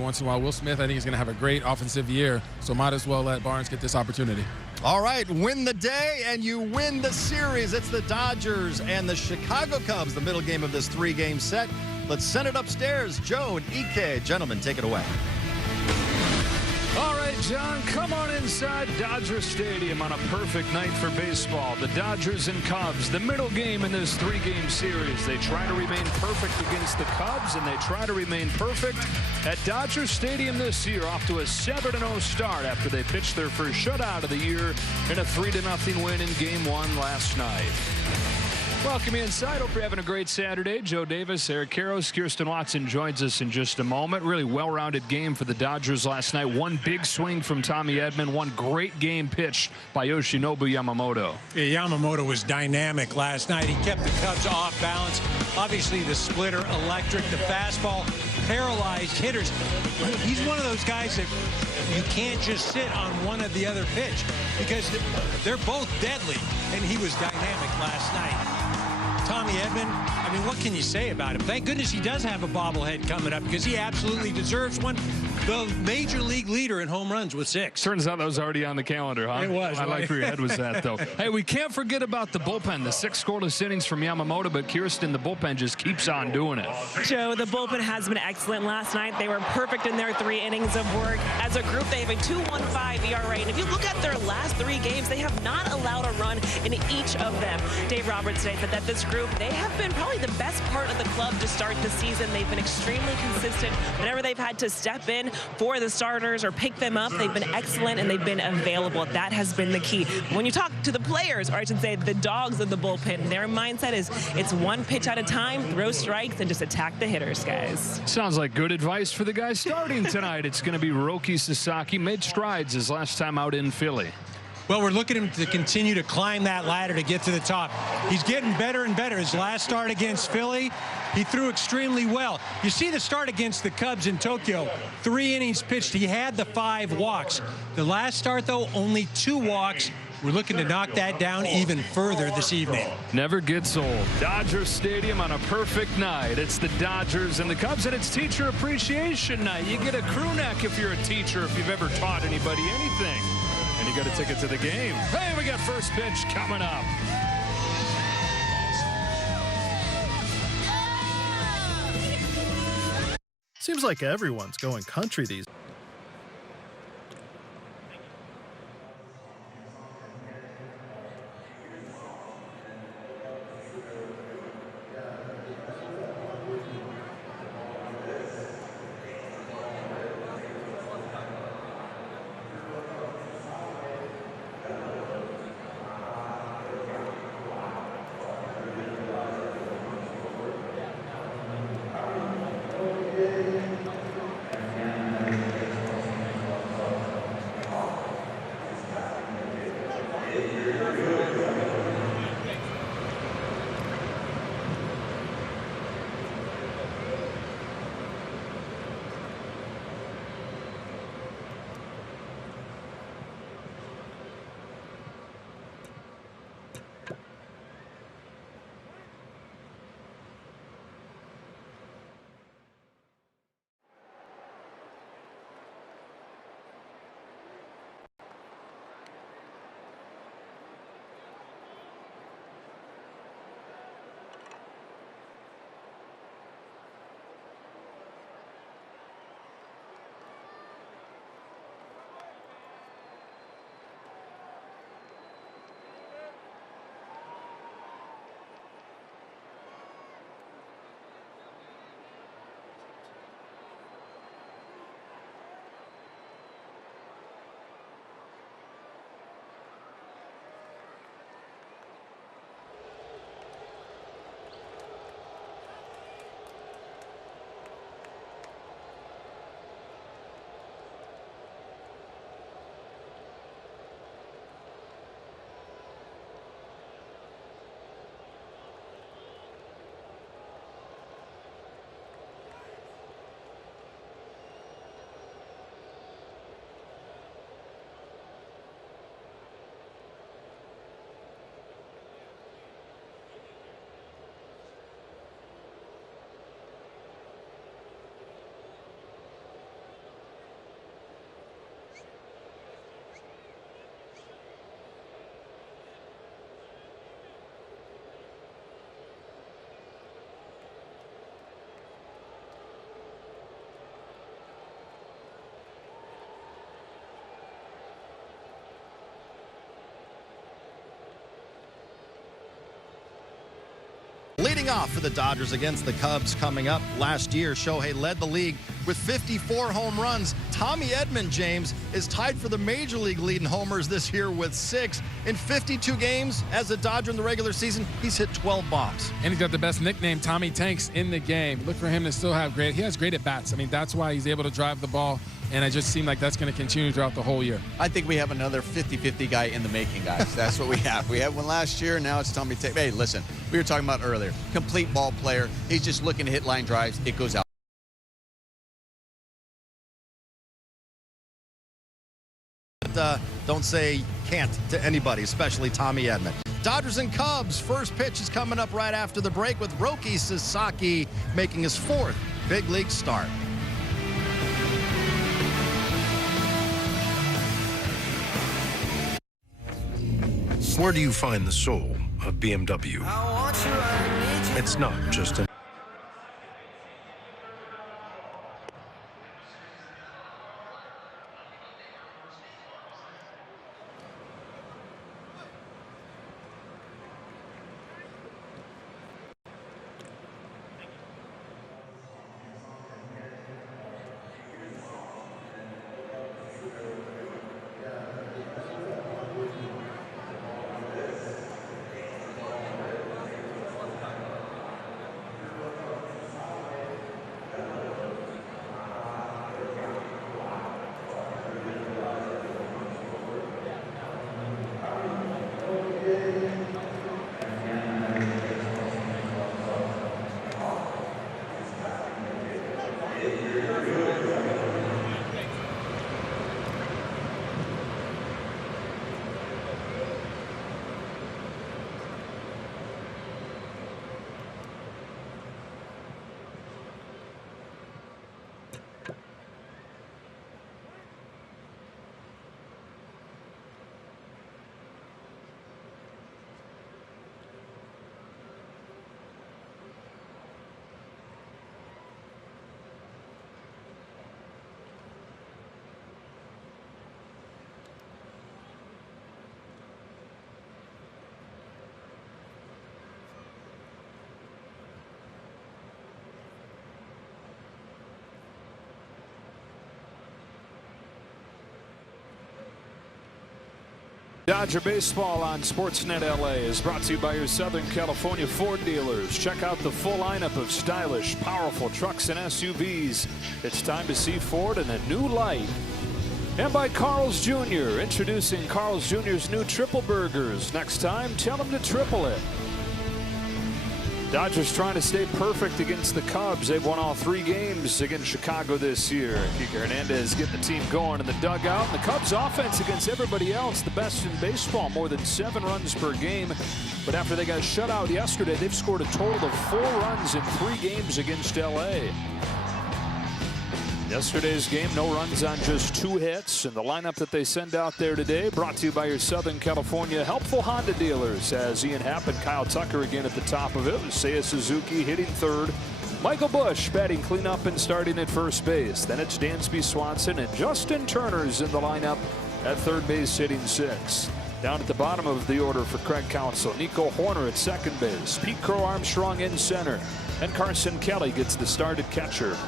Once in a while, Will Smith, I think, is going to have a great offensive year, so might as well let Barnes get this opportunity. All right, win the day and you win the series. It's the Dodgers and the Chicago Cubs, the middle game of this three-game set. Let's send it upstairs. Joe and EK, gentlemen, take it away. All right, John, come on inside Dodger Stadium on a perfect night for baseball. The Dodgers and Cubs, the middle game in this three-game series. They try to remain perfect against the Cubs, and they try to remain perfect at Dodger Stadium this year, off to a 7-0 start after they pitched their first shutout of the year in a 3-0 win in Game 1 last night. Welcome inside. Hope you're having a great Saturday. Joe Davis, Eric Karros, Kirsten Watson joins us in just a moment. Really well-rounded game for the Dodgers last night. One big swing from Tommy Edman. One great game pitched by Yoshinobu Yamamoto. Yeah, Yamamoto was dynamic last night. He kept the Cubs off balance. Obviously, the splitter, electric, the fastball, paralyzed hitters. He's one of those guys that you can't just sit on one of the other pitch because they're both deadly, and he was dynamic last night. Tommy Edman, I mean, what can you say about him? Thank goodness he does have a bobblehead coming up because he absolutely deserves one. The major league leader in home runs with 6. Turns out that was already on the calendar, huh? It was. I like where your head was at, though. Hey, we can't forget about the bullpen. The 6 scoreless innings from Yamamoto, but Kirsten, the bullpen just keeps on doing it. Joe, the bullpen has been excellent last night. They were perfect in their 3 innings of work. As a group, they have a 2.15 ERA. And if you look at their last 3 games, they have not allowed a run in each of them. Dave Roberts said that this group, they have been probably the best part of the club to start the season. They've been extremely consistent. Whenever they've had to step in for the starters or pick them up, they've been excellent and they've been available. That has been the key. When you talk to the players, or I should say the dogs of the bullpen, their mindset is it's one pitch at a time, throw strikes, and just attack the hitters, guys. Sounds like good advice for the guy starting tonight. It's going to be Hiroki Sasaki. Made strides his last time out in Philly. Well, we're looking at him to continue to climb that ladder to get to the top. He's getting better and better. His last start against Philly, he threw extremely well. You see the start against the Cubs in Tokyo, 3 innings pitched. He had the 5 walks. The last start, though, only 2 walks. We're looking to knock that down even further this evening. Never gets old. Dodger Stadium on a perfect night. It's the Dodgers and the Cubs, and it's Teacher Appreciation Night. You get a crew neck if you're a teacher, if you've ever taught anybody anything. And you got a ticket to the game. Hey, we got first pitch coming up. Seems like everyone's going country these days. Leading off for the Dodgers against the Cubs coming up. Last year, Shohei led the league with 54 home runs. Tommy Edman, James, is tied for the Major League lead in homers this year with 6. In 52 games as a Dodger in the regular season, he's hit 12 bombs. And he's got the best nickname, Tommy Tanks, in the game. Look for him to still have great. He has great at bats. I mean, that's why he's able to drive the ball. And it just seemed like that's going to continue throughout the whole year. I think we have another 50-50 guy in the making, guys. That's what we have. We had one last year, now it's Tommy Tanks. Hey, listen, we were talking about earlier. Complete ball player. He's just looking to hit line drives. It goes out. Don't say can't to anybody, especially Tommy Edman. Dodgers and Cubs, first pitch is coming up right after the break with Roki Sasaki making his 4th big league start. Where do you find the soul of BMW? It's not just a Dodger Baseball on Sportsnet LA is brought to you by your Southern California Ford dealers. Check out the full lineup of stylish, powerful trucks and SUVs. It's time to see Ford in a new light. And by Carl's Jr., introducing Carl's Jr.'s new triple burgers. Next time, tell them to triple it. Dodgers trying to stay perfect against the Cubs. They've won all 3 games against Chicago this year. Kike Hernandez getting the team going in the dugout. And the Cubs offense against everybody else, the best in baseball, more than 7 runs per game. But after they got shut out yesterday, they've scored a total of 4 runs in 3 games against LA. Yesterday's game, no runs on just 2 hits. And the lineup that they send out there today, brought to you by your Southern California helpful Honda dealers, as Ian Happ and Kyle Tucker again at the top of it. Seiya Suzuki hitting 3rd. Michael Busch batting cleanup and starting at first base. Then it's Dansby Swanson and Justin Turner's in the lineup at 3rd base hitting 6th. Down at the bottom of the order for Craig Counsell, Nico Horner at 2nd base. Pete Crow Armstrong in center. And Carson Kelly gets the start at catcher.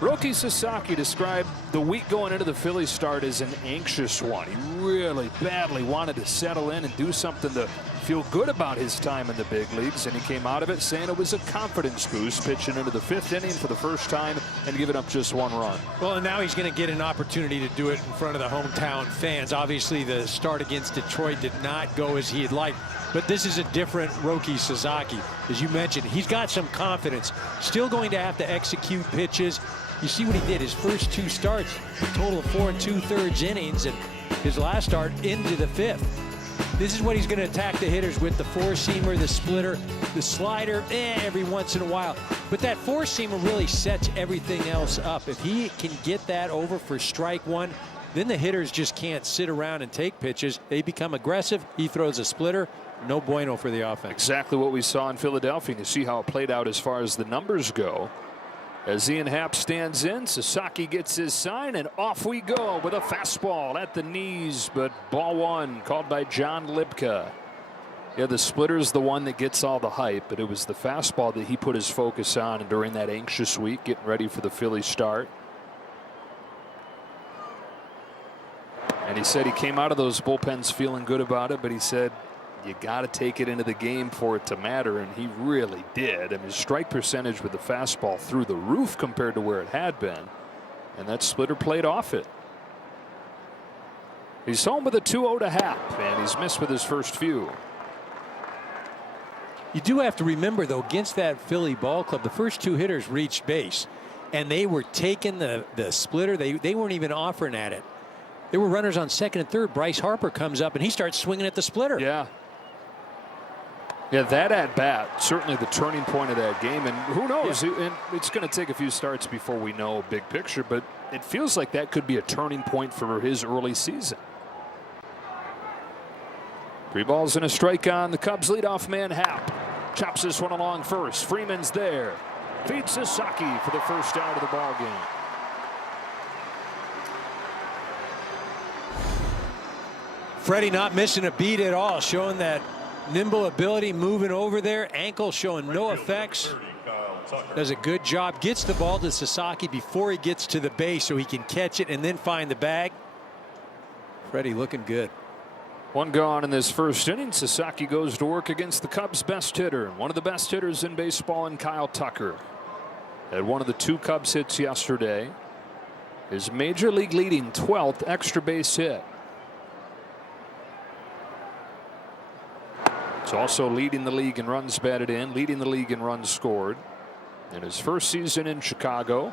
Roki Sasaki described the week going into the Phillies start as an anxious one. He really badly wanted to settle in and do something to feel good about his time in the big leagues, and he came out of it saying it was a confidence boost, pitching into the 5th inning for the first time and giving up just 1 run. Well, and now he's going to get an opportunity to do it in front of the hometown fans. Obviously, the start against Detroit did not go as he had liked, but this is a different Roki Sasaki. As you mentioned, he's got some confidence. Still going to have to execute pitches. You see what he did his first 2 starts, a total of 4 2/3 innings, and his last start into the 5th. This is what he's going to attack the hitters with: the 4-seamer, the splitter, the slider, every once in a while. But that 4-seamer really sets everything else up. If he can get that over for strike 1, then the hitters just can't sit around and take pitches. They become aggressive. He throws a splitter. No bueno for the offense. Exactly what we saw in Philadelphia. You see how it played out as far as the numbers go. As Ian Happ stands in, Sasaki gets his sign, and off we go with a fastball at the knees, but ball 1 called by John Libka. Yeah, the splitter's the one that gets all the hype, but it was the fastball that he put his focus on and during that anxious week, getting ready for the Philly start. And he said he came out of those bullpens feeling good about it, but he said you got to take it into the game for it to matter, and he really did. I mean, his strike percentage with the fastball through the roof compared to where it had been, and that splitter played off it. He's home with a 2-0 to Happ, and he's missed with his first few. You do have to remember, though, against that Philly ball club, the first 2 hitters reached base, and they were taking the splitter. They weren't even offering at it. There were runners on second and third. Bryce Harper comes up, and he starts swinging at the splitter. Yeah. Yeah, that at bat, certainly the turning point of that game. And who knows? Yeah. And it's going to take a few starts before we know big picture, but it feels like that could be a turning point for his early season. 3 balls and a strike on the Cubs leadoff man Happ. Chops this one along first. Freeman's there. Feeds Sasaki for the first out of the ball game. Freddie not missing a beat at all, showing that nimble ability, moving over there. Ankle showing no effects. Does a good job. Gets the ball to Sasaki before he gets to the base so he can catch it and then find the bag. Freddie looking good. 1 gone in this first inning. Sasaki goes to work against the Cubs' best hitter, one of the best hitters in baseball, in Kyle Tucker. Had one of the 2 Cubs hits yesterday. His major league leading 12th extra base hit. He's also leading the league in runs batted in, leading the league in runs scored. In his first season in Chicago,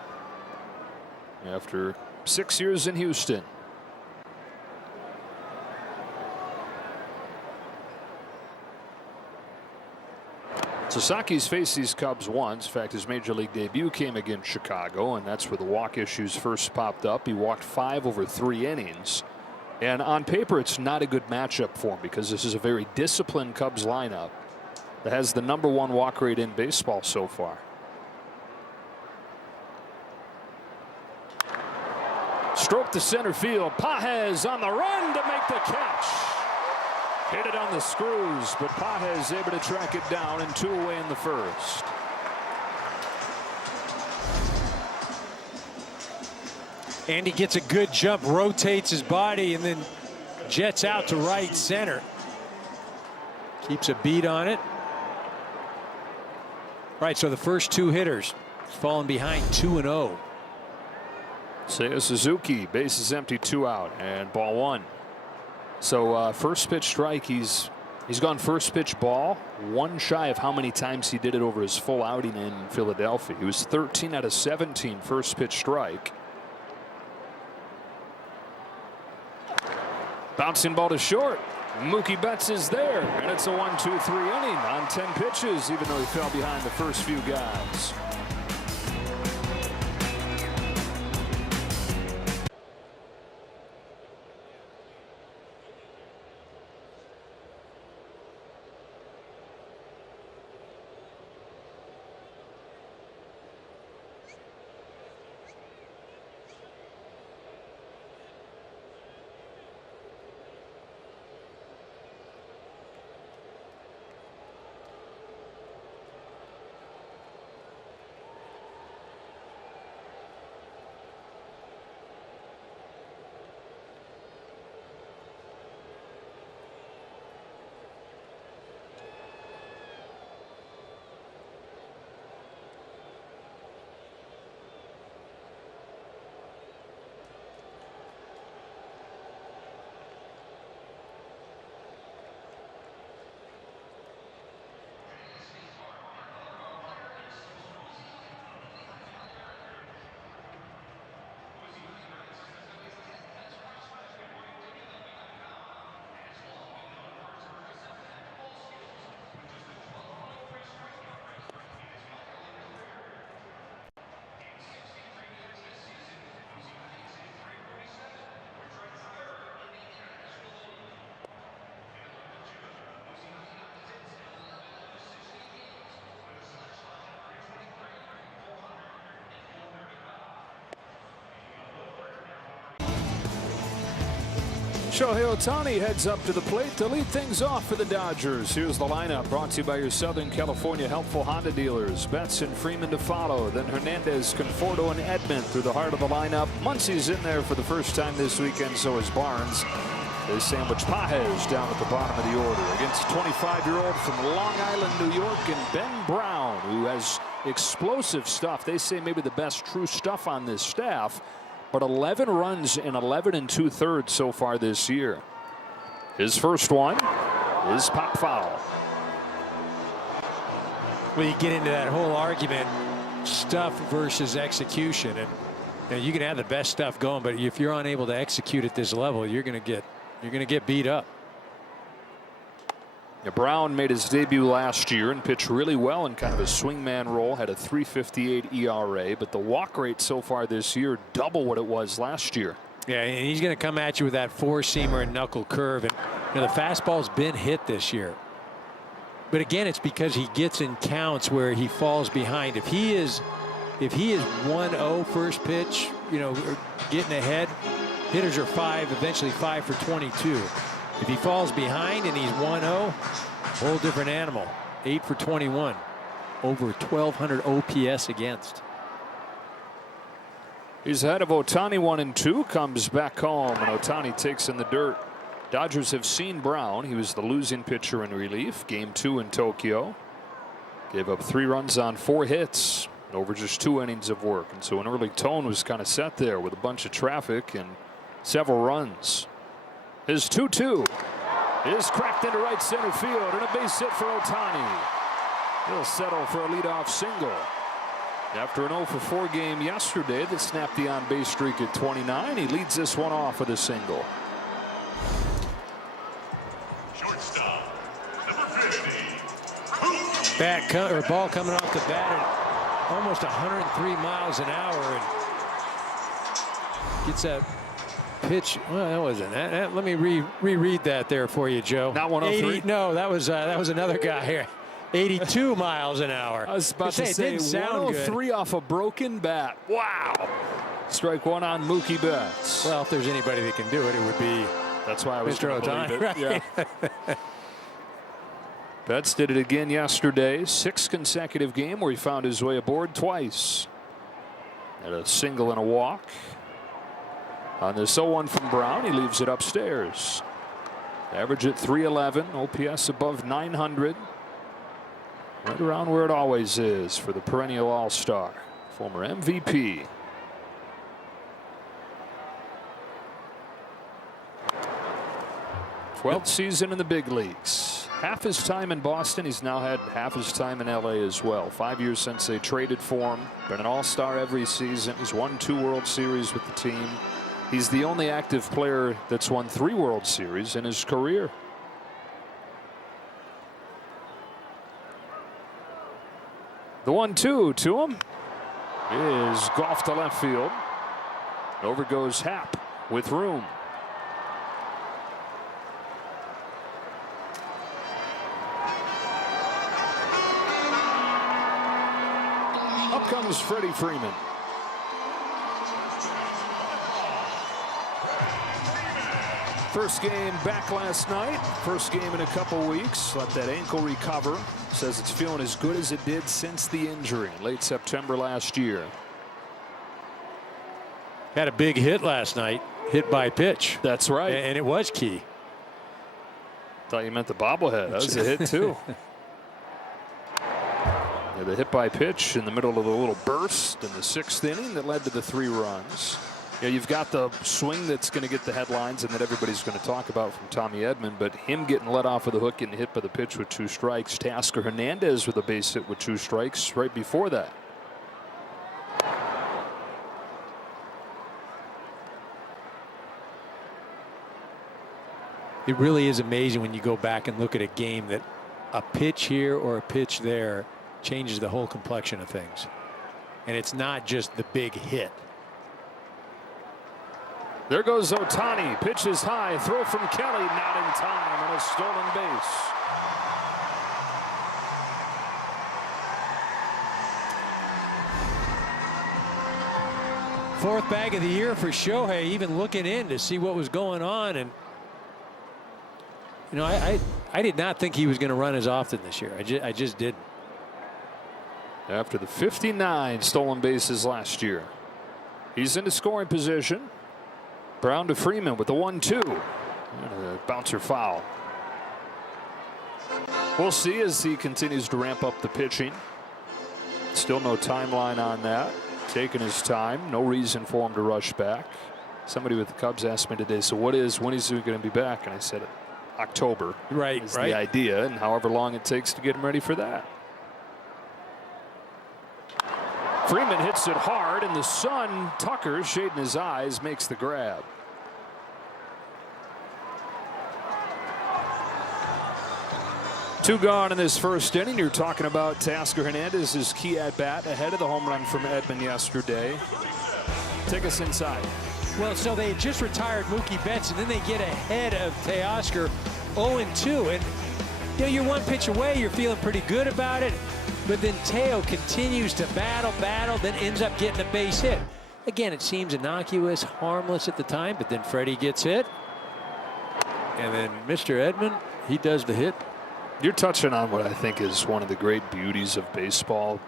after 6 years in Houston. Sasaki's faced these Cubs once. In fact, his major league debut came against Chicago, and that's where the walk issues first popped up. He walked 5 over 3 innings. And on paper, it's not a good matchup for him because this is a very disciplined Cubs lineup that has the #1 walk rate in baseball so far. Stroke to center field. Pages on the run to make the catch. Hit it on the screws, but Pages able to track it down, and 2 away in the first. Andy gets a good jump, rotates his body, and then jets out to right center. Keeps a beat on it. Right, so the first 2 hitters falling behind 2-0. Seiya Suzuki, bases empty, 2 out, and ball 1. So first pitch strike, he's gone first pitch ball, 1 shy of how many times he did it over his full outing in Philadelphia. He was 13 out of 17 first pitch strike. Bouncing ball to short. Mookie Betts is there, and it's a 1-2-3 inning on 10 pitches, even though he fell behind the first few guys. Shohei Ohtani heads up to the plate to lead things off for the Dodgers. Here's the lineup brought to you by your Southern California helpful Honda dealers. Betts and Freeman to follow. Then Hernandez, Conforto, and Edman through the heart of the lineup. Muncy's in there for the first time this weekend, so is Barnes. They sandwich Pages down at the bottom of the order against 25-year-old from Long Island, New York, and Ben Brown, who has explosive stuff. They say maybe the best true stuff on this staff. But 11 runs in 11 2/3 so far this year. His first one is pop foul. Well, you get into that whole argument, stuff versus execution, and you know, you can have the best stuff going, but if you're unable to execute at this level, you're going to get beat up. Yeah, Brown made his debut last year and pitched really well in kind of a swingman role, had a 3.58 ERA, but the walk rate so far this year double what it was last year. Yeah, and he's going to come at you with that four-seamer and knuckle curve, and you know, the fastball's been hit this year. But again, it's because he gets in counts where he falls behind. If he is 1-0 first pitch, you know, getting ahead, hitters are eventually 5 for 22. If he falls behind and he's 1-0, whole different animal. 8 for 21. Over 1,200 OPS against. He's ahead of Ohtani 1-2, comes back home, and Ohtani takes in the dirt. Dodgers have seen Brown. He was the losing pitcher in relief. Game 2 in Tokyo. Gave up 3 runs on 4 hits over just 2 innings of work. And so an early tone was kind of set there with a bunch of traffic and several runs. His 2-2 is cracked into right center field, and a base hit for Ohtani. He'll settle for a leadoff single. After an 0-for-4 game yesterday that snapped the on-base streak at 29, he leads this one off with a single. Shortstop, number 50. Ball coming off the bat at almost 103 miles an hour, and gets that pitch. Well, that wasn't that. Let me reread that there for you, Joe. Not 103. No, that was another guy here. 82 miles an hour. I was about to say 103 off a broken bat. Wow. Strike one on Mookie Betts. Well, if there's anybody that can do it, it would be. That's why I was Mr. Ohtani. Right? Yeah. Betts did it again yesterday. 6th consecutive game where he found his way aboard twice. Had a single and a walk. On this 0-1 from Brown, he leaves it upstairs. Average at 311, OPS above 900. Right around where it always is for the perennial all-star, former MVP. Twelfth season in the big leagues. Half his time in Boston, he's now had half his time in LA as well. 5 years since they traded for him. Been an all-star every season. He's won 2 World Series with the team. He's the only active player that's won 3 World Series in his career. The 1-2 to him is golf to left field. Over goes Happ with room. Up comes Freddie Freeman. First game back last night. First game in a couple weeks. Let that ankle recover. Says it's feeling as good as it did since the injury late September last year. Had a big hit last night. Hit by pitch. That's right. And it was key. Thought you meant the bobblehead. That was a hit too. Yeah, the hit by pitch in the middle of the little burst in the 6th inning that led to the 3 runs. Yeah, you've got the swing that's going to get the headlines and that everybody's going to talk about from Tommy Edman, but him getting let off of the hook, getting hit by the pitch with 2 strikes. Tasker Hernandez with a base hit with 2 strikes right before that. It really is amazing when you go back and look at a game that a pitch here or a pitch there changes the whole complexion of things. And it's not just the big hit. There goes Ohtani. Pitches high. Throw from Kelly. Not in time on a stolen base. Fourth bag of the year for Shohei, even looking in to see what was going on, and You know, I did not think he was going to run as often this year. I just didn't. After the 59 stolen bases last year, he's into scoring position. Brown to Freeman with the 1-2. And a bouncer foul. We'll see as he continues to ramp up the pitching. Still no timeline on that. Taking his time. No reason for him to rush back. Somebody with the Cubs asked me today, so when is he going to be back? And I said October. Right, is the idea, and however long it takes to get him ready for that. Freeman hits it hard, and the son, Tucker, shading his eyes, makes the grab. Two gone in this first inning. You're talking about Teoscar Hernandez's key at bat ahead of the home run from Edman yesterday. Take us inside. Well, so they had just retired Mookie Betts, and then they get ahead of Teoscar 0-2. And you know, you're one pitch away, you're feeling pretty good about it. But then Teo continues to battle, then ends up getting a base hit. Again, it seems innocuous, harmless at the time, but then Freddie gets hit. And then Mr. Edman, he does the hit. You're touching on what I think is one of the great beauties of baseball,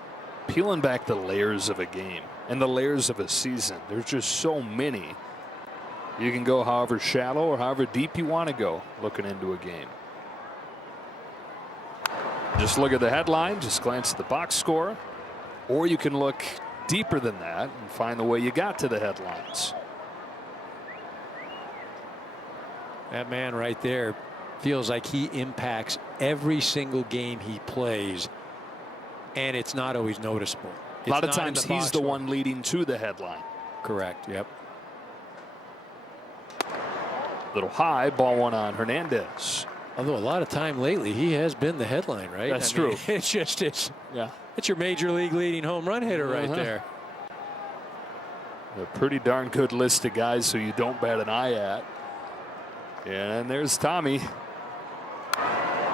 peeling back the layers of a game and the layers of a season. There's just so many. You can go however shallow or however deep you want to go looking into a game. Just look at the headline, just glance at the box score, or you can look deeper than that and find the way you got to the headlines. That man right there feels like he impacts every single game he plays, and it's not always noticeable. A lot of times he's the one leading to the headline. Correct. Yep. Little high, ball one on Hernandez. Although a lot of time lately he has been the headline, right? That's true. It's your major league leading home run hitter right there. A pretty darn good list of guys who you don't bat an eye at. And there's Tommy.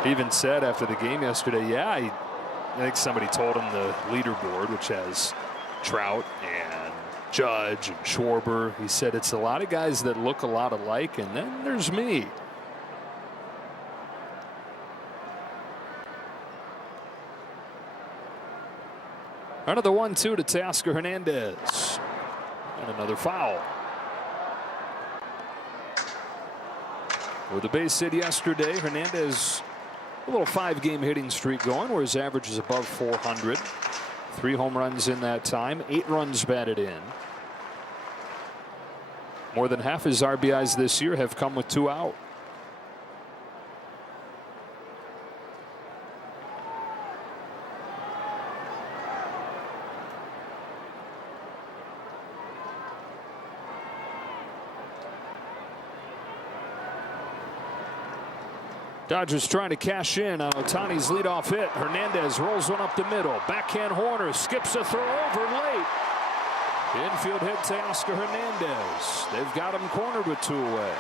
He even said after the game yesterday, I think somebody told him the leaderboard, which has Trout and Judge and Schwarber. He said it's a lot of guys that look a lot alike, and then there's me. Another 1-2 to Teoscar Hernandez. And another foul. With the base hit yesterday, Hernandez a little 5-game hitting streak going where his average is above 400. 3 home runs in that time, 8 runs batted in. More than half his RBIs this year have come with 2 out. Dodgers trying to cash in on Ohtani's leadoff hit. Hernandez rolls one up the middle. Backhand Horner skips a throw over late. Infield hit Teoscar Hernandez. They've got him cornered with 2 away.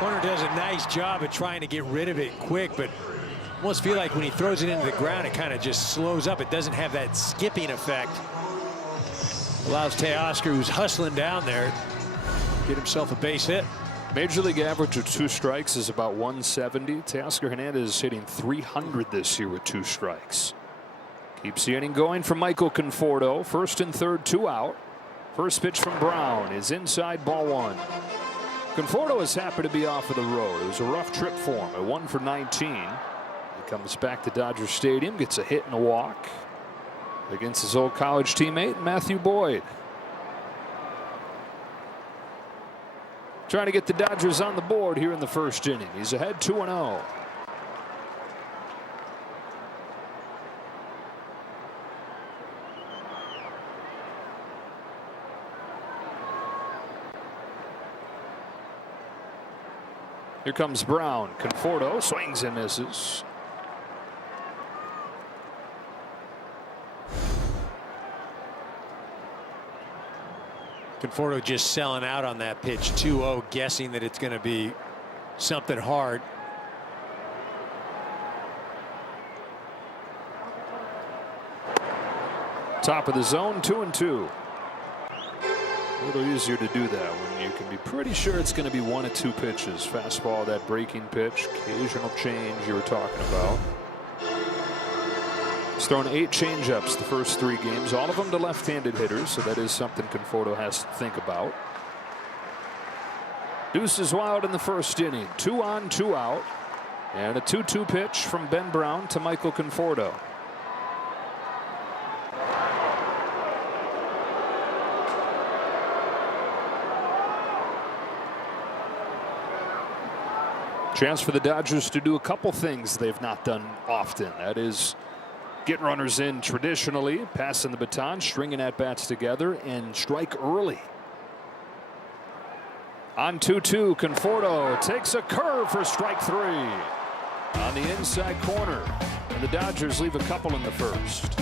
Horner does a nice job of trying to get rid of it quick, but almost feel like when he throws it into the ground, it kind of just slows up. It doesn't have that skipping effect. Allows Teoscar, who's hustling down there, get himself a base hit. Major league average of 2 strikes is about 170. Teoscar Hernandez is hitting 300 this year with 2 strikes. Keeps the inning going for Michael Conforto. First and third, 2 out. First pitch from Brown is inside, ball 1. Conforto is happy to be off of the road. It was a rough trip for him. A 1 for 19. He comes back to Dodger Stadium, gets a hit and a walk against his old college teammate Matthew Boyd. Trying to get the Dodgers on the board here in the first inning. He's ahead 2-0. Here comes Brown. Conforto swings and misses. Conforto just selling out on that pitch, 2-0, guessing that it's going to be something hard. Top of the zone, 2-2. A little easier to do that when you can be pretty sure it's going to be 1 of 2 pitches. Fastball, that breaking pitch, occasional change you were talking about. He's thrown 8 changeups the first 3 games, all of them to left-handed hitters, so that is something Conforto has to think about. Deuce is wild in the first inning. 2 on, 2 out. And a 2-2 pitch from Ben Brown to Michael Conforto. Chance for the Dodgers to do a couple things they've not done often. That is get runners in traditionally, passing the baton, stringing at-bats together, and strike early. On 2-2, Conforto takes a curve for strike 3 on the inside corner. And the Dodgers leave a couple in the first.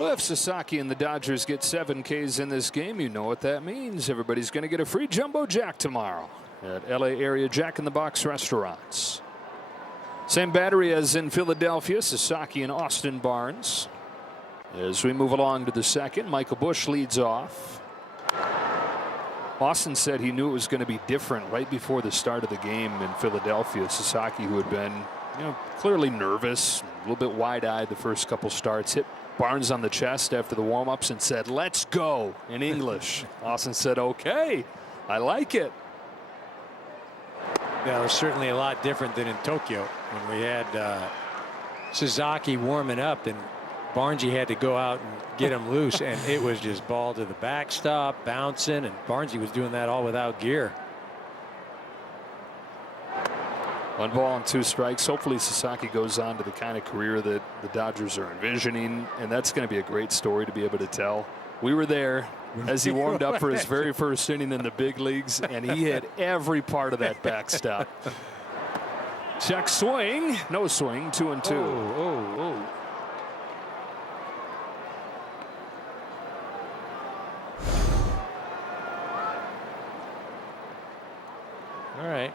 Well, if Sasaki and the Dodgers get 7 Ks in this game, you know what that means. Everybody's going to get a free Jumbo Jack tomorrow at LA area Jack in the Box restaurants. Same battery as in Philadelphia, Sasaki and Austin Barnes. As we move along to the second, Michael Busch leads off. Austin said he knew it was going to be different right before the start of the game in Philadelphia. Sasaki, who had been, clearly nervous, a little bit wide-eyed the first couple starts, hit Barnes on the chest after the warm-ups and said, "Let's go," in English. Austin said, "Okay, I like it." Yeah, it was certainly a lot different than in Tokyo when we had Sasaki warming up and Barnesy had to go out and get him loose, and it was just ball to the backstop, bouncing, and Barnesy was doing that all without gear. 1 ball and 2 strikes. Hopefully Sasaki goes on to the kind of career that the Dodgers are envisioning, and that's going to be a great story to be able to tell. We were there as he warmed up for his very first inning in the big leagues, and he hit every part of that backstop. Check swing, no swing, 2-2. Oh. All right.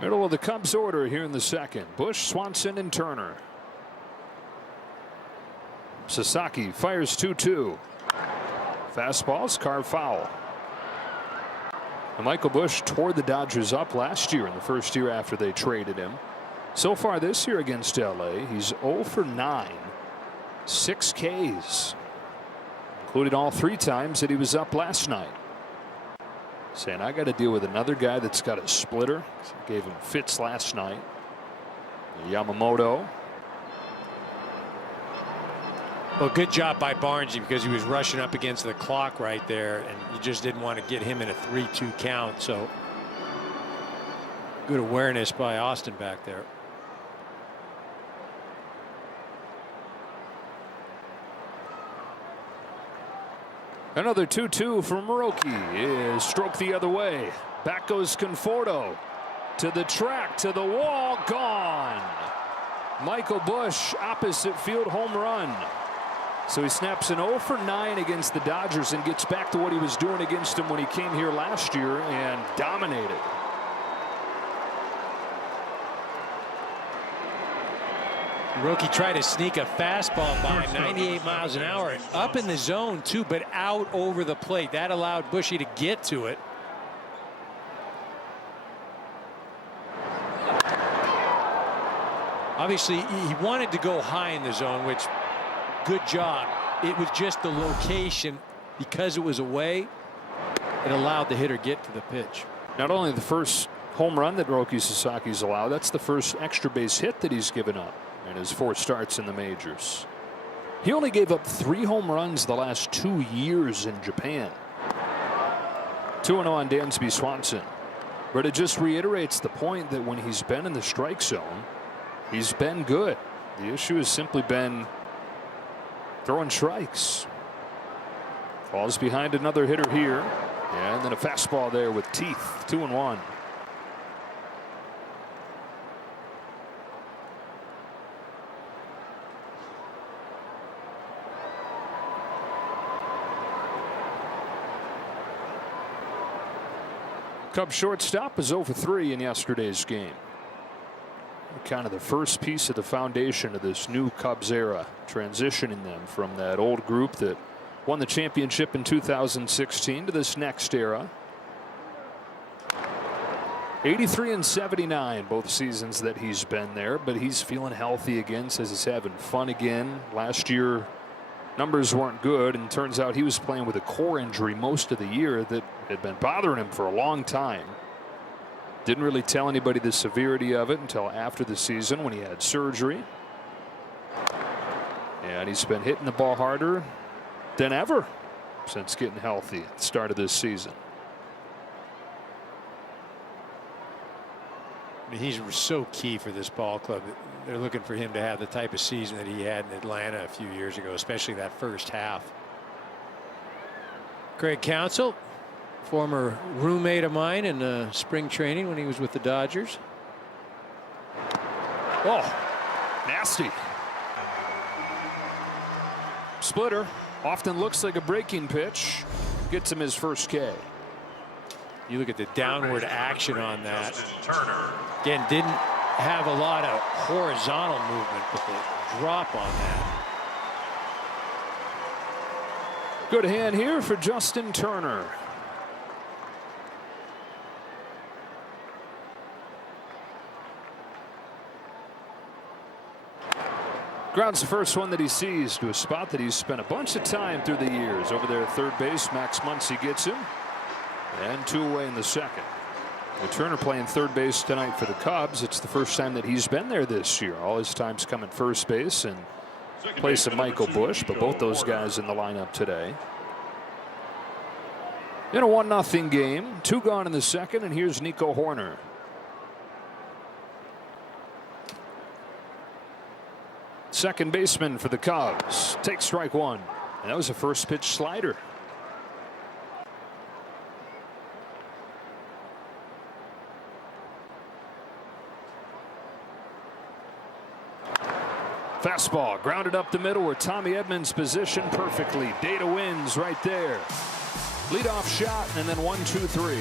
Middle of the Cubs order here in the second. Busch, Swanson, and Turner. Sasaki fires 2-2. Fastballs carved foul. And Michael Busch tore the Dodgers up last year in the first year after they traded him. So far this year against LA, he's 0 for 9. 6 Ks, including all 3 times that he was up last night. Saying, I got to deal with another guy that's got a splitter. Gave him fits last night. Yamamoto. Well, good job by Barnesy because he was rushing up against the clock right there, and you just didn't want to get him in a 3-2 count. So good awareness by Austin back there. Another 2-2 from Roki is stroke the other way. Back goes Conforto to the track, to the wall, gone. Michael Busch, opposite field home run. So he snaps an 0 for 9 against the Dodgers and gets back to what he was doing against them when he came here last year and dominated. Roki tried to sneak a fastball by him, 98 miles an hour, up in the zone too, but out over the plate. That allowed Bushy to get to it. Obviously, he wanted to go high in the zone, which, good job. It was just the location, because it was away, it allowed the hitter get to the pitch. Not only the first home run that Roki Sasaki's allowed, that's the first extra base hit that he's given up in his 4 starts in the majors. He only gave up 3 home runs the last 2 years in Japan. 2-0 on Dansby Swanson. But it just reiterates the point that when he's been in the strike zone, he's been good. The issue has simply been throwing strikes. Falls behind another hitter here. And then a fastball there with teeth. 2-1. Cubs shortstop was 0 for 3 in yesterday's game. Kind of the first piece of the foundation of this new Cubs era, transitioning them from that old group that won the championship in 2016 to this next era. 83 and 79 both seasons that he's been there, but he's feeling healthy again, says he's having fun again. Last year numbers weren't good, and turns out he was playing with a core injury most of the year that had been bothering him for a long time. Didn't really tell anybody the severity of it until after the season when he had surgery. And he's been hitting the ball harder than ever since getting healthy at the start of this season. I mean, he's so key for this ball club. They're looking for him to have the type of season that he had in Atlanta a few years ago, especially that first half. Craig Counsell, former roommate of mine in spring training when he was with the Dodgers. Oh, nasty. Splitter often looks like a breaking pitch. Gets him his first K. You look at the downward action on that. Again, didn't have a lot of horizontal movement, but the drop on that. Good hand here for Justin Turner. Grounds the first one that he sees to a spot that he's spent a bunch of time through the years. Over there at third base, Max Muncy gets him. And 2 away in the second. With Turner playing third base tonight for the Cubs, it's the first time that he's been there this year. All his times come at first base and place of Michael Busch, but both those guys in the lineup today. In a 1-0 game, 2 gone in the second, and here's Nico Hoerner. Second baseman for the Cubs takes strike 1, and that was a first pitch slider. Fastball grounded up the middle where Tommy Edmonds positioned perfectly. Data wins right there. Leadoff shot and then 1-2-3.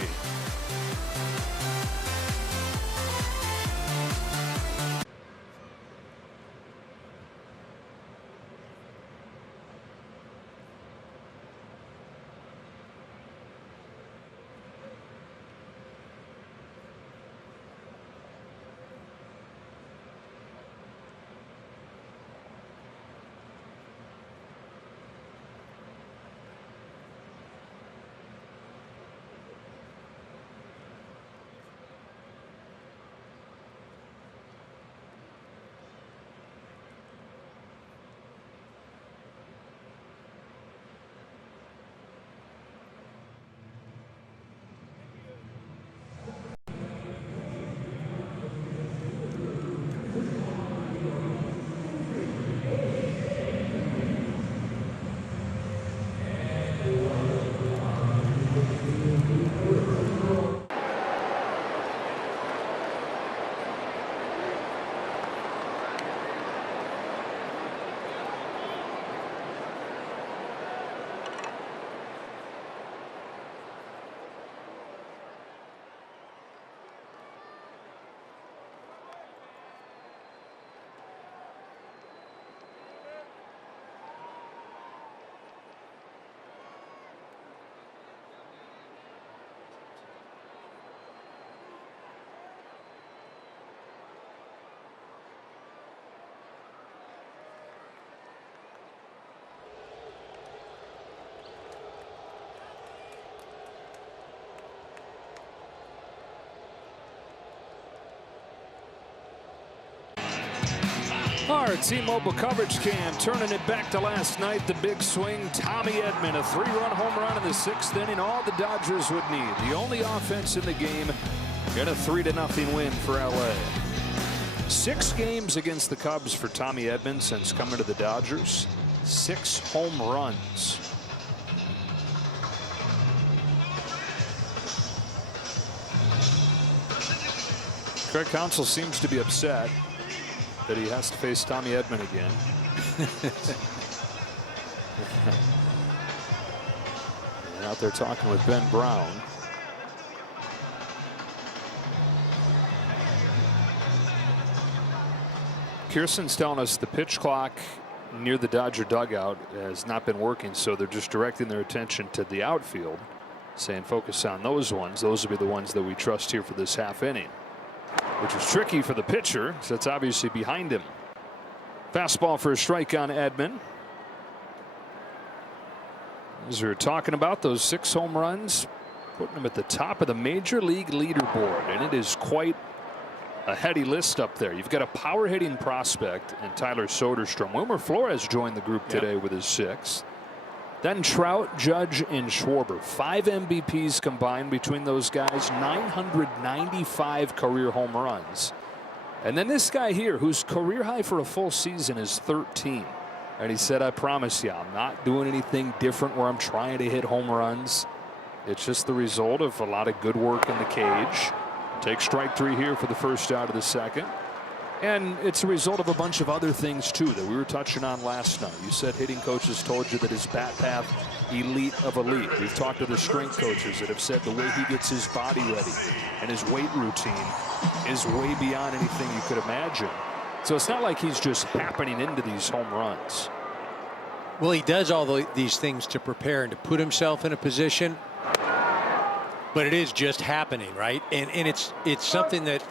Our T-Mobile coverage cam turning it back to last night. The big swing, Tommy Edman, a 3-run home run in the 6th inning. All the Dodgers would need. The only offense in the game, and a 3-0 win for LA. 6 games against the Cubs for Tommy Edman since coming to the Dodgers. 6 home runs. Craig Counsell seems to be upset that he has to face Tommy Edman again. And out there talking with Ben Brown. Kirsten's telling us the pitch clock near the Dodger dugout has not been working, so they're just directing their attention to the outfield, saying focus on those ones. Those will be the ones that we trust here for this half inning, which is tricky for the pitcher, so that's obviously behind him. Fastball for a strike on Edman. As we're talking about those 6 home runs, putting him at the top of the major league leaderboard, and it is quite a heady list up there. You've got a power hitting prospect in Tyler Soderstrom. Wilmer Flores joined the group today with his 6. Then Trout, Judge, and Schwarber. 5 MVPs combined between those guys. 995 career home runs. And then this guy here, whose career high for a full season is 13. And he said, I promise you, I'm not doing anything different where I'm trying to hit home runs. It's just the result of a lot of good work in the cage. Take strike 3 here for the first out of the 2nd. And it's a result of a bunch of other things, too, that we were touching on last night. You said hitting coaches told you that his bat path, elite of elite. We've talked to the strength coaches that have said the way he gets his body ready and his weight routine is way beyond anything you could imagine. So it's not like he's just happening into these home runs. Well, he does all these things to prepare and to put himself in a position. But it is just happening, right? And it's something that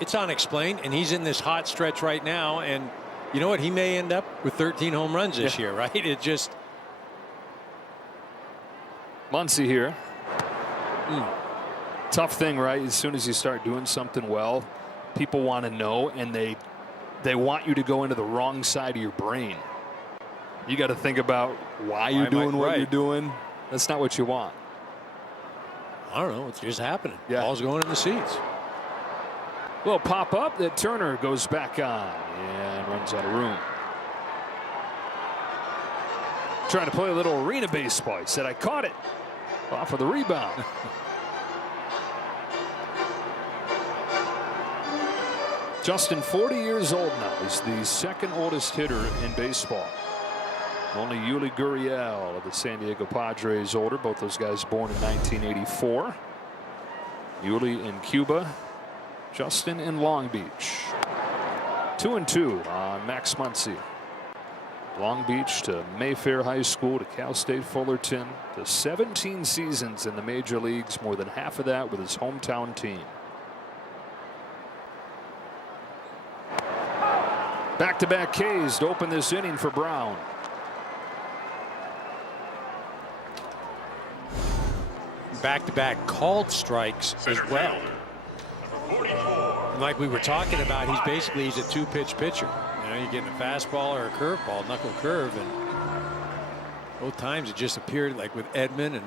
it's unexplained, and he's in this hot stretch right now, and you know what? He may end up with 13 home runs this year, right? It just... Muncy here. Tough thing, right? As soon as you start doing something well, people want to know, and they want you to go into the wrong side of your brain. You got to think about why you're doing what you're doing. That's not what you want. I don't know. It's just happening. Yeah. Ball's going in the seats. Well, pop up that Turner goes back on and runs out of room. Trying to play a little arena baseball. He said, I caught it. Off of the rebound. Justin, 40 years old now. He's the 2nd oldest hitter in baseball. Only Yuli Gurriel of the San Diego Padres older. Both those guys born in 1984. Yuli in Cuba. Justin in Long Beach. 2-2 on Max Muncy. Long Beach to Mayfair High School to Cal State Fullerton to 17 seasons in the major leagues, more than half of that with his hometown team. Back-to-back Ks to open this inning for Brown. Back-to-back called strikes as well. And like we were talking about, he's a 2-pitch pitcher. You know, you're getting a fastball or a curveball, knuckle curve, and both times it just appeared like with Edman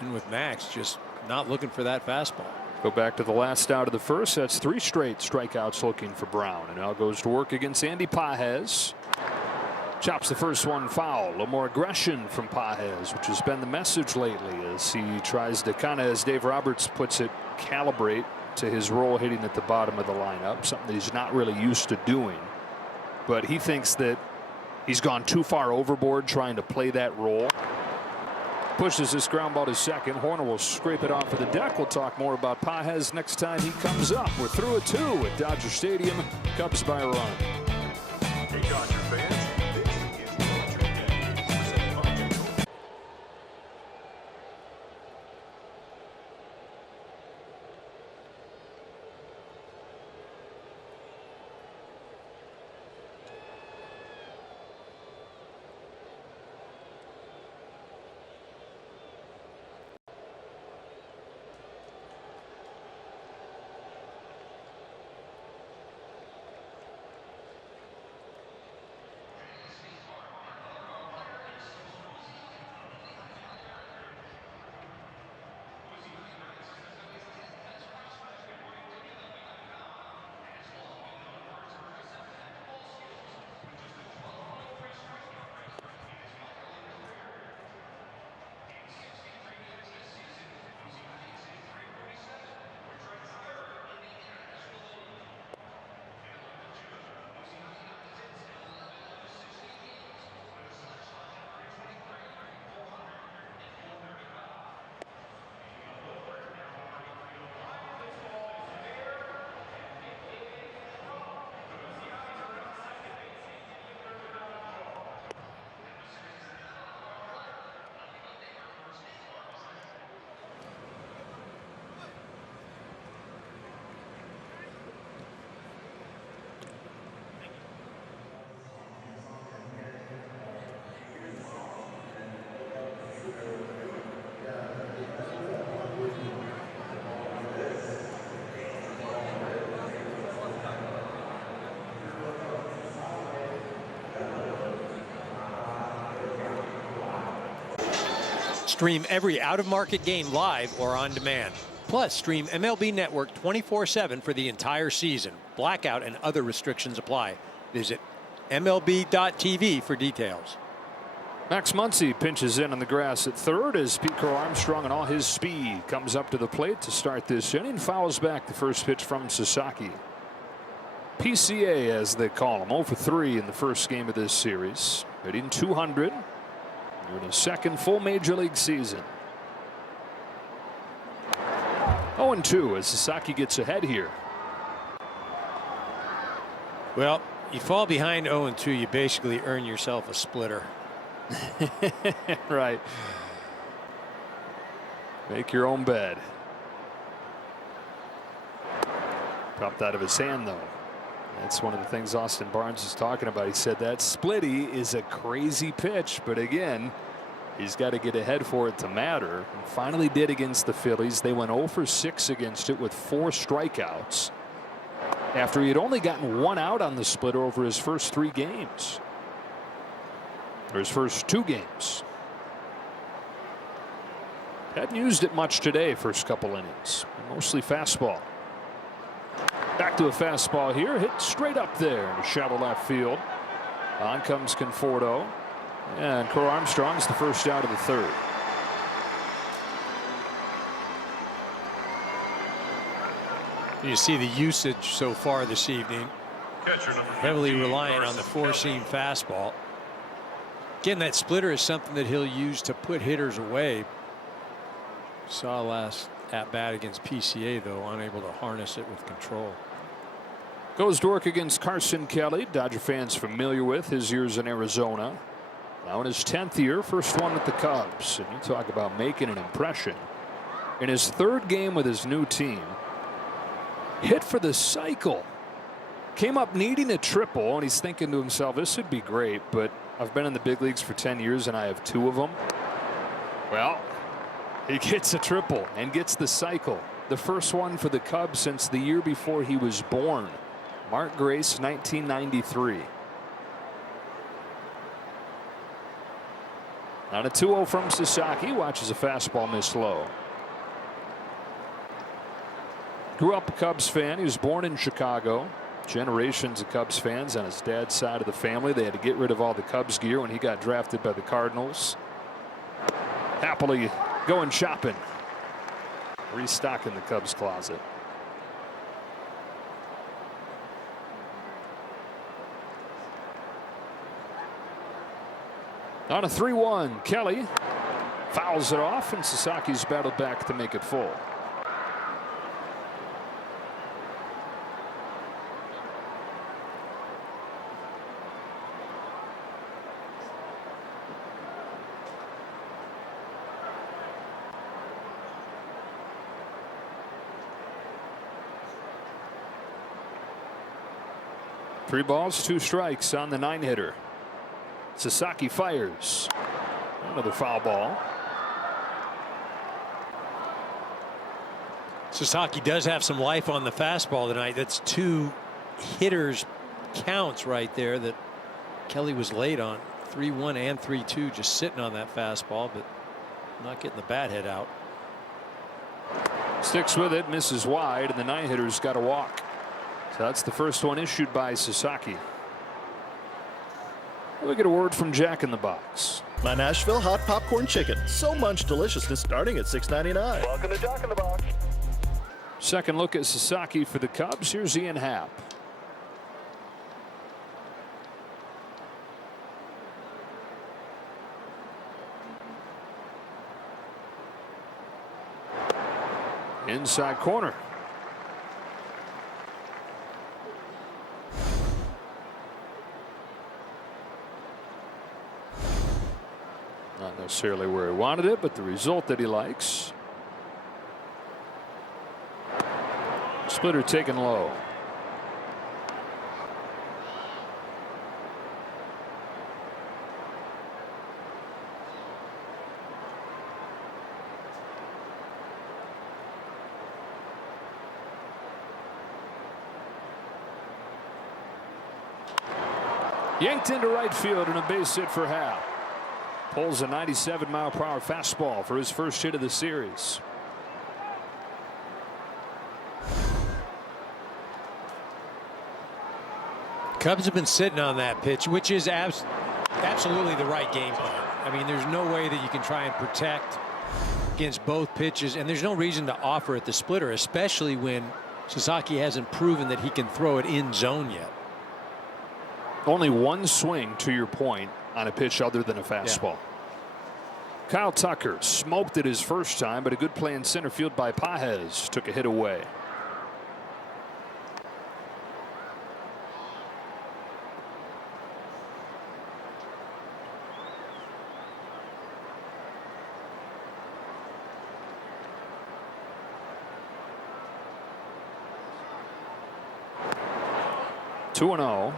and with Max, just not looking for that fastball. Go back to the last out of the 1st. That's 3 straight strikeouts looking for Brown, and now goes to work against Andy Pages. Chops the first one foul. A little more aggression from Pages, which has been the message lately as he tries to kind of, as Dave Roberts puts it, calibrate to his role hitting at the bottom of the lineup, something that he's not really used to doing. But he thinks that he's gone too far overboard trying to play that role. Pushes this ground ball to second. Horner will scrape it off of the deck. We'll talk more about Pages next time he comes up. We're through at 2 at Dodger Stadium. Cubs by a run. Hey, Dodger fans. Stream every out-of-market game live or on demand. Plus, stream MLB Network 24/7 for the entire season. Blackout and other restrictions apply. Visit MLB.tv for details. Max Muncy pinches in on the grass at third as Pete Crow Armstrong and all his speed comes up to the plate to start this inning. Fouls back the first pitch from Sasaki. PCA, as they call him, 0 for 3 in the first game of this series. Hitting .200. You're in his second full major league season. 0-2 as Sasaki gets ahead here. Well, you fall behind 0-2, you basically earn yourself a splitter. Right. Make your own bed. Popped out of his hand, though. That's one of the things Austin Barnes is talking about. He said that splitty is a crazy pitch, but again, he's got to get ahead for it to matter. And finally did against the Phillies. They went 0 for 6 against it with 4 strikeouts after he had only gotten 1 out on the splitter over his first 3 games. Or his first 2 games. Hadn't used it much today, first couple innings. Mostly fastball. Back to a fastball here, hit straight up there into shallow left field. On comes Conforto, and Crow Armstrong's the first out of the third. You see the usage so far this evening. Heavily reliant on the 4-seam fastball. Again, that splitter is something that he'll use to put hitters away. Saw last at bat against PCA, though, unable to harness it with control. Goes to work against Carson Kelly, Dodger fans familiar with his years in Arizona. Now in his 10th year, first one with the Cubs. And you talk about making an impression. In his 3rd game with his new team, hit for the cycle. Came up needing a triple, and he's thinking to himself, this would be great, but I've been in the big leagues for 10 years and I have 2 of them. Well, he gets a triple and gets the cycle. The first one for the Cubs since the year before he was born. Mark Grace, 1993. On a 2-0 from Sasaki, watches a fastball miss low. Grew up a Cubs fan. He was born in Chicago. Generations of Cubs fans on his dad's side of the family. They had to get rid of all the Cubs gear when he got drafted by the Cardinals. Happily going shopping. Restocking the Cubs closet. On a 3-1, Kelly fouls it off, and Sasaki's battled back to make it full. Three balls, 2 strikes on the 9-hitter. Sasaki fires. Another foul ball. Sasaki does have some life on the fastball tonight. That's 2 hitters counts right there that Kelly was late on. 3-1 and 3-2, just sitting on that fastball, but not getting the bat head out. Sticks with it, misses wide, and the 9-hitter's got a walk. So that's the first one issued by Sasaki. We get a word from Jack in the Box. My Nashville hot popcorn chicken. So much deliciousness starting at $6.99. Welcome to Jack in the Box. Second look at Sasaki for the Cubs. Here's Ian Happ. Inside corner. Not necessarily where he wanted it, but the result that he likes. Splitter taken low. Yanked into right field and a base hit for Happ. Pulls a 97-mile-per-hour fastball for his first hit of the series. Cubs have been sitting on that pitch, which is absolutely the right game plan. I mean, there's no way that you can try and protect against both pitches, and there's no reason to offer at the splitter, especially when Sasaki hasn't proven that he can throw it in zone yet. Only one swing, to your point, on a pitch other than a fastball. Yeah. Kyle Tucker smoked it his first time, but a good play in center field by Pages took a hit away. Two and 0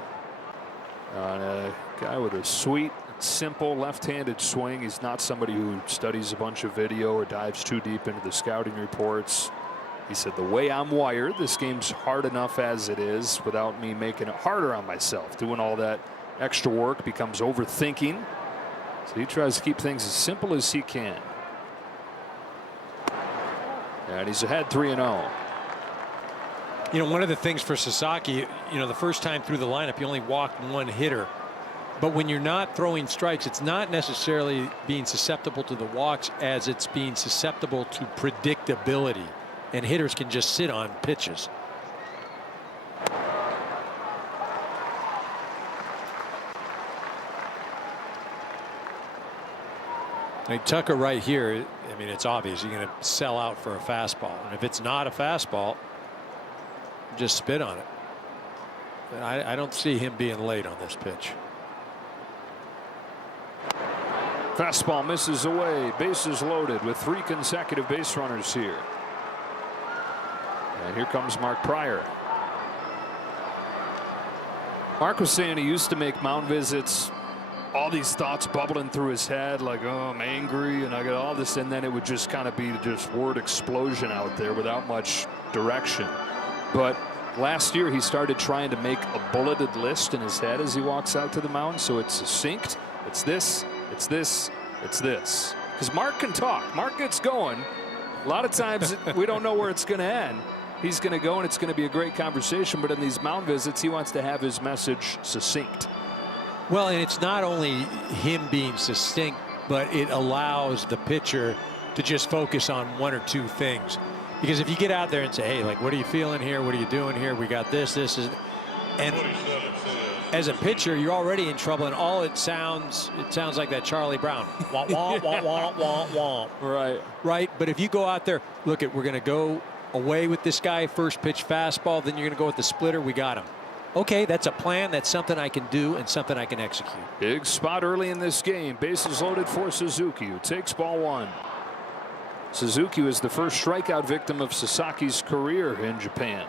on a guy with a sweet, simple left-handed swing. He's not somebody who studies a bunch of video or dives too deep into the scouting reports. He said, the way I'm wired, this game's hard enough as it is without me making it harder on myself. Doing all that extra work becomes overthinking. So he tries to keep things as simple as he can. And he's ahead 3-0. You know, one of the things for Sasaki, you know, the first time through the lineup, you only walked one hitter. But when you're not throwing strikes, it's not necessarily being susceptible to the walks as it's being susceptible to predictability. And hitters can just sit on pitches. I mean, Tucker right here, I mean, it's obvious you're going to sell out for a fastball. And if it's not a fastball, just spit on it. I don't see him being late on this pitch. Fastball misses away. Bases loaded with 3 consecutive base runners here. And here comes Mark Prior. Mark was saying he used to make mound visits, all these thoughts bubbling through his head like, oh, I'm angry and I got all this, and then it would just kind of be just word explosion out there without much direction. But last year he started trying to make a bulleted list in his head as he walks out to the mound, so it's succinct. It's this, it's this, it's this. Because Mark can talk. Mark gets going. A lot of times we don't know where it's going to end. He's going to go and it's going to be a great conversation, but in these mound visits he wants to have his message succinct. Well, and it's not only him being succinct, but it allows the pitcher to just focus on 1 or 2 things. Because if you get out there and say, hey, like, what are you feeling here? What are you doing here? We got this is, and as a pitcher, you're already in trouble, and all it sounds like that Charlie Brown. Wah, wah, wah, wah, wah, wah. Right. Right. But if you go out there, look, we're going to go away with this guy, first pitch fastball, then you're going to go with the splitter. We got him. Okay, that's a plan. That's something I can do and something I can execute. Big spot early in this game. Bases loaded for Suzuki, who takes ball 1. Suzuki was the first strikeout victim of Sasaki's career in Japan.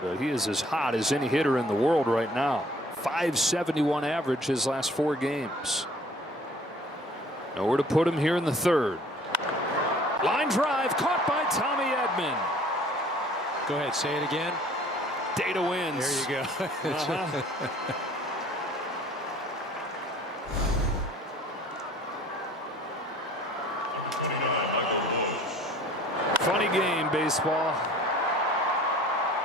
But he is as hot as any hitter in the world right now. .571 average his last 4 games. Nowhere to put him here in the 3rd. Line drive caught by Tommy Edman. Go ahead, say it again. Data wins. There you go. Funny game, baseball.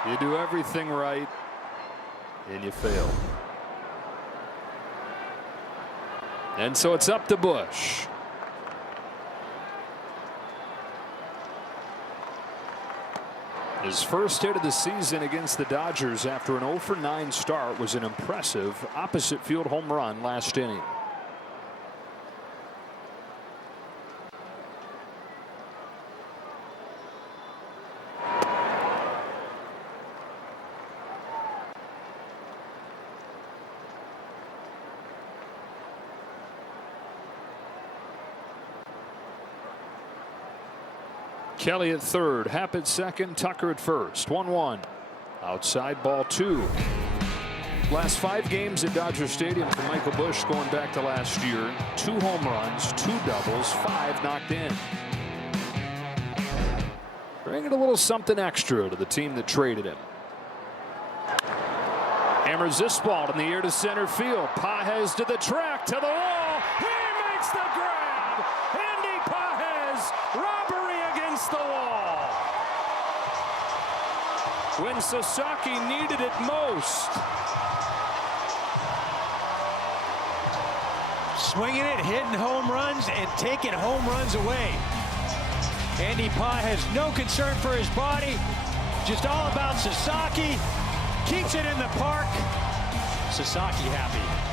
You do everything right and you fail. And so it's up to Bush. His first hit of the season against the Dodgers after an 0-for-9 start was an impressive opposite field home run last inning. Kelly at 3rd, Happ at 2nd, Tucker at 1st. 1-1. Outside ball 2. Last 5 games at Dodger Stadium for Michael Busch going back to last year. 2 home runs, 2 doubles, 5 knocked in. Bringing a little something extra to the team that traded him. Hammers this ball in the air to center field. Pages to the track, to the wall. He makes the grab. when Sasaki needed it most. Swinging it, hitting home runs, and taking home runs away. Andy Pye has no concern for his body. Just all about Sasaki. Keeps it in the park. Sasaki happy.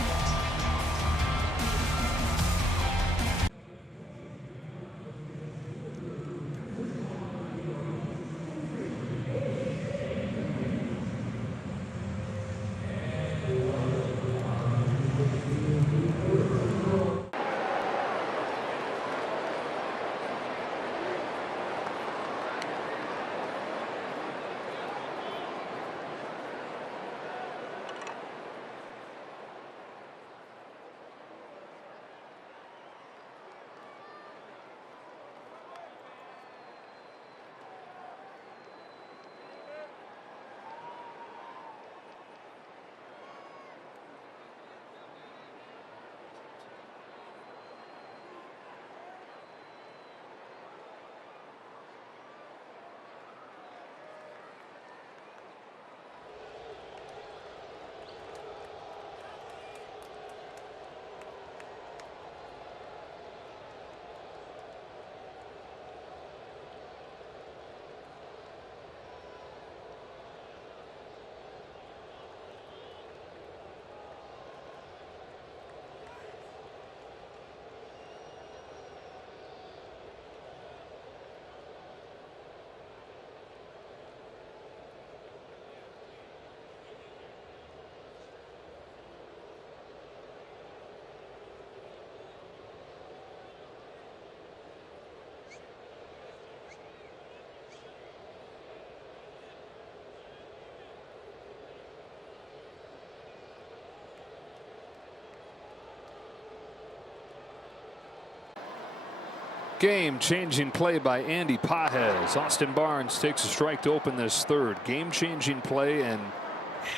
Game-changing play by Andy Pages. Austin Barnes takes a strike to open this third. Game-changing play and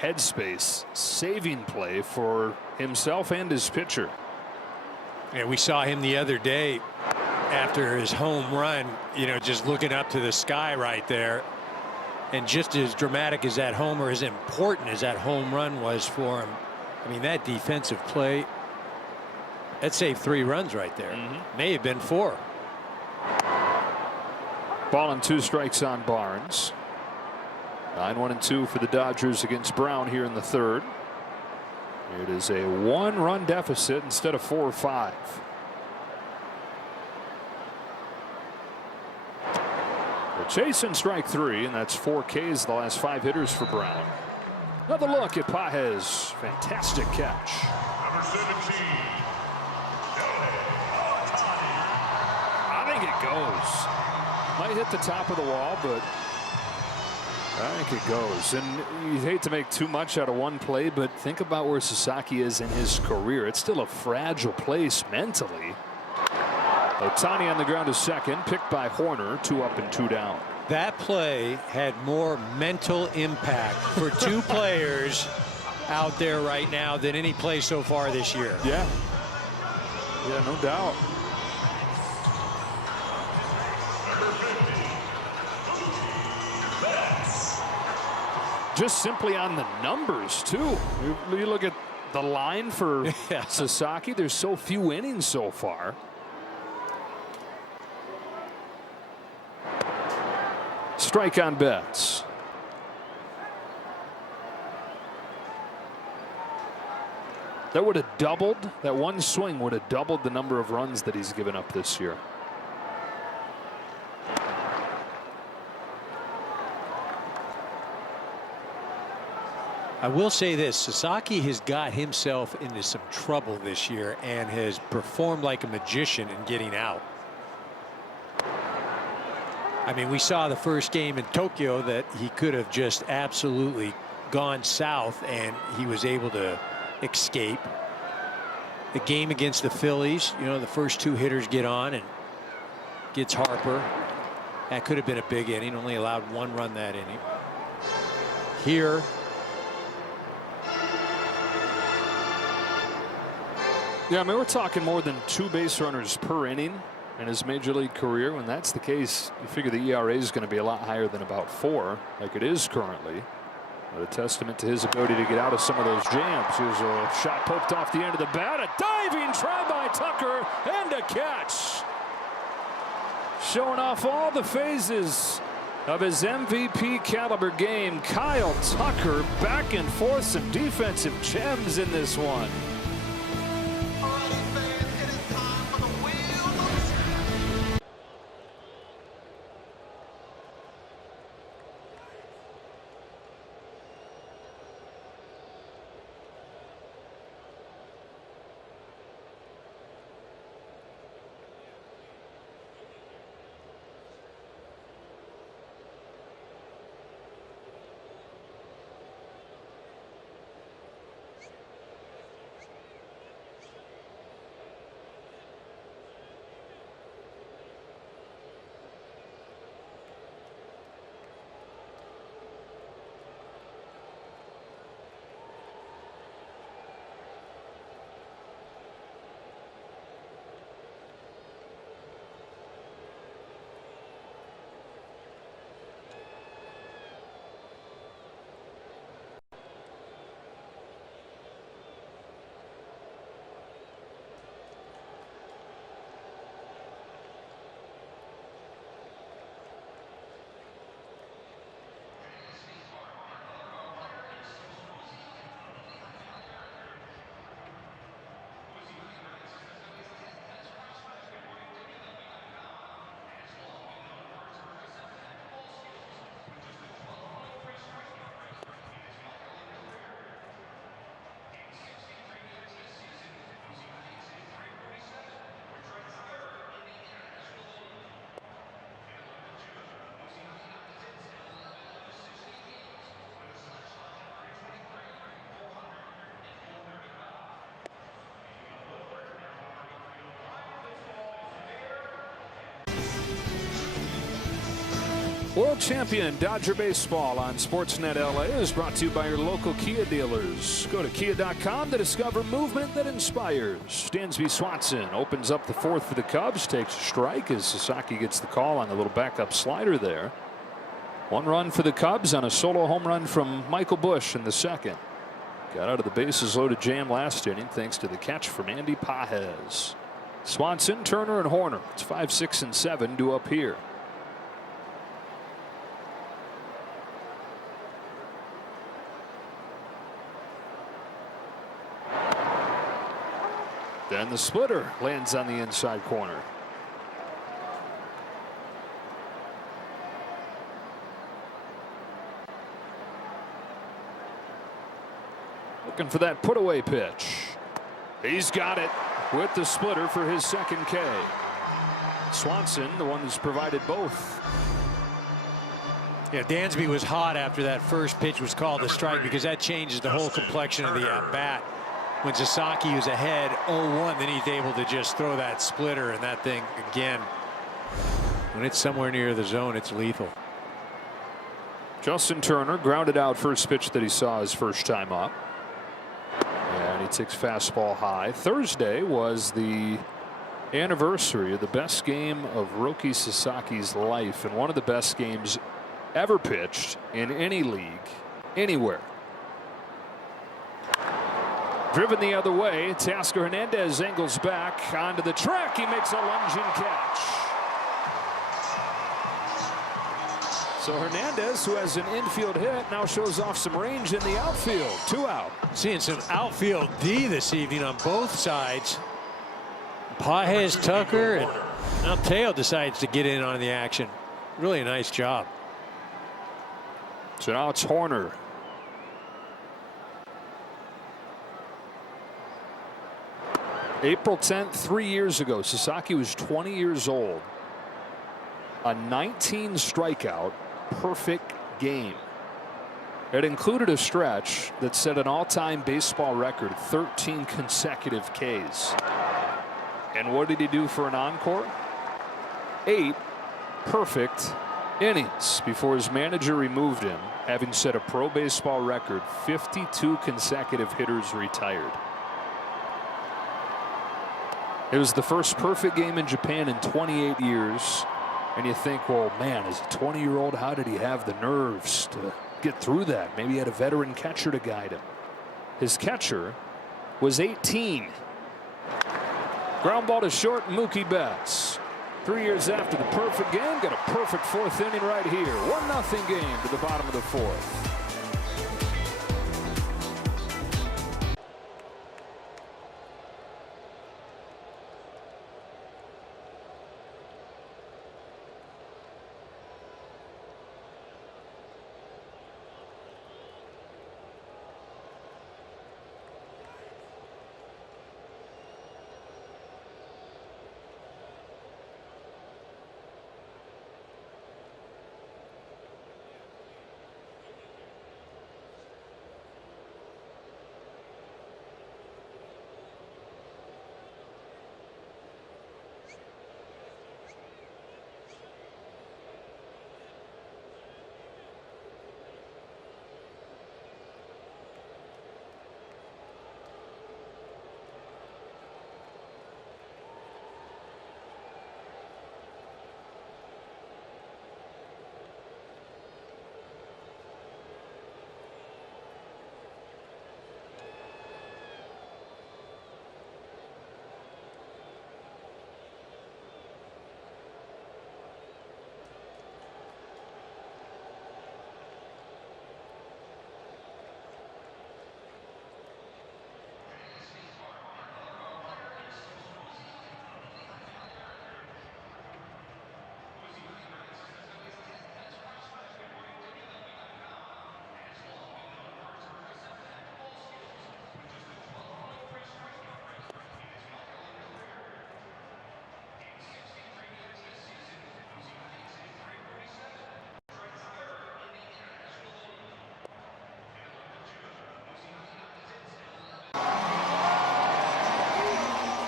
headspace saving play for himself and his pitcher. Yeah, we saw him the other day after his home run, you know, just looking up to the sky right there. And just as dramatic as that homer, as important as that home run was for him, I mean, that defensive play, that saved 3 runs right there. May have been 4. Ball and 2 strikes on Barnes. 9-1-2 for the Dodgers against Brown here in the third. It is a 1-run deficit instead of 4 or 5. The chase and strike 3, and that's 4 Ks the last 5 hitters for Brown. Another look at Pages. Fantastic catch. Number 17. I think it goes. Might hit the top of the wall, but I think it goes. And you hate to make too much out of one play, but think about where Sasaki is in his career. It's still a fragile place mentally. Ohtani on the ground to second, picked by Horner. 2 up and 2 down. That play had more mental impact for 2 players out there right now than any play so far this year. Yeah, no doubt. Just simply on the numbers, too. You look at the line for Sasaki. There's so few innings so far. Strike on Betts. That would have doubled. That one swing would have doubled the number of runs that he's given up this year. I will say this, Sasaki has got himself into some trouble this year and has performed like a magician in getting out. I mean, we saw the first game in Tokyo that he could have just absolutely gone south, and he was able to escape. The game against the Phillies, you know, the first 2 hitters get on and gets Harper. That could have been a big inning, only allowed 1 run that inning. Here, yeah, I mean, we're talking more than 2 base runners per inning. in his major league career. When that's the case, you figure the ERA is going to be a lot higher than about 4, like it is currently. But a testament to his ability to get out of some of those jams. Here's a shot poked off the end of the bat. A diving try by Tucker and a catch. Showing off all the phases of his MVP caliber game. Kyle Tucker back and forth, some defensive gems in this one. World Champion Dodger Baseball on Sportsnet LA is brought to you by your local Kia dealers. Go to Kia.com to discover movement that inspires. Dansby Swanson opens up the 4th for the Cubs, takes a strike as Sasaki gets the call on a little backup slider there. 1 run for the Cubs on a solo home run from Michael Busch in the 2nd. Got out of the bases loaded jam last inning thanks to the catch from Andy Pages. Swanson, Turner, and Horner. It's 5, 6, and 7 due up here. Then the splitter lands on the inside corner. Looking for that put away pitch. He's got it with the splitter for his 2nd K. Swanson, the one who's provided both. Yeah, Dansby was hot after that first pitch was called a strike because that changes the whole complexion of the at-bat. When Sasaki was ahead 0-1, then he's able to just throw that splitter, and that thing again, when it's somewhere near the zone, it's lethal. Justin Turner grounded out first pitch that he saw his first time up. And he takes fastball high. Thursday was the anniversary of the best game of Roki Sasaki's life and one of the best games ever pitched in any league, anywhere. Driven the other way, Teoscar Hernandez angles back onto the track. He makes a lunging catch. So Hernandez, who has an infield hit, now shows off some range in the outfield. 2 out. Seeing some outfield D this evening on both sides. Pages, Tucker, and now Teo decides to get in on the action. Really a nice job. So now it's Horner. April 10th, 3 years ago, Sasaki was 20 years old. A 19 strikeout, perfect game. It included a stretch that set an all-time baseball record, 13 consecutive Ks. And what did he do for an encore? 8 perfect innings before his manager removed him, having set a pro baseball record, 52 consecutive hitters retired. It was the first perfect game in Japan in 28 years. And you think, well, man, as a 20-year-old, how did he have the nerves to get through that? Maybe he had a veteran catcher to guide him. His catcher was 18. Ground ball to short, Mookie Betts. 3 years after the perfect game, got a perfect fourth inning right here. 1-0 game to the bottom of the fourth.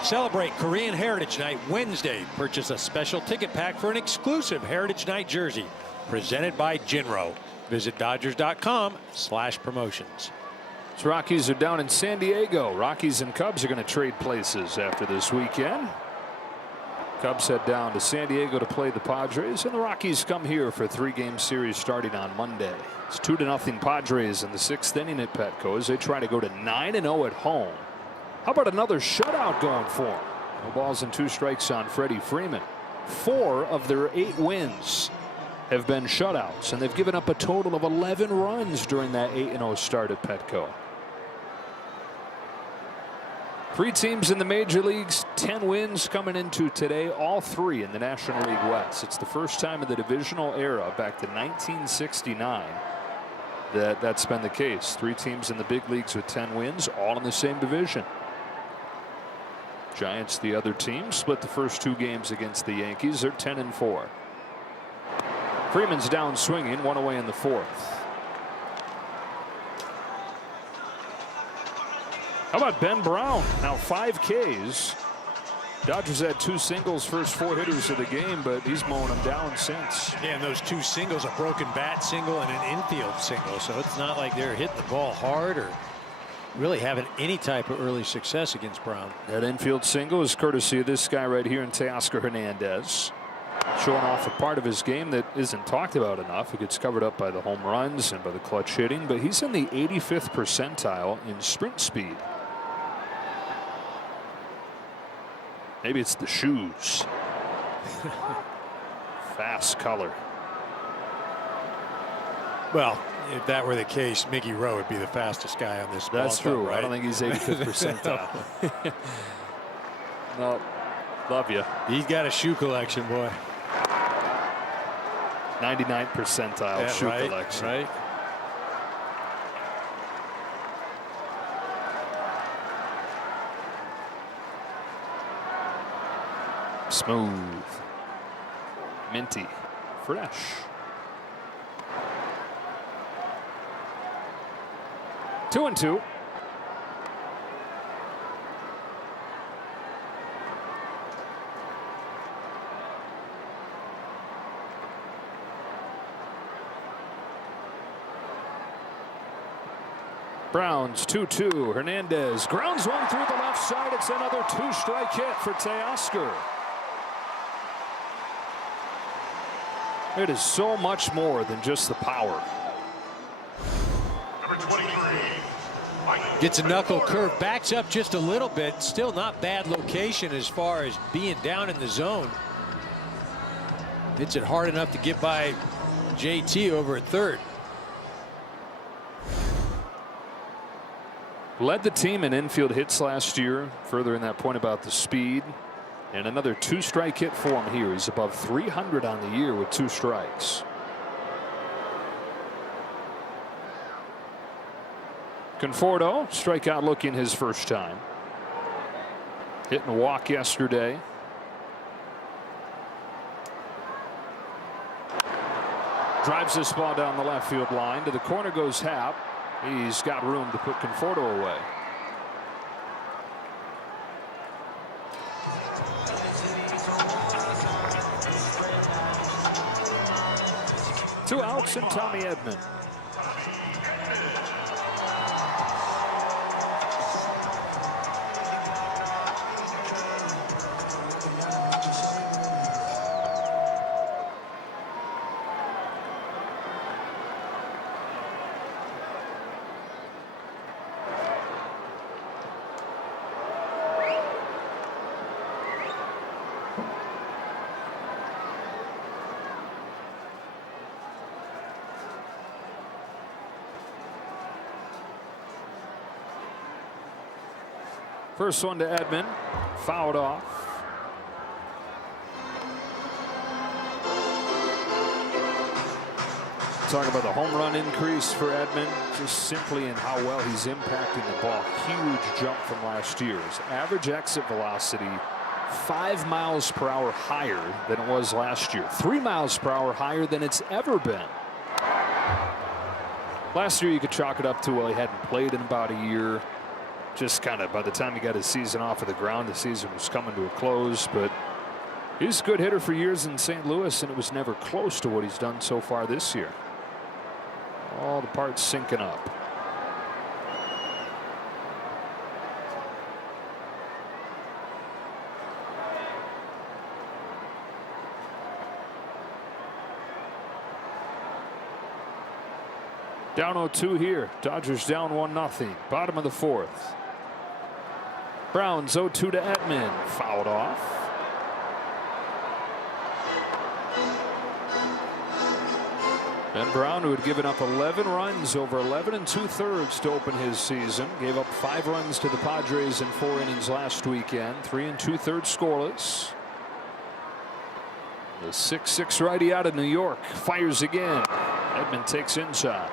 Celebrate Korean Heritage Night Wednesday. Purchase a special ticket pack for an exclusive Heritage Night jersey presented by Jinro. Visit Dodgers.com/promotions. So Rockies are down in San Diego. Rockies and Cubs are going to trade places after this weekend. Cubs head down to San Diego to play the Padres, and the Rockies come here for a 3-game series starting on Monday. It's 2-0 Padres in the 6th inning at Petco as they try to go to 9-0 at home. How about another shutout going for them? No balls and 2 strikes on Freddie Freeman. 4 of their 8 wins have been shutouts, and they've given up a total of 11 runs during that 8-0 start at Petco. 3 teams in the major leagues, 10 wins coming into today, all 3 in the National League West. It's the first time in the divisional era back to 1969 that's been the case. 3 teams in the big leagues with 10 wins, all in the same division. Giants, the other team, split the first 2 games against the Yankees. They're 10-4. Freeman's down swinging, 1 away in the 4th. How about Ben Brown? Now 5 Ks. Dodgers had 2 singles, first 4 hitters of the game, but he's mowing them down since. Yeah, and those 2 singles, a broken bat single and an infield single. So it's not like they're hitting the ball hard or really having any type of early success against Brown. That infield single is courtesy of this guy right here in Teoscar Hernandez. Showing off a part of his game that isn't talked about enough. It gets covered up by the home runs and by the clutch hitting, but he's in the 85th percentile in sprint speed. Maybe it's the shoes. Fast color. Well, if that were the case, Miggy Rowe would be the fastest guy on this ball. That's true. Right? I don't think he's 85th percentile. No, love you. He's got a shoe collection, boy. 99th percentile shoe collection. Right. Smooth, minty, fresh. Two and two. Browns 2-2. Hernandez grounds one through the left side. It's another 2-strike hit for Teoscar. It is so much more than just the power. Number 23. Gets a knuckle curve, backs up just a little bit. Still not bad location as far as being down in the zone. Hits it hard enough to get by JT over at third. Led the team in infield hits last year, furthering that point about the speed. And another 2-strike hit for him here. He's above 300 on the year with 2 strikes. Conforto, strikeout looking his first time. Hit and walk yesterday. Drives this ball down the left field line. To the corner goes Happ. He's got room to put Conforto away. Two outs and Tommy Edman. First one to Edman, fouled off. Talk about the home run increase for Edman, just simply in how well he's impacting the ball. Huge jump from last year. His average exit velocity 5 miles per hour higher than it was last year. 3 miles per hour higher than it's ever been. Last year you could chalk it up to, well, he hadn't played in about a year. Just kind of by the time he got his season off of the ground, the season was coming to a close. But he's a good hitter for years in St. Louis, and it was never close to what he's done so far this year. All the parts syncing up. Down 0-2 here. Dodgers down 1-0. Bottom of the 4th. Browns 0-2 to Edman. Fouled off. Ben Brown, who had given up 11 runs over 11 2/3 to open his season, gave up 5 runs to the Padres in 4 innings last weekend. 3 2/3 scoreless. The 6'6" righty out of New York fires again. Edman takes inside.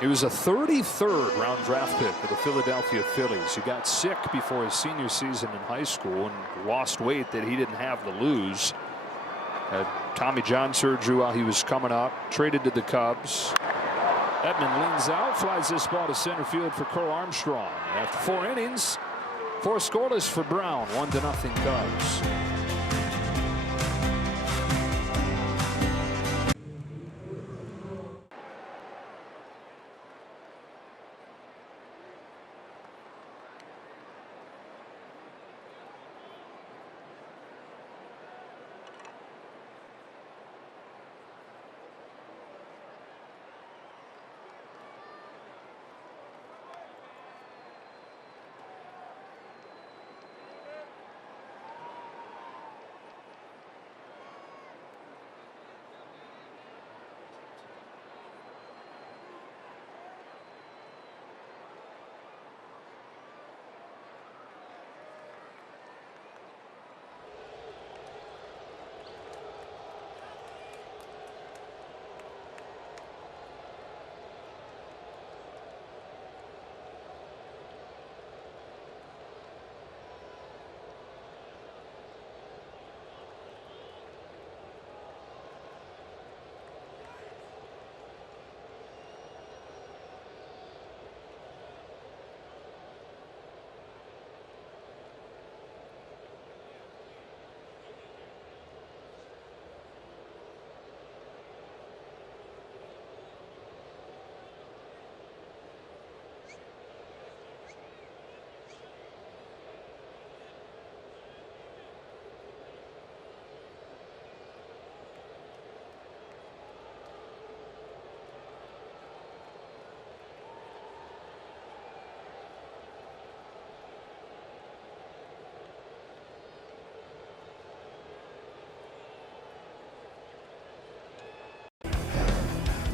He was a 33rd round draft pick for the Philadelphia Phillies. He got sick before his senior season in high school and lost weight that he didn't have to lose. Had Tommy John surgery while he was coming up. Traded to the Cubs. Edman leans out, flies this ball to center field for Crow Armstrong. After 4 innings, 4 scoreless for Brown. 1-0 Cubs.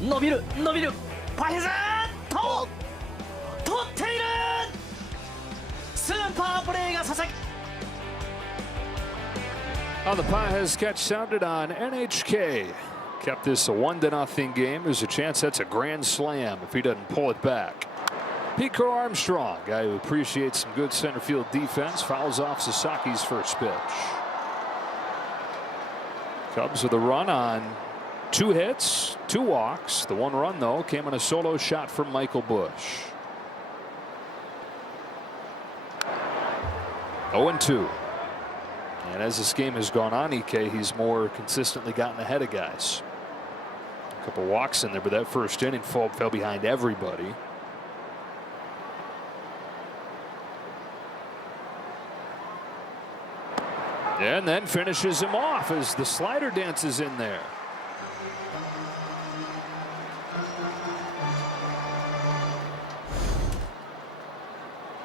伸びるパイヘズと取っているスーパープレーが佐々木 On the Pages catch sounded on NHK. Kept this a 1-0 game. There's a chance that's a grand slam if he doesn't pull it back. Pete Crow Armstrong, guy who appreciates some good center field defense, fouls off Sasaki's first pitch. Cubs with a run on 2 hits, 2 walks. The 1 run, though, came on a solo shot from Michael Busch. 0-2. And as this game has gone on, EK, he's more consistently gotten ahead of guys. A couple walks in there, but that first inning fell behind everybody. And then finishes him off as the slider dances in there.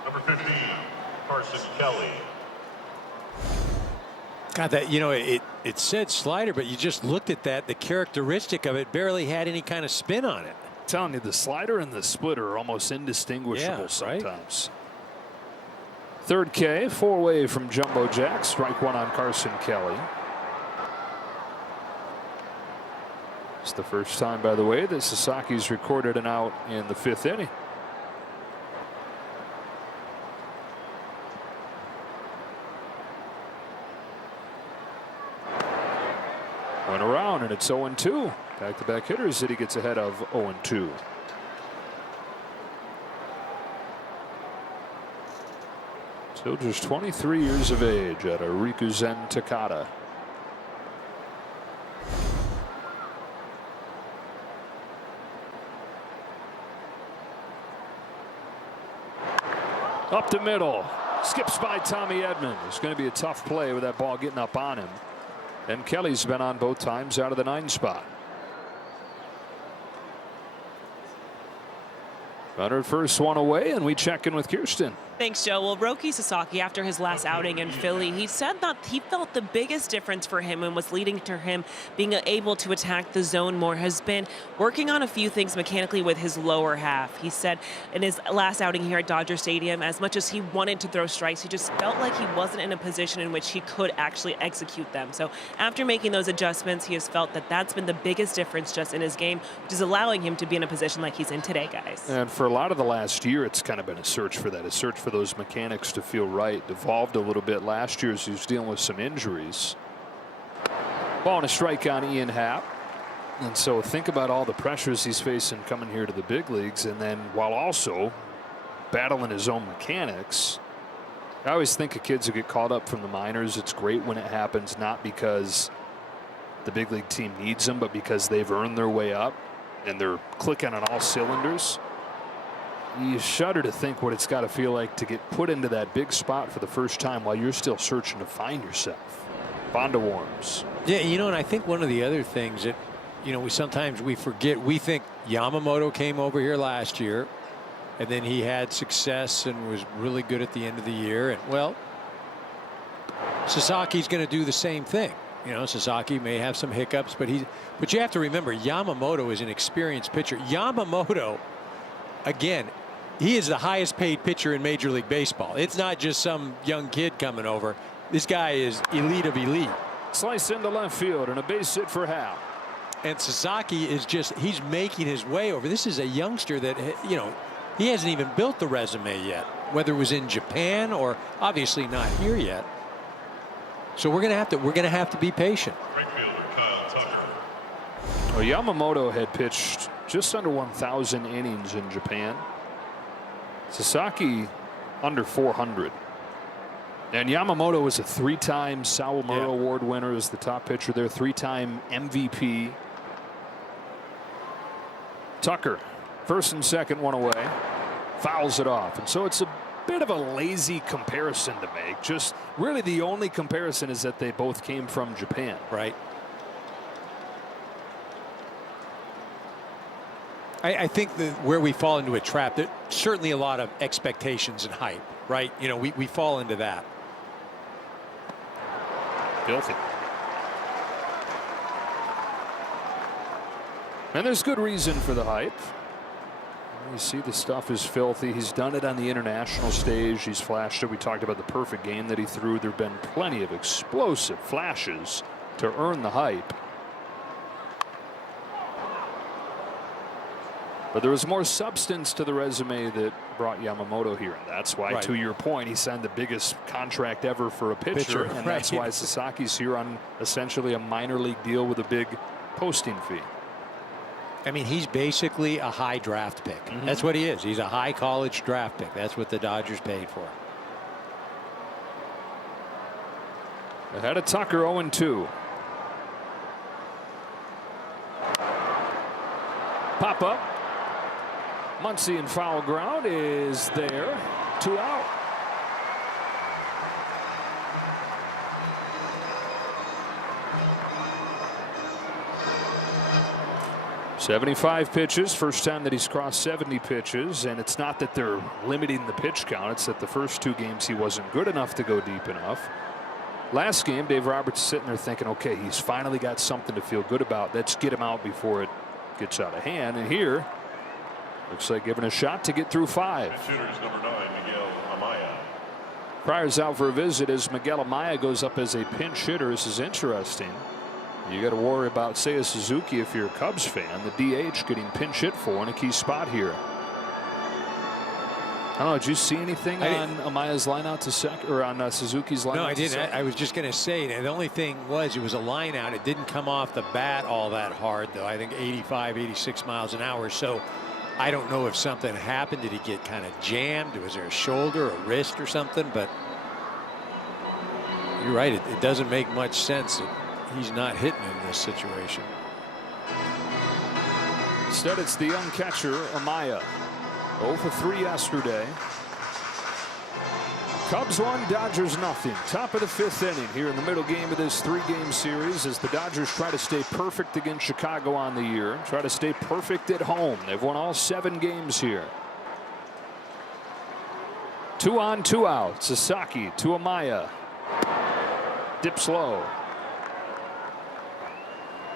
Number 15, Carson Kelly. God, that, you know, it said slider, but you just looked at that. The characteristic of it barely had any kind of spin on it. I'm telling you, the slider and the splitter are almost indistinguishable sometimes. Right? Third K, 4 away from Jumbo Jack. Strike 1 on Carson Kelly. It's the first time, by the way, that Sasaki's recorded an out in the 5th inning. Went around, and it's 0-2. Back-to-back hitters that he gets ahead of 0-2. Still just 23 years of age at a Rikuzen Takada. Up the middle. Skips by Tommy Edman. It's going to be a tough play with that ball getting up on him. And Kelly's been on both times out of the 9 spot. Runner at first, 1 away, and we check in with Kirsten. Thanks, Joe. Well, Roki Sasaki, after his last outing in Philly, he said that he felt the biggest difference for him and was leading to him being able to attack the zone more has been working on a few things mechanically with his lower half. He said in his last outing here at Dodger Stadium, as much as he wanted to throw strikes, he just felt like he wasn't in a position in which he could actually execute them. So after making those adjustments, he has felt that that's been the biggest difference just in his game, which is allowing him to be in a position like he's in today, guys. And for a lot of the last year, it's kind of been a search for that, a search for those mechanics to feel right. Devolved a little bit last year as he was dealing with some injuries. Ball and a strike on Ian Happ. And so think about all the pressures he's facing coming here to the big leagues, and then while also battling his own mechanics. I always think of kids who get called up from the minors. It's great when it happens, not because the big league team needs them, but because they've earned their way up and they're clicking on all cylinders. You shudder to think what it's got to feel like to get put into that big spot for the first time while you're still searching to find yourself. Bonda Worms. Yeah, you know, and I think one of the other things that, you know, sometimes we forget, we think Yamamoto came over here last year and then he had success and was really good at the end of the year. And well, Sasaki's going to do the same thing. You know, Sasaki may have some hiccups, but you have to remember Yamamoto is an experienced pitcher. Yamamoto, again, he is the highest paid pitcher in Major League Baseball. It's not just some young kid coming over. This guy is elite of elite. Slice into left field and a base hit for Happ. And Sasaki is he's making his way over. This is a youngster that, you know, he hasn't even built the resume yet, whether it was in Japan or obviously not here yet. So we're going to have to be patient. Well, Yamamoto had pitched just under 1,000 innings in Japan. Sasaki under 400. And Yamamoto was a 3-time Sawamura Award winner as the top pitcher there, 3-time MVP. Tucker, first and second, 1 away, fouls it off. And so it's a bit of a lazy comparison to make. Just really the only comparison is that they both came from Japan. Right. I think that where we fall into a trap, there's certainly a lot of expectations and hype, right? You know, we fall into that. Filthy. And there's good reason for the hype. You see the stuff is filthy. He's done it on the international stage. He's flashed it. We talked about the perfect game that he threw. There have been plenty of explosive flashes to earn the hype. But there was more substance to the resume that brought Yamamoto here. And that's why, to your point, he signed the biggest contract ever for a pitcher. And that's why Sasaki's here on essentially a minor league deal with a big posting fee. I mean, he's basically a high draft pick. That's what he is. He's a high college draft pick. That's what the Dodgers paid for. Ahead of Tucker, 0-2. Pop up. Muncy in foul ground is there. 2 out. .75 pitches, first time that he's crossed 70 pitches, and it's not that they're limiting the pitch count, it's that the first 2 games he wasn't good enough to go deep enough. Last game, Dave Roberts sitting there thinking, okay, he's finally got something to feel good about. Let's get him out before it gets out of hand. And here, looks like giving a shot to get through 5. Hitters number 9, Miguel Amaya. Pryor's out for a visit as Miguel Amaya goes up as a pinch hitter. This is interesting. You got to worry about Seiya Suzuki if you're a Cubs fan. The DH getting pinch hit for in a key spot here. I don't know. Did you see anything on Amaya's line out to second, or on Suzuki's line out? No, I didn't. I was just going to say, the only thing was it was a line out. It didn't come off the bat all that hard, though. I think 85, 86 miles an hour. So I don't know if something happened. Did he get kind of jammed? Was there a shoulder, a wrist, or something? But you're right. It doesn't make much sense that he's not hitting in this situation. Instead, it's the young catcher, Amaya. 0 for 3 yesterday. Cubs 1, Dodgers nothing. Top of the 5th inning here in the middle game of this 3-game series as the Dodgers try to stay perfect against Chicago on the year. Try to stay perfect at home. They've won all 7 games here. 2 on, 2 out. Sasaki to Amaya. Dips low.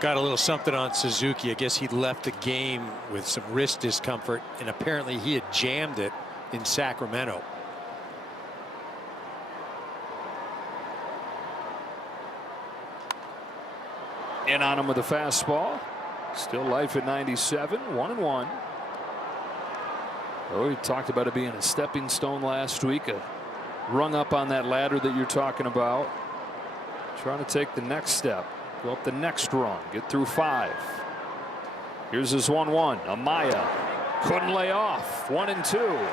Got a little something on Suzuki. I guess he left the game with some wrist discomfort, and apparently he had jammed it in Sacramento. In on him with a fastball. Still life at 97. 1-1. Oh, he talked about it being a stepping stone last week. A rung up on that ladder that you're talking about. Trying to take the next step. Go up the next rung. Get through 5. Here's his 1-1. Amaya couldn't lay off. 1-2.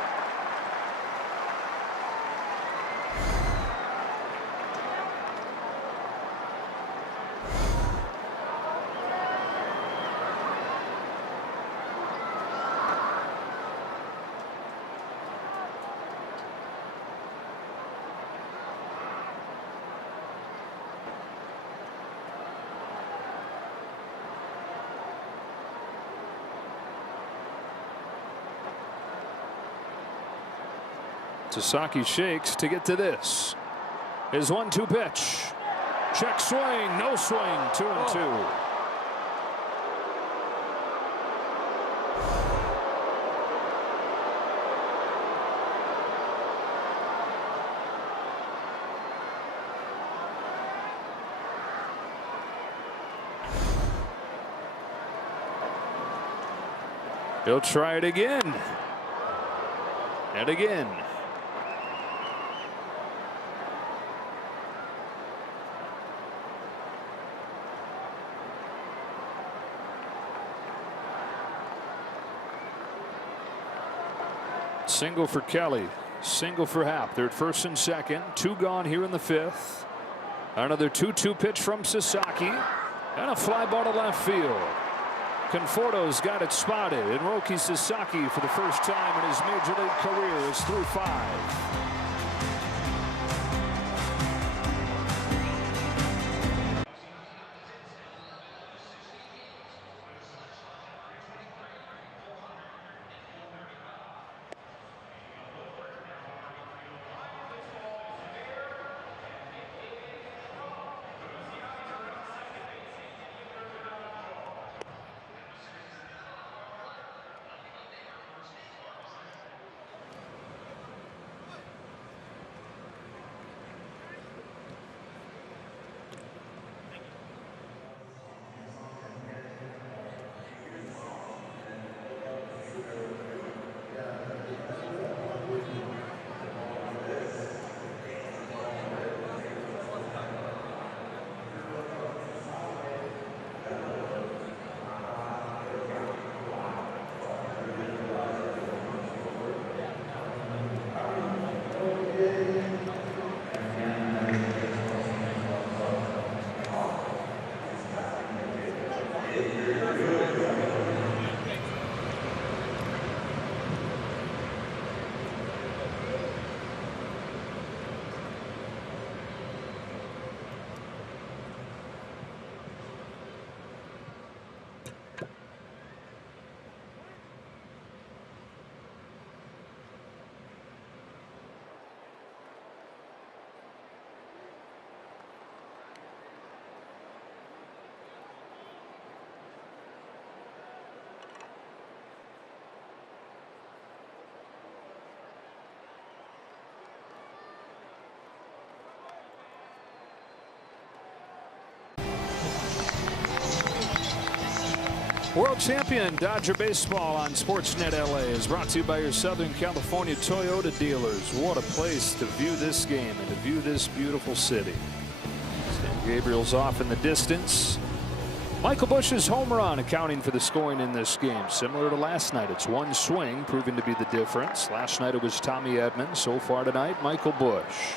Sasaki shakes to get to this. His 1-2 pitch. Check swing, no swing, 2-2. He'll try it again. And again. Single for Kelly, single for Happ. They're at first and second. 2 gone here in the 5th. Another 2-2 pitch from Sasaki. And a fly ball to left field. Conforto's got it spotted. And Roki Sasaki, for the first time in his major league career, is through 5. World Champion Dodger Baseball on Sportsnet LA is brought to you by your Southern California Toyota dealers. What a place to view this game and to view this beautiful city. Stan Gabriel's off in the distance. Michael Busch's home run accounting for the scoring in this game. Similar to last night, it's one swing proving to be the difference. Last night it was Tommy Edman. So far tonight, Michael Busch.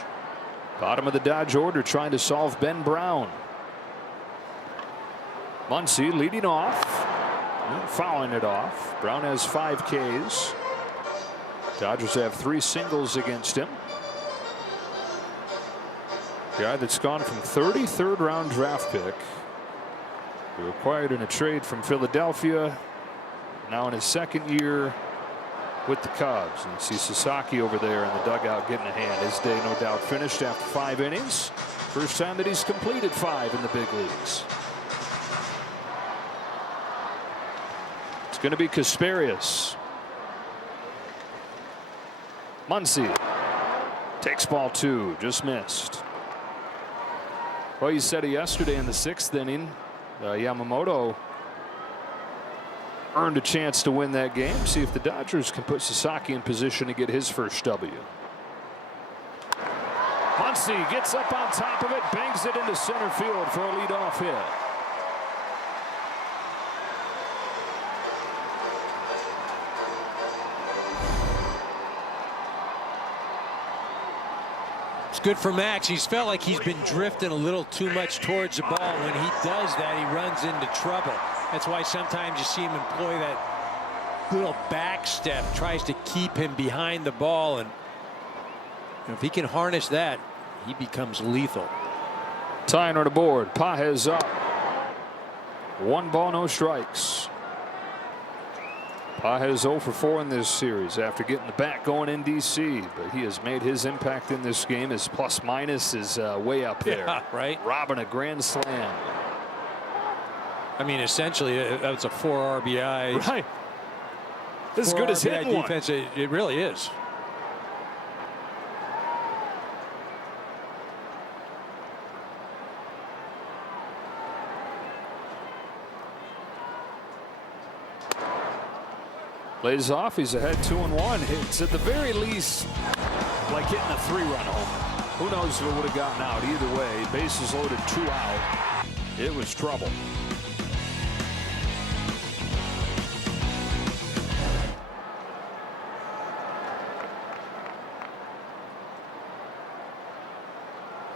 Bottom of the Dodge order trying to solve Ben Brown. Muncy leading off. Fouling it off. Brown has 5 Ks. Dodgers have 3 singles against him. Guy that's gone from 33rd round draft pick. He acquired in a trade from Philadelphia. Now in his 2nd year with the Cubs. And you see Sasaki over there in the dugout getting a hand. His day no doubt finished after 5 innings. First time that he's completed 5 in the big leagues. Going to be Kasparius. Muncy takes ball 2, just missed. Well, you said it yesterday in the 6th inning. Yamamoto earned a chance to win that game. See if the Dodgers can put Sasaki in position to get his first W. Muncy gets up on top of it, bangs it into center field for a leadoff hit. Good for Max. He's felt like he's been drifting a little too much towards the ball. When he does that, he runs into trouble. That's why sometimes you see him employ that little back step, tries to keep him behind the ball, and if he can harness that, he becomes lethal. Tying on the board. Pages up. 1 ball, no strikes. Pages 0 for 4 in this series after getting the bat going in D.C. But he has made his impact in this game. His plus minus is way up there. Yeah, right. Robbing a grand slam. I mean, essentially, that's a 4 RBI. Right. As good as hitting one. Defense, it really is. Lays off. He's ahead 2-1. It's at the very least like hitting a 3-run homer. Who knows if it would have gotten out either way. Bases loaded, 2 out. It was trouble.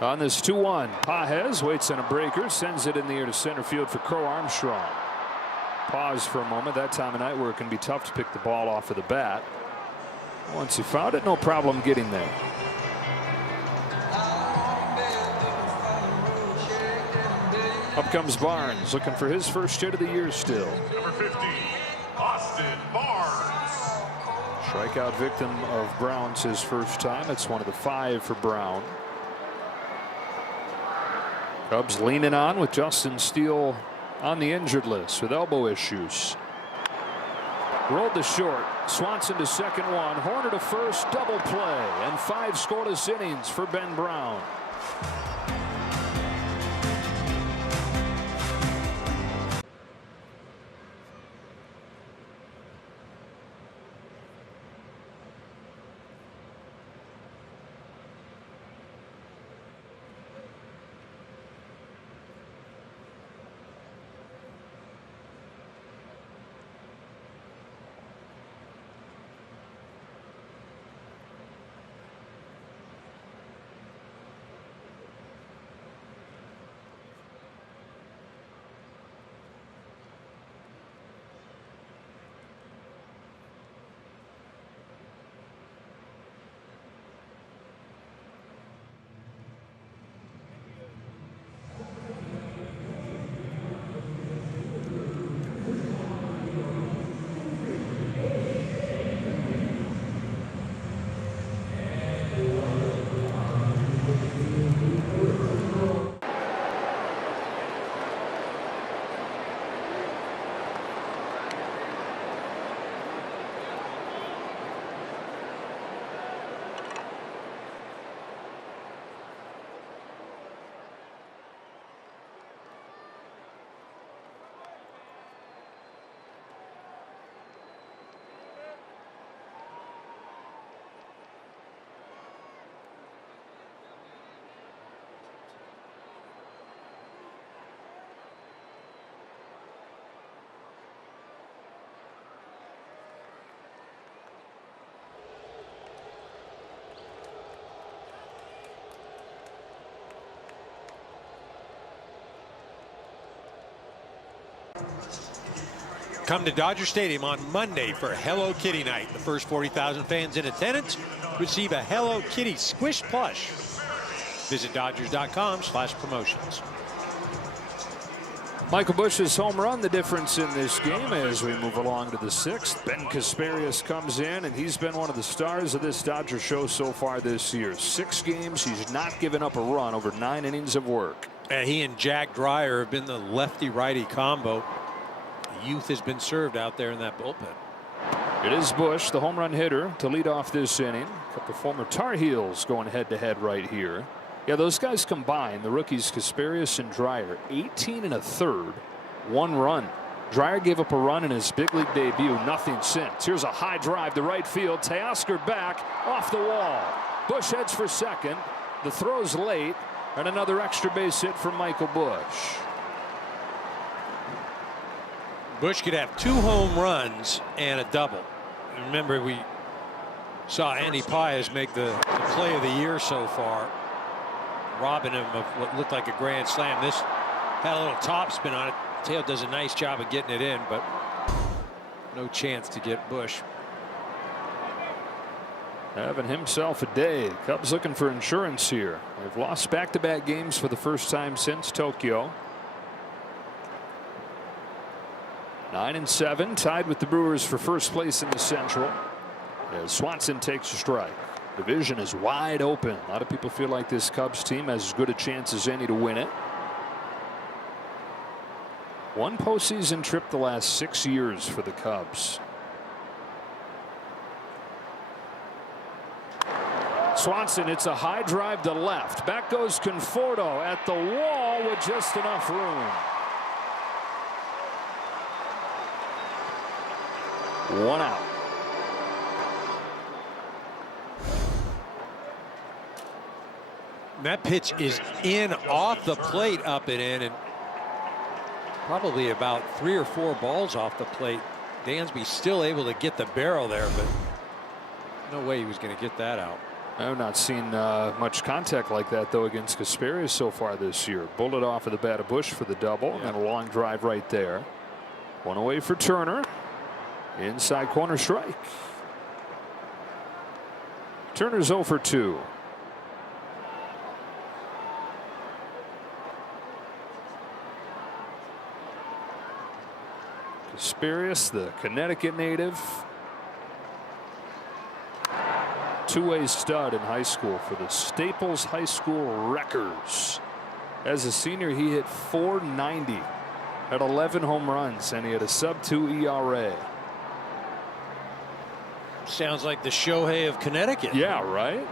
On this 2-1, Pages waits on a breaker, sends it in the air to center field for Crow Armstrong. Pause for a moment. That time of night where it can be tough to pick the ball off of the bat. Once he found it, no problem getting there. Up comes Barnes, looking for his first hit of the year still. Number 50, Austin Barnes. Strikeout victim of Brown's his first time. It's one of the 5 for Brown. Cubs leaning on with Justin Steele on the injured list with elbow issues. Rolled to short. Swanson to second 1. Horner to first. Double play. And 5 scoreless innings for Ben Brown. Come to Dodger Stadium on Monday for Hello Kitty Night. The first 40,000 fans in attendance receive a Hello Kitty Squish plush. Visit Dodgers.com/promotions. Michael Busch's home run, the difference in this game as we move along to the 6th. Ben Kasparias comes in, and he's been one of the stars of this Dodger show so far this year. 6 games, he's not given up a run over 9 innings of work. And he and Jack Dreyer have been the lefty-righty combo. Youth has been served out there in that bullpen. It is Busch, the home run hitter, to lead off this inning. A couple former Tar Heels going head-to-head right here. Yeah, those guys combined, the rookies Kasparias and Dreyer, 18 1/3, 1 run. Dreyer gave up a run in his big league debut, nothing since. Here's a high drive to right field. Teoscar back off the wall. Busch heads for second. The throw's late, and another extra base hit from Michael Busch. Busch could have 2 home runs and a double. Remember, we saw Andy Paez make the play of the year so far, robbing him of what looked like a grand slam. This had a little topspin on it. Teo does a nice job of getting it in, but no chance to get Busch. Having himself a day. Cubs looking for insurance here. They've lost back-to-back games for the first time since Tokyo. 9-7, tied with the Brewers for first place in the Central. As Swanson takes a strike. Division is wide open. A lot of people feel like this Cubs team has as good a chance as any to win it. 1 postseason trip the last 6 years for the Cubs. Swanson, it's a high drive to left. Back goes Conforto at the wall with just enough room. 1 out. That pitch is in off the plate, up and in, and probably about 3 or 4 balls off the plate. Dansby still able to get the barrel there, but no way he was going to get that out. I've not seen much contact like that, though, against Kasparias so far this year. Bullet off of the bat of Busch for the double, and a long drive right there. 1 away for Turner. Inside corner strike. Turner's 0 for 2. Kasparias, the Connecticut native. 2-way stud in high school for the Staples High School Wreckers. As a senior, he hit .490 at 11 home runs, and he had a sub-2 ERA. Sounds like the Shohei of Connecticut. Yeah, right?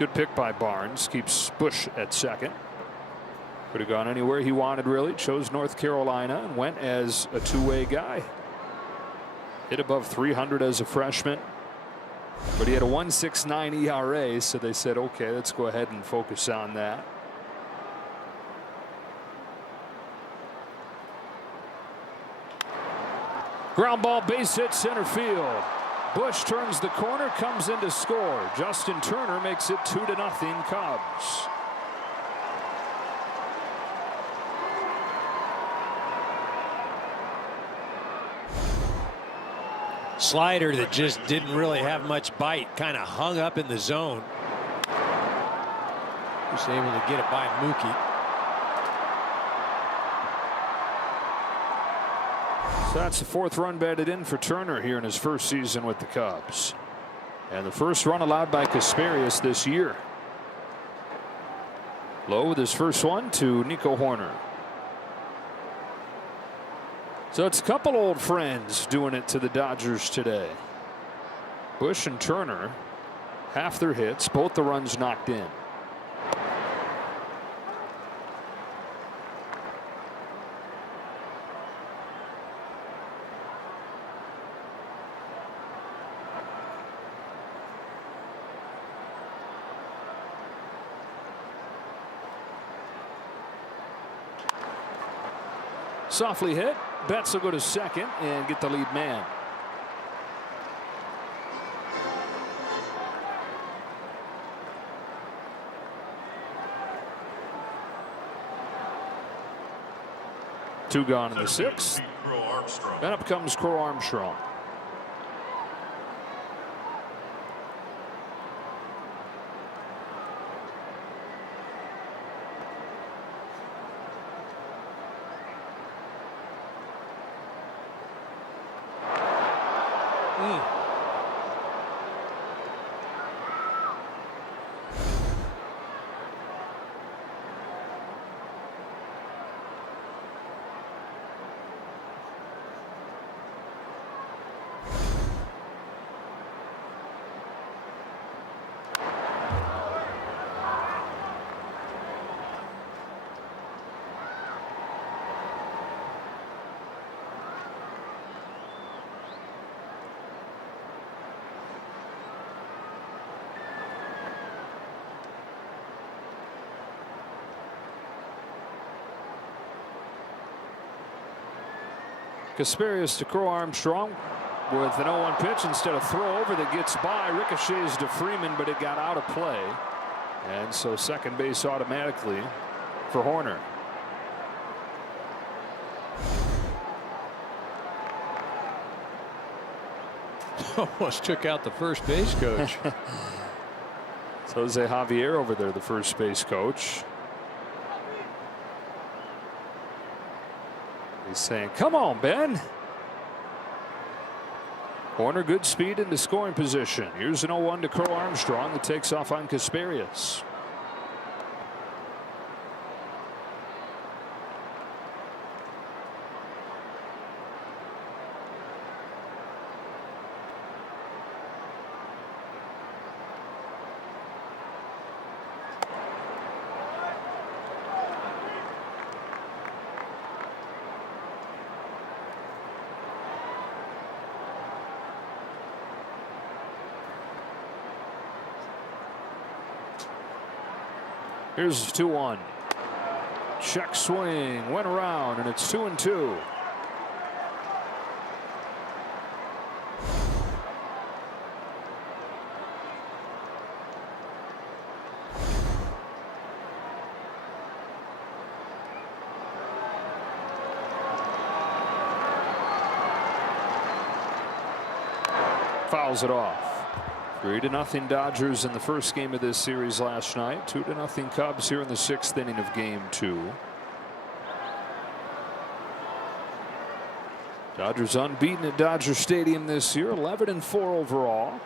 Good pick by Barnes. Keeps Busch at second. Could have gone anywhere he wanted, really. Chose North Carolina and went as a 2-way guy. Hit above 300 as a freshman. But he had a 1.69 ERA, so they said, okay, let's go ahead and focus on that. Ground ball, base hit, center field. Busch turns the corner, comes in to score. Justin Turner makes it 2-0 Cubs. Slider that just didn't really have much bite, kind of hung up in the zone. Just able to get it by Mookie. So that's the 4th run batted in for Turner here in his first season with the Cubs. And the first run allowed by Kasparias this year. Low with his first one to Nico Hoerner. So it's a couple old friends doing it to the Dodgers today. Busch and Turner, half their hits, both the runs knocked in. Softly hit. Betts will go to second and get the lead man. 2 gone in the 6th. Then up comes Crow Armstrong. Kasperius to Crow Armstrong with an 0-1 pitch instead of throw over that gets by. Ricochets to Freeman, but it got out of play. And so second base automatically for Horner. Almost took out the first base coach. It's Jose Javier over there, the first base coach. He's saying, come on, Ben. Horner, good speed into scoring position. Here's an 0-1 to Crow Armstrong that takes off on Kasperius. Here's 2-1. Check swing, went around, and it's 2-2. Fouls it off. 3-0 Dodgers in the first game of this series last night. 2-0 Cubs here in the 6th inning of game 2. Dodgers unbeaten at Dodger Stadium this year, 11-4 overall.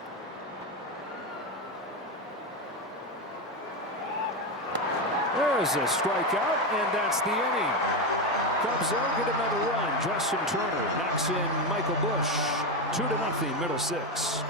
There's a strikeout, and that's the inning. Cubs will get another run. Justin Turner knocks in Michael Busch. 2-0 middle 6.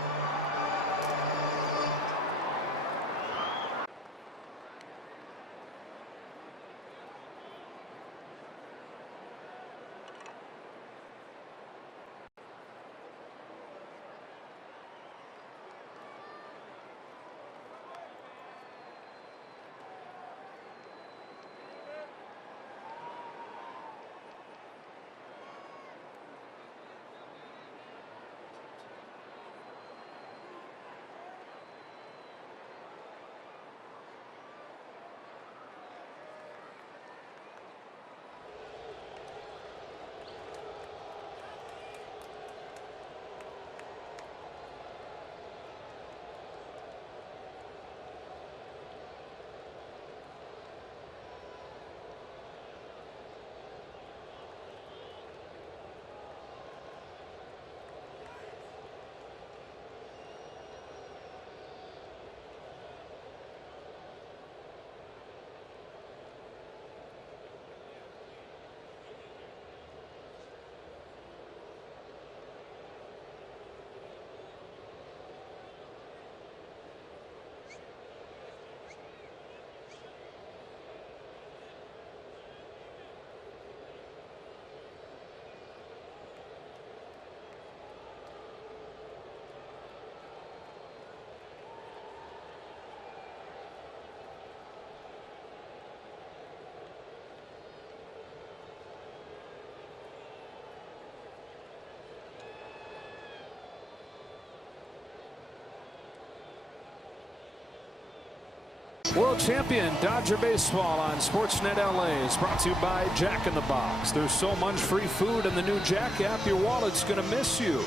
World Champion Dodger Baseball on Sportsnet LA is brought to you by Jack in the Box. There's so much free food in the new Jack app, your wallet's going to miss you.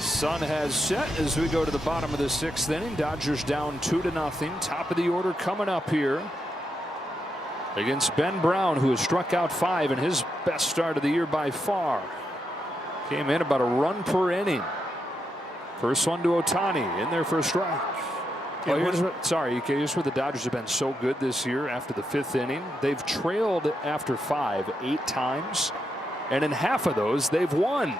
Sun has set as we go to the bottom of the 6th inning. Dodgers down 2-0. Top of the order coming up here against Ben Brown, who has struck out 5 in his best start of the year by far. Came in about a run per inning. First one to Ohtani, in there for a strike. Well, here's where the Dodgers have been so good this year after the 5th inning. They've trailed after 5 8 times, and in half of those, they've won.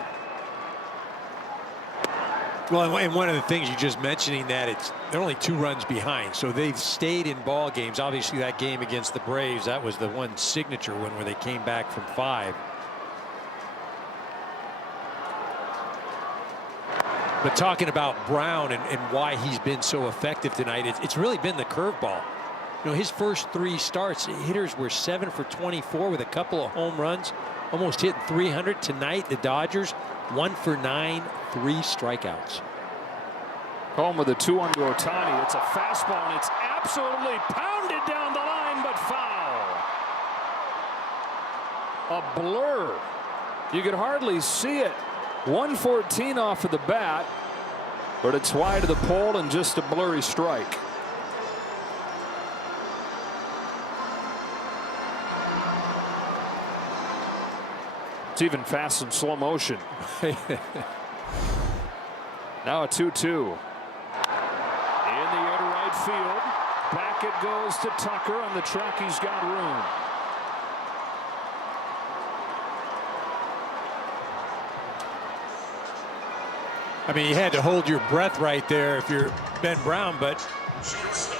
Well, and one of the things you just mentioning that they're only 2 runs behind, so they've stayed in ball games. Obviously, that game against the Braves, that was the one signature one where they came back from 5. But talking about Brown and why he's been so effective tonight, it's really been the curveball. You know, his first 3 starts, hitters were 7 for 24 with a couple of home runs, almost hitting 300. Tonight, the Dodgers 1 for 9, 3 strikeouts. Home with a 2-1 to Ohtani. It's a fastball, and it's absolutely pounded down the line, but foul. A blur. You could hardly see it. 114 off of the bat, but it's wide of the pole and just a blurry strike. It's even fast in slow motion. Now a 2-2. In the air to right field. Back it goes to Tucker. On the track, he's got room. I mean, you had to hold your breath right there if you're Ben Brown, but it's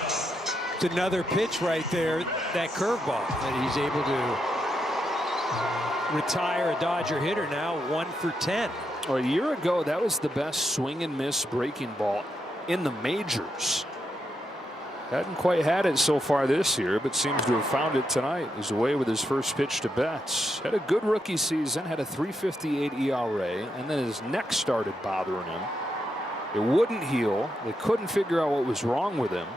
another pitch right there, that curveball, that he's able to retire a Dodger hitter now 1 for 10. Well, a year ago, that was the best swing and miss breaking ball in the majors. Hadn't quite had it so far this year, but seems to have found it tonight. He's away with his first pitch to Betts. Had a good rookie season, had a 3.58 ERA, and then his neck started bothering him. It wouldn't heal. They couldn't figure out what was wrong with him.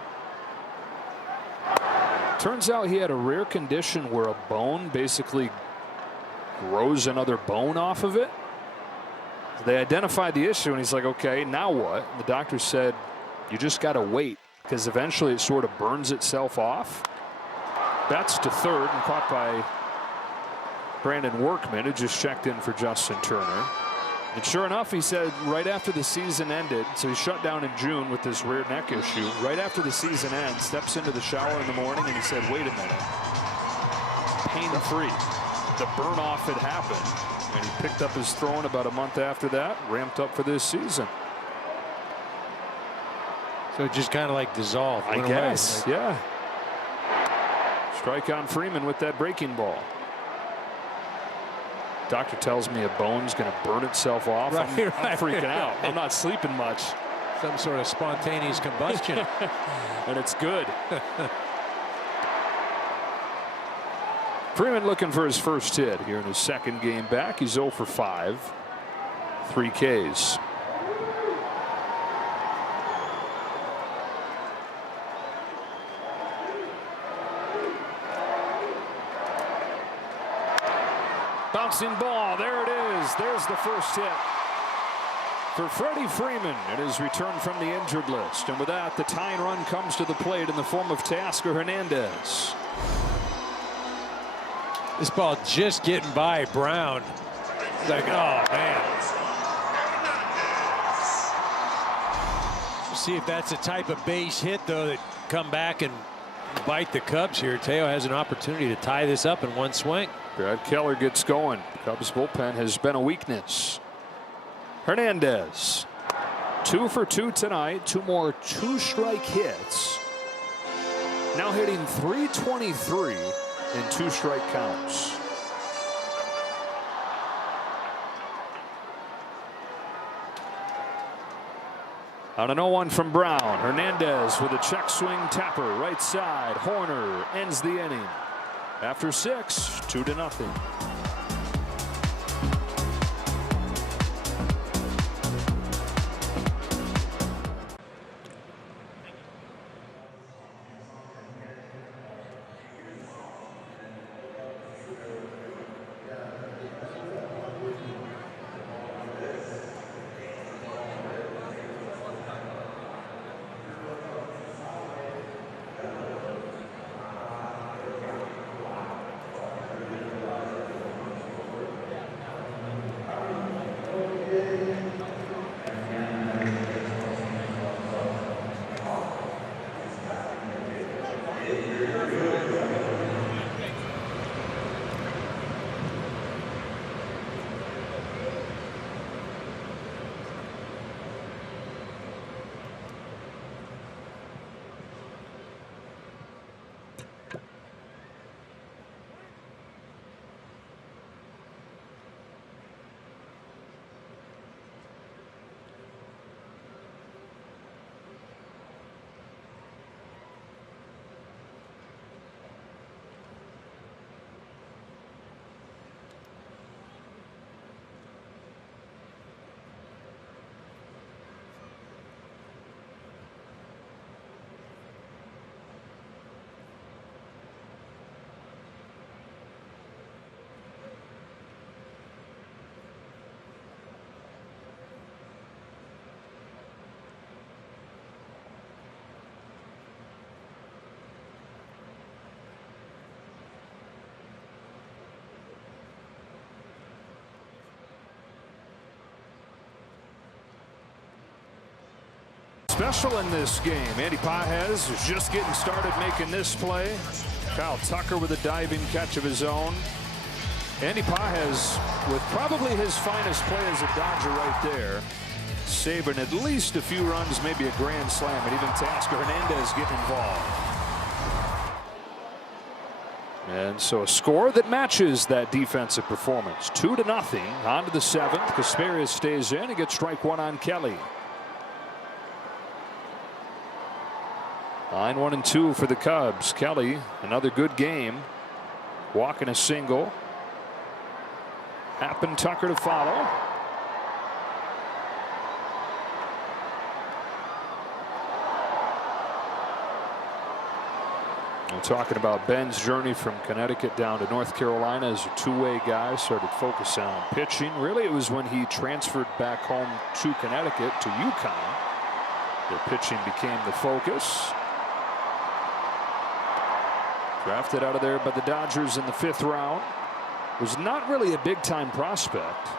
Turns out he had a rare condition where a bone basically grows another bone off of it. They identified the issue, and he's like, okay, now what? And the doctor said, you just got to wait, because eventually it sort of burns itself off. Betts to third and caught by Brandon Workman, who just checked in for Justin Turner. And sure enough, he said right after the season ended, so he shut down in June with this rare neck issue. Right after the season ends, steps into the shower in the morning, and he said, wait a minute, pain-free. The burn off had happened, and he picked up his throwing about a month after that, ramped up for this season. So it just kind of like dissolved. I guess, yeah. Strike on Freeman with that breaking ball. Doctor tells me a bone's going to burn itself off. I'm freaking out. I'm not sleeping much. Some sort of spontaneous combustion. And it's good. Freeman looking for his first hit here in his second game back. He's 0 for 5. 3 Ks. Bouncing ball. There it is. There's the first hit for Freddie Freeman in his return from the injured list. And with that, the tying run comes to the plate in the form of Teoscar Hernandez. This ball just getting by Brown. It's like, oh, man. We'll see if that's the type of base hit, though, that come back and bite the Cubs here. Teo has an opportunity to tie this up in one swing. Brad Keller gets going. Cubs bullpen has been a weakness. Hernandez 2 for 2 tonight. 2 more 2-strike hits. Now hitting .323 in 2-strike counts. On an 0-1 from Brown, Hernandez with a check swing tapper right side. Horner ends the inning. After 6, 2-0. special in this game. Andy Pages is just getting started making this play. Kyle Tucker with a diving catch of his own. Andy Pages with probably his finest play as a Dodger right there. Saving at least a few runs, maybe a grand slam, and even Teoscar Hernandez getting involved. And so a score that matches that defensive performance. 2-0 on to the 7th. Kasperius stays in and gets strike one on Kelly. 9-1-2 for the Cubs. Kelly, another good game. Walking a single. Happ and Tucker to follow. We're talking about Ben's journey from Connecticut down to North Carolina as a two-way guy. Started focusing on pitching. Really, it was when he transferred back home to Connecticut, to UConn, that pitching became the focus. Drafted out of there by the Dodgers in the 5th round. Was not really a big-time prospect.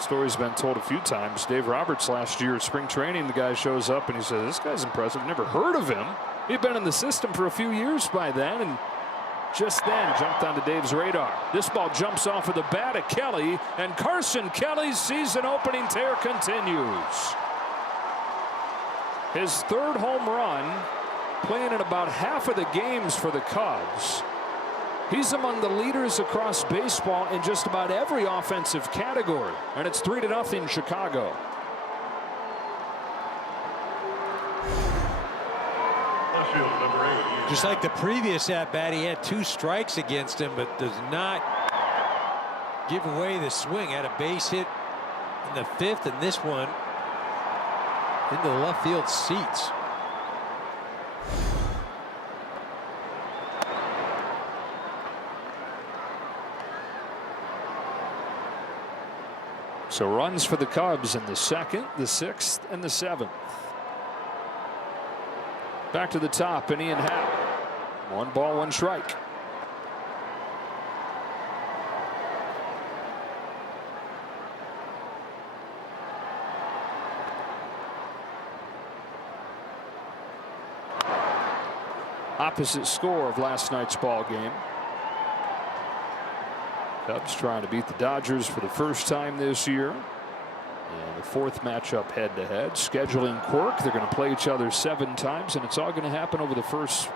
Story's been told a few times. Dave Roberts last year at spring training, the guy shows up and he says, this guy's impressive. Never heard of him. He'd been in the system for a few years by then, and just then jumped onto Dave's radar. This ball jumps off of the bat of Kelly, and Carson Kelly's season-opening tear continues. His 3rd home run, playing in about half of the games for the Cubs. He's among the leaders across baseball in just about every offensive category, and it's 3-0 Chicago. Just like the previous at-bat, he had 2 strikes against him, but does not give away the swing. Had a base hit in the 5th, and this one into the left field seats. So runs for the Cubs in the 2nd, the 6th, and the 7th. Back to the top, and Ian Happ. 1 ball, 1 strike. Opposite score of last night's ball game. Cubs trying to beat the Dodgers for the first time this year. And the 4th matchup head-to-head. Scheduling quirk. They're going to play each other 7 times, and it's all going to happen over the first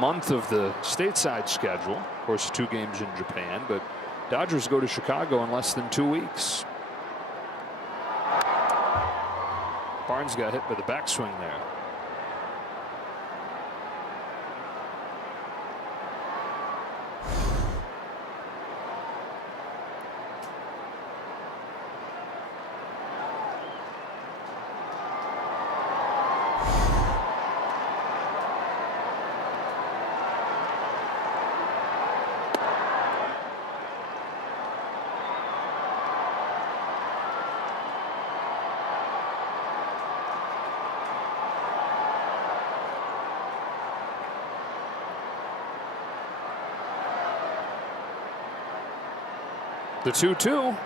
month of the stateside schedule. Of course, 2 games in Japan, but Dodgers go to Chicago in less than 2 weeks. Barnes got hit by the backswing there. The 2-2.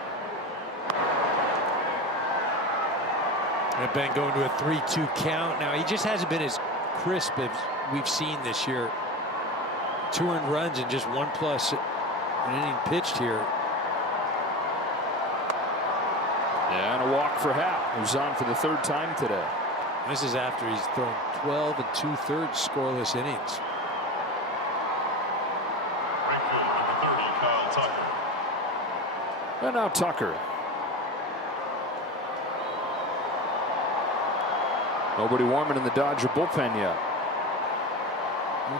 And Ben going to a 3-2 count. Now, he just hasn't been as crisp as we've seen this year. 2 earned runs and just 1+ an inning pitched here. Yeah, and a walk for Happ, who's on for the 3rd time today. This is after he's thrown 12 2/3 scoreless innings. And now Tucker. Nobody warming in the Dodger bullpen yet.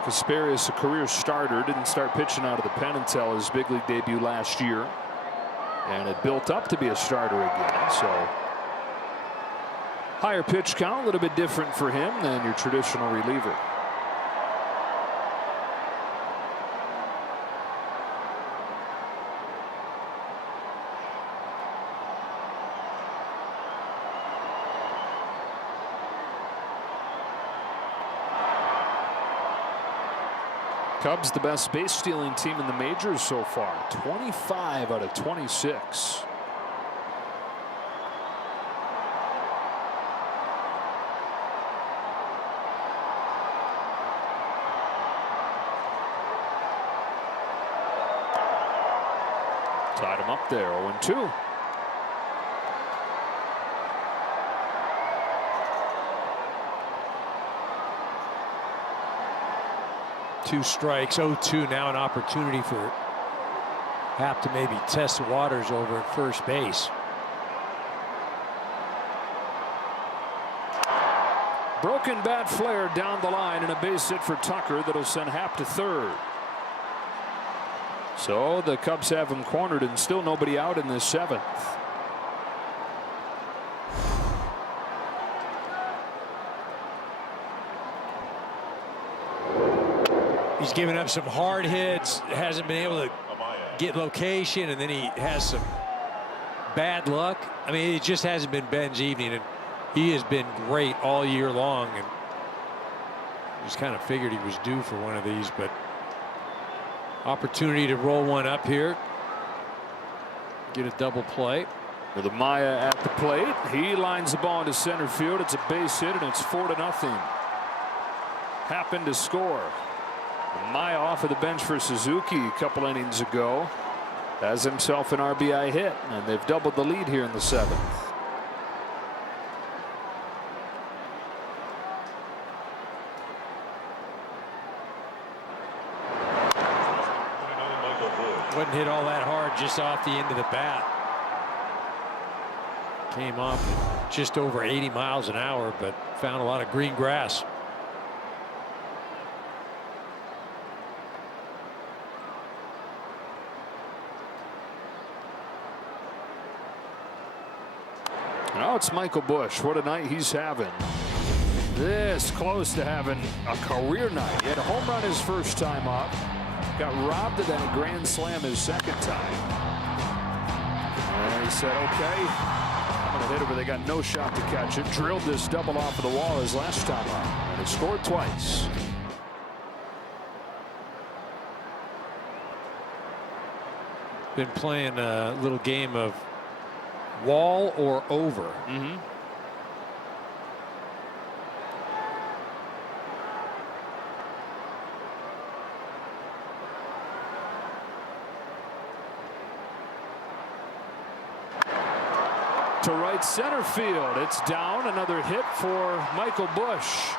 Kasperius, a career starter, didn't start pitching out of the pen until his big league debut last year. And it built up to be a starter again. So higher pitch count, a little bit different for him than your traditional reliever. Cubs the best base stealing team in the majors so far. 25 out of 26. Tied him up there, 0-2. Two strikes, 0-2. Now an opportunity for Happ to maybe test the waters over at first base. Broken bat flare down the line and a base hit for Tucker that'll send Happ to third. So the Cubs have him cornered and still nobody out in the 7th. He's given up some hard hits, hasn't been able to get location, and then he has some bad luck. I mean, it just hasn't been Ben's evening, and he has been great all year long, and just kind of figured he was due for one of these, but opportunity to roll one up here, get a double play. With Amaya at the plate, he lines the ball into center field. It's a base hit, and it's 4-0. Happened to score. Amaya off of the bench for Suzuki a couple innings ago, has himself an RBI hit, and they've doubled the lead here in the 7th. Wouldn't hit all that hard, just off the end of the bat. Came off just over 80 miles an hour, but found a lot of green grass. Now it's Michael Busch. What a night he's having. This close to having a career night. He had a home run his first time up. Got robbed of that grand slam his second time. And he said, okay, I'm going to hit it, but they got no shot to catch it. Drilled this double off of the wall his last time up. And he scored twice. Been playing a little game of wall or over. To right center field. It's down. Another hit for Michael Busch.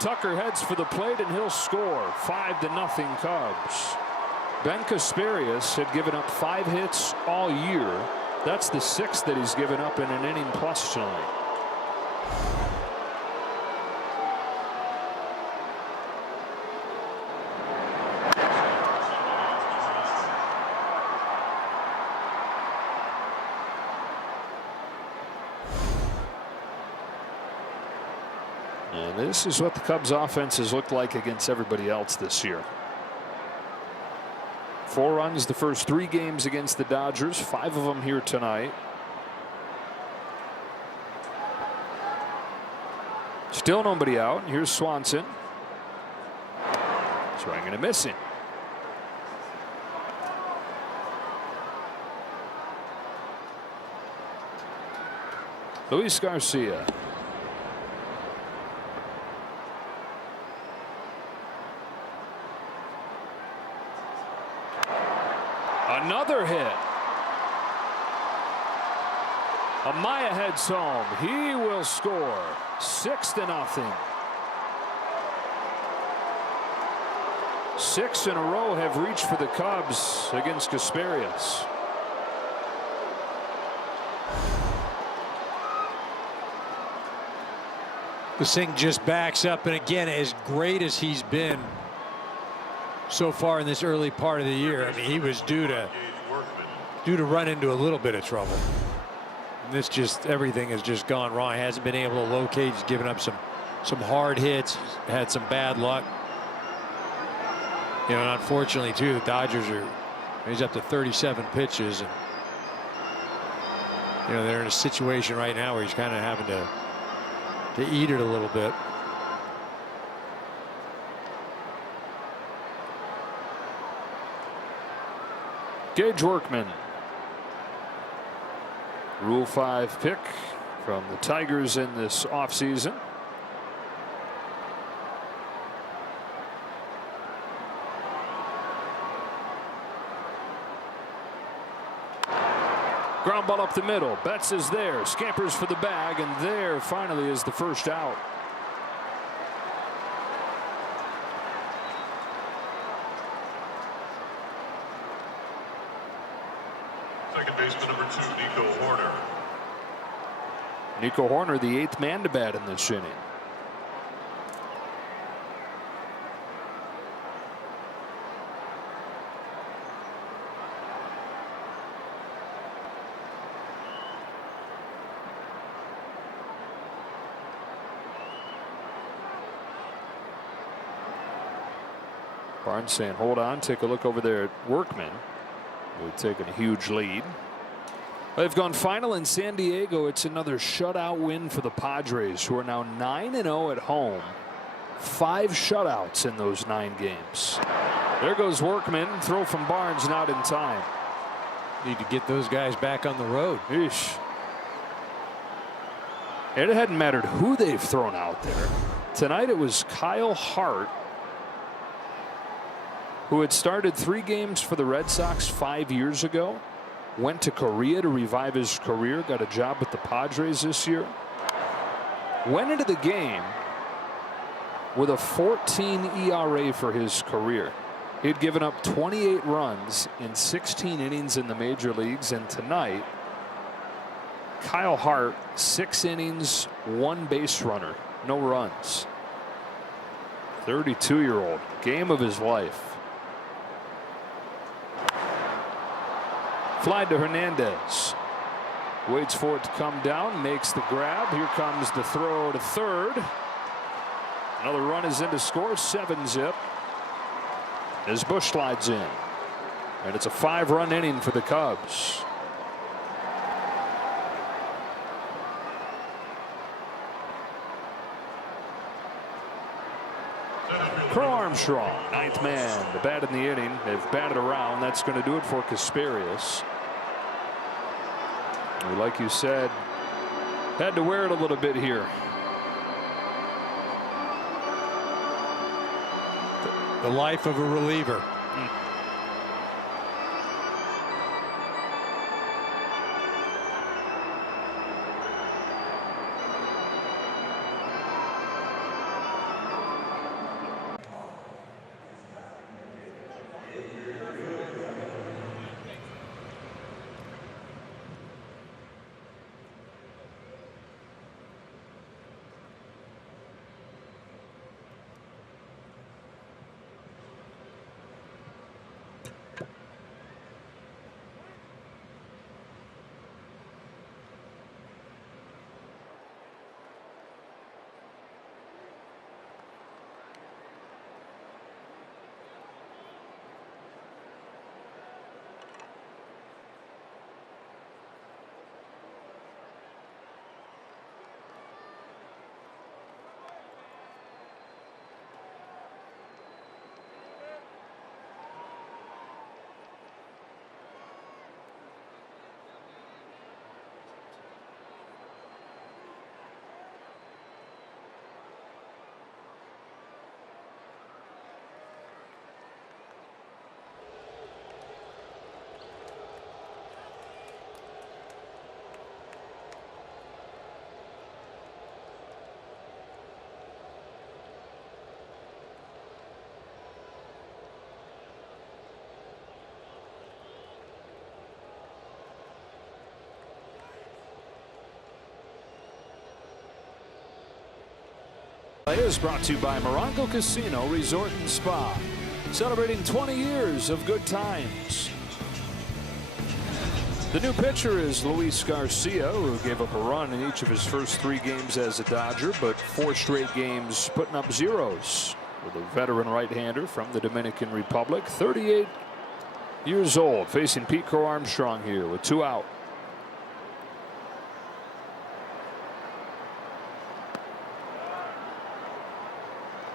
Tucker heads for the plate and he'll score. 5-0 Cubs. Ben Kasparias had given up 5 hits all year. That's the 6th that he's given up in an inning plus tonight. And this is what the Cubs offense has looked like against everybody else this year. 4 runs the first 3 games against the Dodgers, 5 of them here tonight. Still nobody out. Here's Swanson. Swinging and missing. Luis Garcia. Another hit. Amaya heads home. He will score. 6-0. 6 in a row have reached for the Cubs against Kasparias. This thing just backs up, and again, as great as he's been so far in this early part of the year, I mean, he was due to run into a little bit of trouble. And this just, everything has just gone wrong. He hasn't been able to locate. He's given up some hard hits. He's had some bad luck. You know, and unfortunately too, the Dodgers he's up to 37 pitches, and you know, they're in a situation right now where he's kind of having to eat it a little bit. Gage Workman, Rule 5 pick from the Tigers in this offseason. Ground ball up the middle. Betts is there. Scampers for the bag, and there finally is the first out. Second baseman number 2, Nico Horner. Nico Horner, the 8th man to bat in this inning. Barnes saying, hold on, take a look over there at Workman. They're taking a huge lead. They've gone final in San Diego. It's another shutout win for the Padres, who are now 9-0 at home. 5 shutouts in those 9 games. There goes Workman. Throw from Barnes, not in time. Need to get those guys back on the road. Eesh. It hadn't mattered who they've thrown out there. Tonight it was Kyle Hart, who had started 3 games for the Red Sox 5 years ago, went to Korea to revive his career, got a job with the Padres this year, went into the game with a 14 ERA for his career. He'd given up 28 runs in 16 innings in the major leagues, and tonight Kyle Hart, 6 innings, 1 base runner, no runs. 32-year-old, game of his life. Fly to Hernandez. Waits for it to come down, makes the grab. Here comes the throw to third. Another run is in to score, 7-zip. As Bush slides in. And it's a 5-run inning for the Cubs. Crow Armstrong, 9th man, the bat in the inning. They've batted around. That's going to do it for Casparius. Like you said, had to wear it a little bit here. The life of a reliever. Is brought to you by Morongo Casino Resort and Spa, celebrating 20 years of good times. The new pitcher is Luis Garcia, who gave up a run in each of his first 3 games as a Dodger, but 4 straight games putting up zeros with a veteran right-hander from the Dominican Republic, 38 years old, facing Pete Crow Armstrong here with 2 out.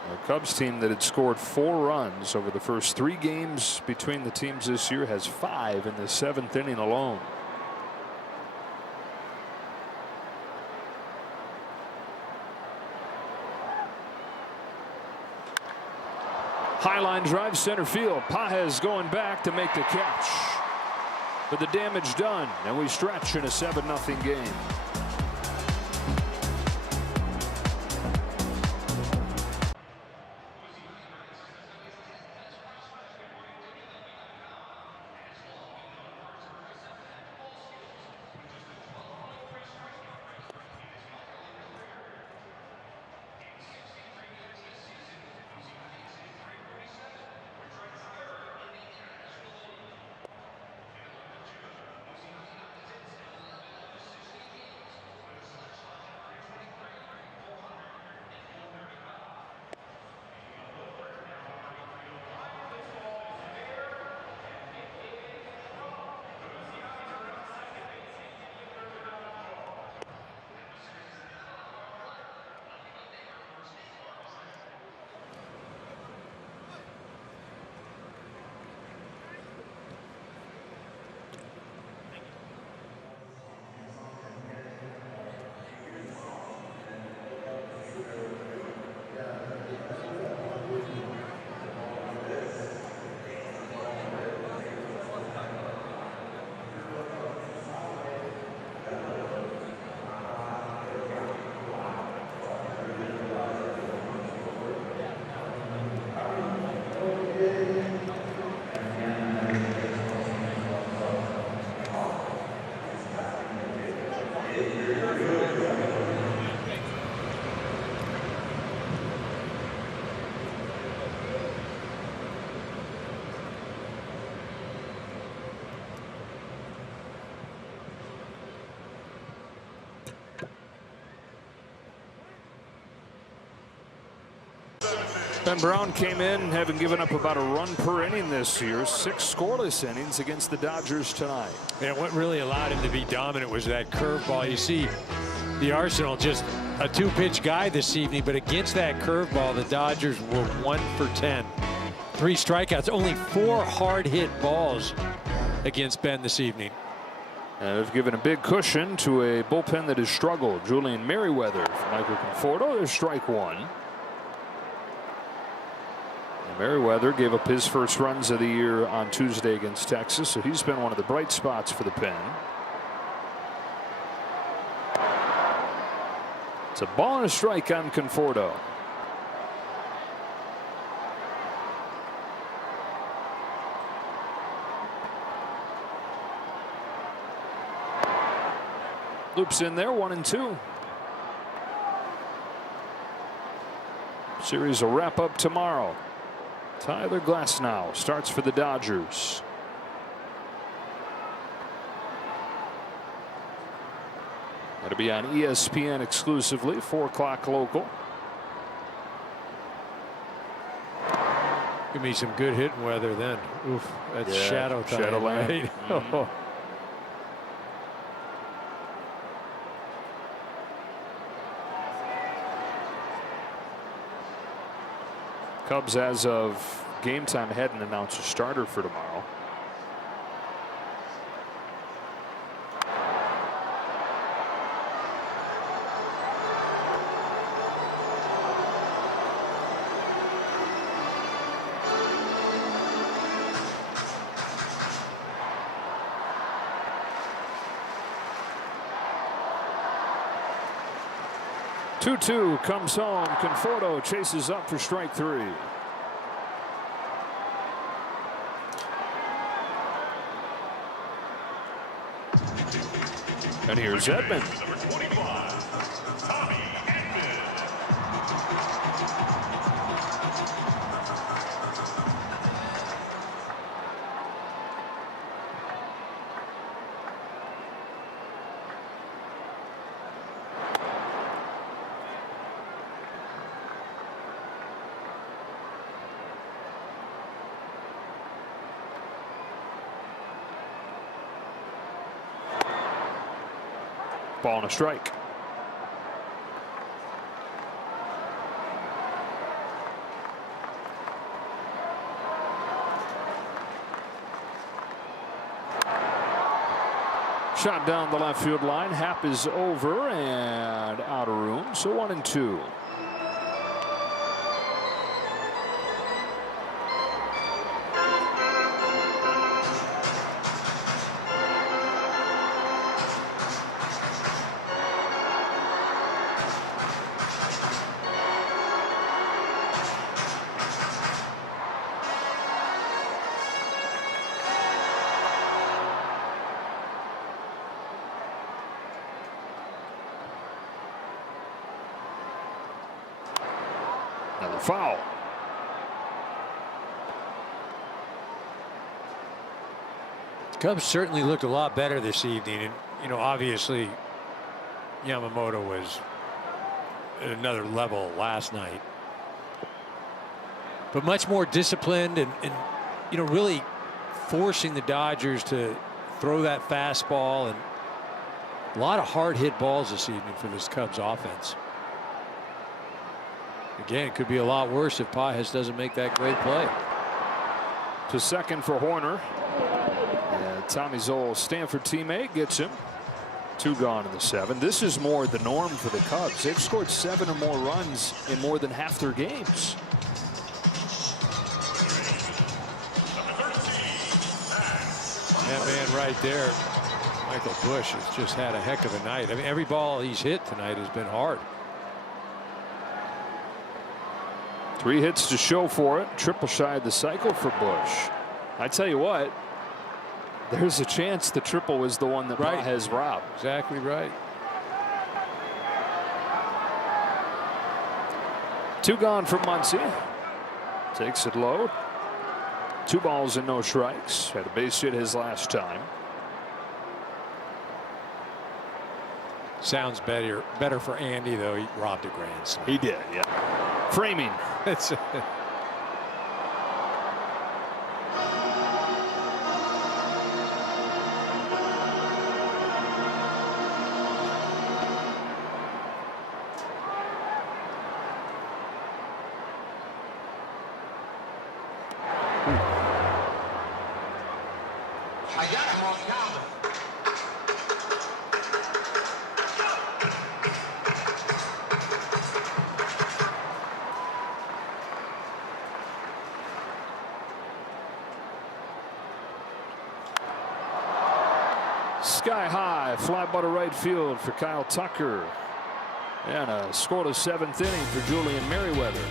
The Cubs team that had scored 4 runs over the first 3 games between the teams this year has 5 in the 7th inning alone. High line drive center field. Pages going back to make the catch. But the damage done, and we stretch in a 7-0 game. Ben Brown came in having given up about a run per inning this year. 6 scoreless innings against the Dodgers tonight. And what really allowed him to be dominant was that curveball. You see the Arsenal just a 2-pitch guy this evening, but against that curveball, the Dodgers were 1 for 10. 3 strikeouts, only 4 hard hit balls against Ben this evening. And they've given a big cushion to a bullpen that has struggled. Julian Merryweather for Michael Conforto. There's strike 1. And Merryweather gave up his first runs of the year on Tuesday against Texas, so he's been one of the bright spots for the pen. It's a ball and a strike on Conforto. Loops in there, 1-2. Series will wrap up tomorrow. Tyler Glasnow starts for the Dodgers. That'll be on ESPN exclusively, 4 o'clock local. Give me some good hitting weather then. Oof, that's shadow time. Shadowland. Right? Mm-hmm. Cubs, as of game time, hadn't announced a starter for tomorrow. Two comes home. Conforto chases up for strike 3. And here's Edman. Ball and a strike. Shot down the left field line. Happ is over and out of room. So 1-2. Another foul. Cubs certainly looked a lot better this evening, and obviously Yamamoto was at another level last night, but much more disciplined and really forcing the Dodgers to throw that fastball, and a lot of hard hit balls this evening for this Cubs offense. Again, it could be a lot worse if Pages doesn't make that great play. To second for Hoerner. And Tommy Zoll, Stanford teammate, gets him. 2 gone in the 7th. This is more the norm for the Cubs. They've scored 7 or more runs in more than half their games. That man right there, Michael Busch, has just had a heck of a night. I mean, every ball he's hit tonight has been hard. 3 hits to show for it. Triple shy of the cycle for Busch. I tell you what, there's a chance the triple was the one that Pages robbed. Exactly right. 2 gone for Muncy. Takes it low. 2 balls and no strikes. Had a base hit his last time. Sounds better for Andy, though. He robbed a grand slam. He did, yeah. Framing. That's Sky high fly ball to right field for Kyle Tucker, and a scoreless 7th inning for Julian Merryweather.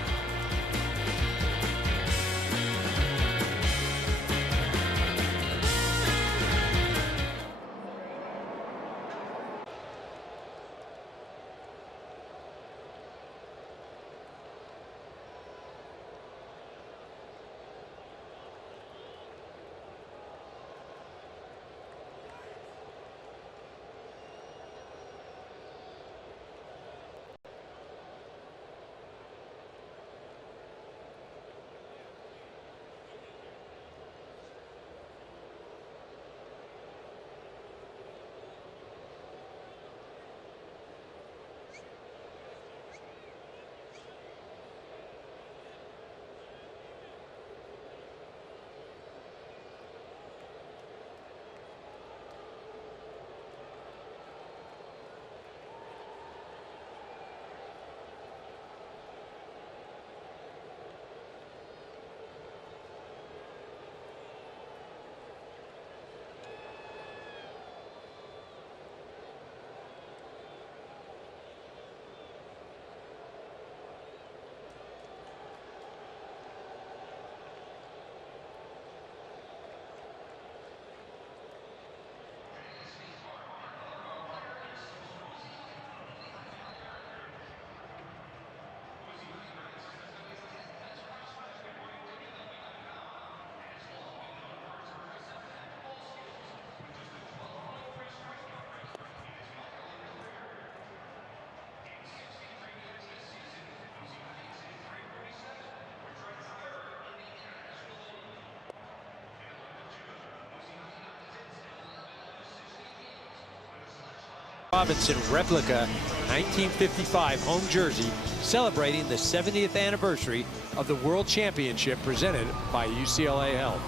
Robinson replica 1955 home jersey celebrating the 70th anniversary of the World Championship presented by UCLA Health.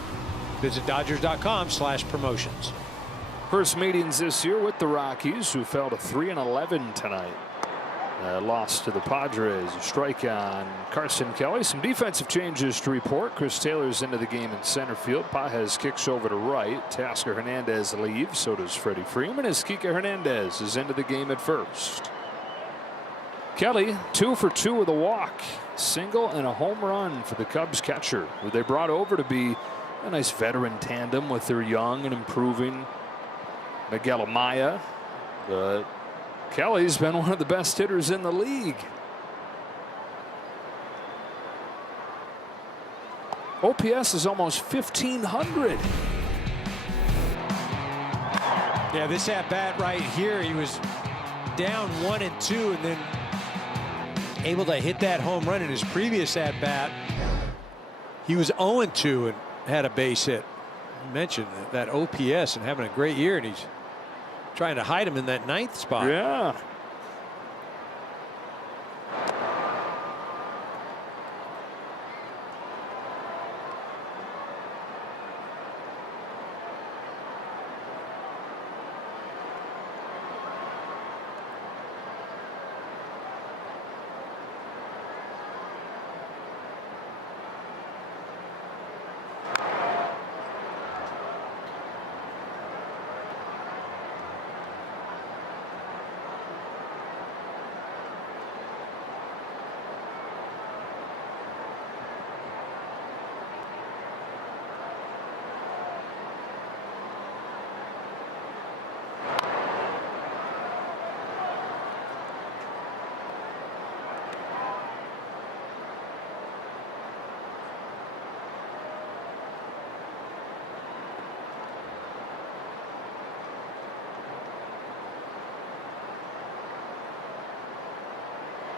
Visit Dodgers.com/promotions. First meetings this year with the Rockies, who fell to 3-11 tonight. Lost to the Padres. A strike on Carson Kelly. Some defensive changes to report. Chris Taylor's into the game in center field. Pages kicks over to right. Tasker Hernandez leaves. So does Freddie Freeman, as Kike Hernandez is into the game at first. Kelly 2 for 2 with a walk. Single and a home run for the Cubs catcher, who they brought over to be a nice veteran tandem with their young and improving Miguel Amaya. But Kelly's been one of the best hitters in the league. OPS is almost 1,500. Yeah, this at-bat right here, he was down 1-2 and then able to hit that home run. In his previous at-bat, he was 0-2 and had a base hit. You mentioned that OPS and having a great year, and he's trying to hide him in that 9th spot. Yeah.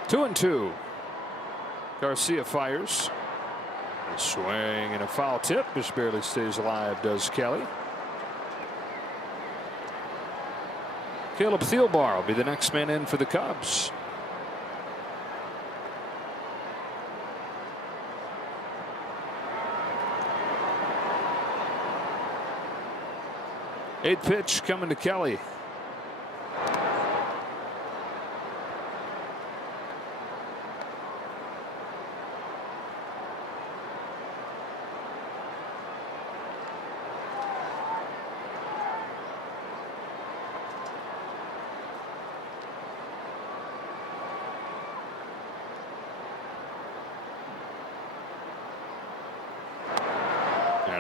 Two and two. Garcia fires. A swing and a foul tip. Just barely stays alive, does Kelly. Caleb Thielbar will be the next man in for the Cubs. Eighth pitch coming to Kelly.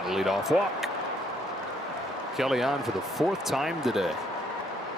Leadoff walk. Kelly on for the 4th time today.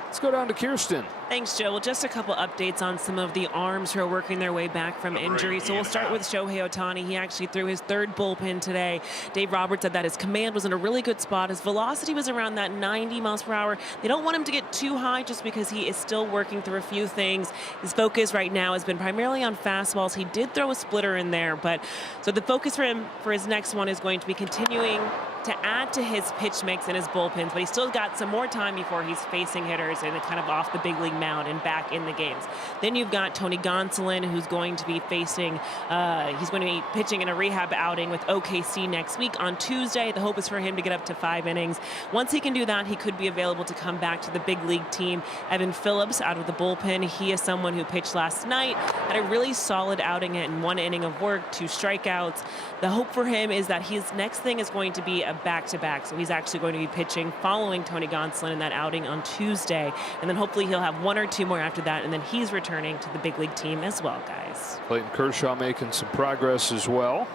Let's go down to Kirsten. Thanks, Joe. Well, just a couple updates on some of the arms who are working their way back from injury. So we'll start with Shohei Ohtani. He actually threw his 3rd bullpen today. Dave Roberts said that his command was in a really good spot. His velocity was around that 90 miles per hour. They don't want him to get too high just because he is still working through a few things. His focus right now has been primarily on fastballs. He did throw a splitter in there, but so the focus for him for his next one is going to be continuing to add to his pitch mix in his bullpens, but he's still got some more time before he's facing hitters and kind of off the big league mound and back in the games. Then you've got Tony Gonsolin, who's going to be facing, he's going to be pitching in a rehab outing with OKC next week on Tuesday. The hope is for him to get up to 5 innings. Once he can do that, he could be available to come back to the big league team. Evan Phillips out of the bullpen. He is someone who pitched last night, had a really solid outing in 1 inning of work, 2 strikeouts. The hope for him is that his next thing is going to be a back-to-back. So he's actually going to be pitching following Tony Gonsolin in that outing on Tuesday. And then hopefully he'll have 1 or 2 more after that. And then he's returning to the big league team as well, guys. Clayton Kershaw making some progress as well.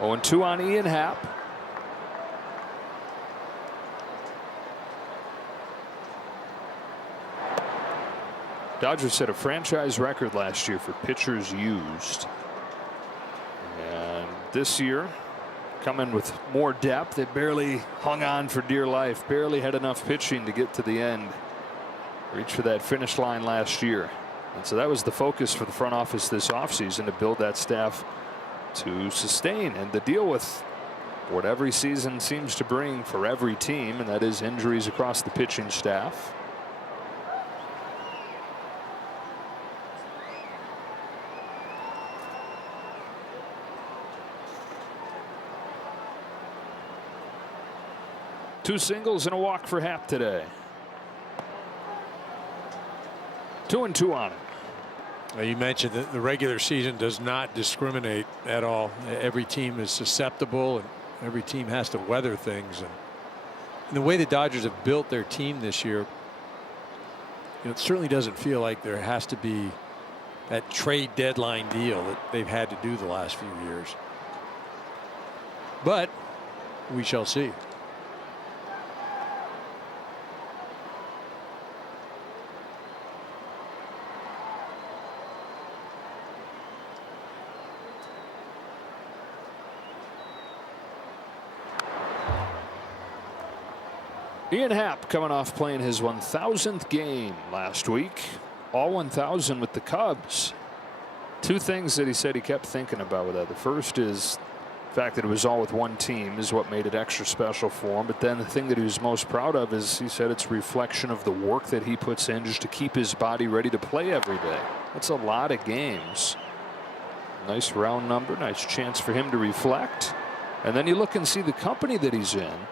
0-2 on Ian Happ. Dodgers set a franchise record last year for pitchers used. And this year, coming with more depth, they barely hung on for dear life, barely had enough pitching to get to the end. Reached for that finish line last year. And so that was the focus for the front office this offseason, to build that staff to sustain and to deal with what every season seems to bring for every team, and that is injuries across the pitching staff. Two singles and a walk for Happ today. 2-2 on it. You mentioned that the regular season does not discriminate at all. Every team is susceptible, and every team has to weather things. And the way the Dodgers have built their team this year, it certainly doesn't feel like there has to be that trade deadline deal that they've had to do the last few years. But we shall see. Ian Happ coming off playing his 1,000th game last week. All 1,000 with the Cubs. Two things that he said he kept thinking about with that. The first is the fact that it was all with one team is what made it extra special for him. But then the thing that he was most proud of is he said it's a reflection of the work that he puts in just to keep his body ready to play every day. That's a lot of games. Nice round number. Nice chance for him to reflect. And then you look and see the company that he's in.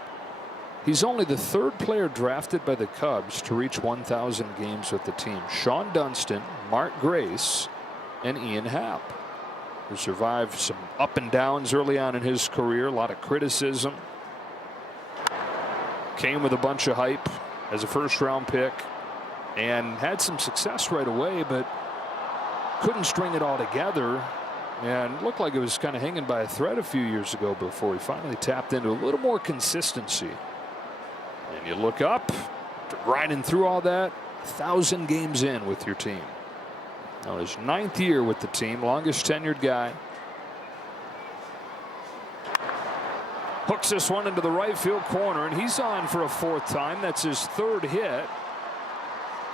He's only the third player drafted by the Cubs to reach 1,000 games with the team. Sean Dunston, Mark Grace, and Ian Happ, who survived some up and downs early on in his career, a lot of criticism. Came with a bunch of hype as a first-round pick and had some success right away, but couldn't string it all together and looked like it was kind of hanging by a thread a few years ago before he finally tapped into a little more consistency. And you look up, grinding through all that, 1,000 games in with your team. Now his 9th year with the team, longest tenured guy. Hooks this one into the right field corner, and he's on for a 4th time. That's his 3rd hit.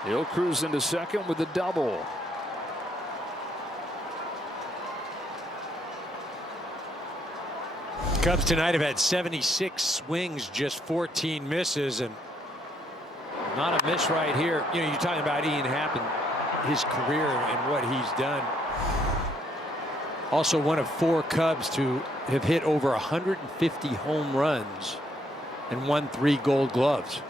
He'll cruise into second with a double. Cubs tonight have had 76 swings, just 14 misses, and Not a miss right here. You know, you're talking about Ian Happ and his career and what he's done. Also one of 4 Cubs to have hit over 150 home runs and won 3 Gold Gloves.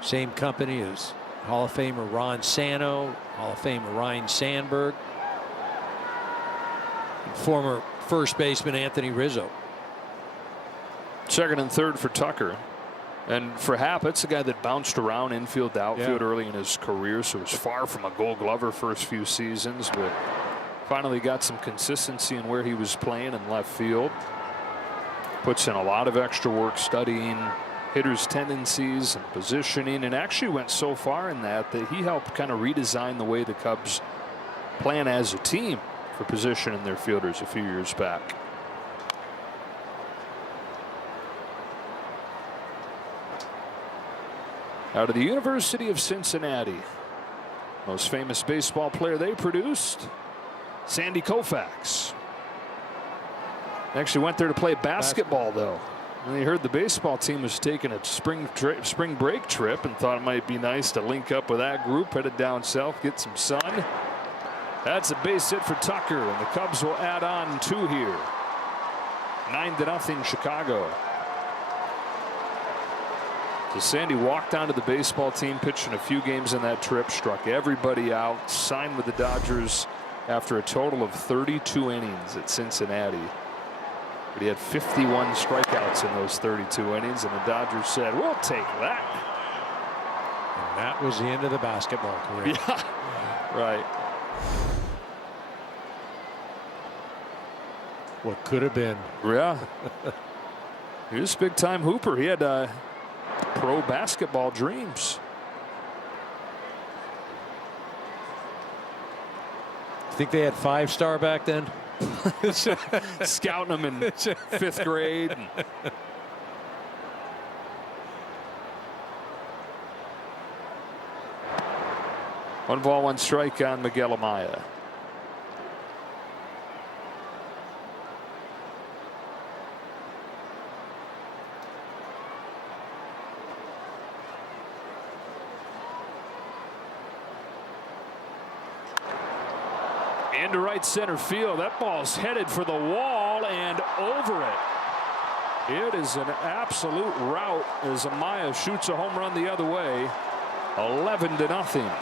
Same company as Hall of Famer Ron Santo, Hall of Famer Ryan Sandberg, and former first baseman Anthony Rizzo. Second and third for Tucker. And for Happ, it's a guy that bounced around infield to outfield early in his career, so was far from a Gold Glover first few seasons, but finally got some consistency in where he was playing in left field. Puts in a lot of extra work studying hitters' tendencies and positioning, and actually went so far in that he helped kind of redesign the way the Cubs plan as a team for positioning their fielders a few years back. Out of the University of Cincinnati, most famous baseball player they produced, Sandy Koufax. Actually went there to play basketball though. And they heard the baseball team was taking a spring break trip and thought it might be nice to link up with that group, headed down south, get some sun. That's a base hit for Tucker, and the Cubs will add on 2 here. 9-0 Chicago. So Sandy walked onto the baseball team, pitching a few games in that trip, struck everybody out, signed with the Dodgers after a total of 32 innings at Cincinnati. But he had 51 strikeouts in those 32 innings, and the Dodgers said, "We'll take that." And that was the end of the basketball career. Yeah, right. What could have been. Yeah. He was a big-time hooper. He had pro basketball dreams. Think they had 5-star back then? Scouting them in 5th grade. One ball, one strike on Miguel Amaya. Into right center field. That ball's headed for the wall and over it. It is an absolute rout as Amaya shoots a home run the other way. 11-0.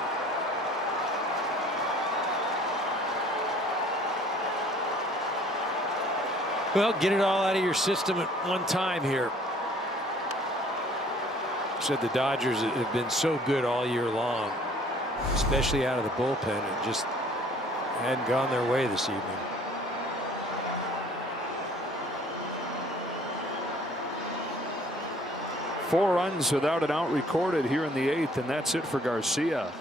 Well, get it all out of your system at one time here. Said the Dodgers have been so good all year long, especially out of the bullpen, and just hadn't gone their way this evening. Four runs without an out recorded here in the 8th, and that's it for Garcia.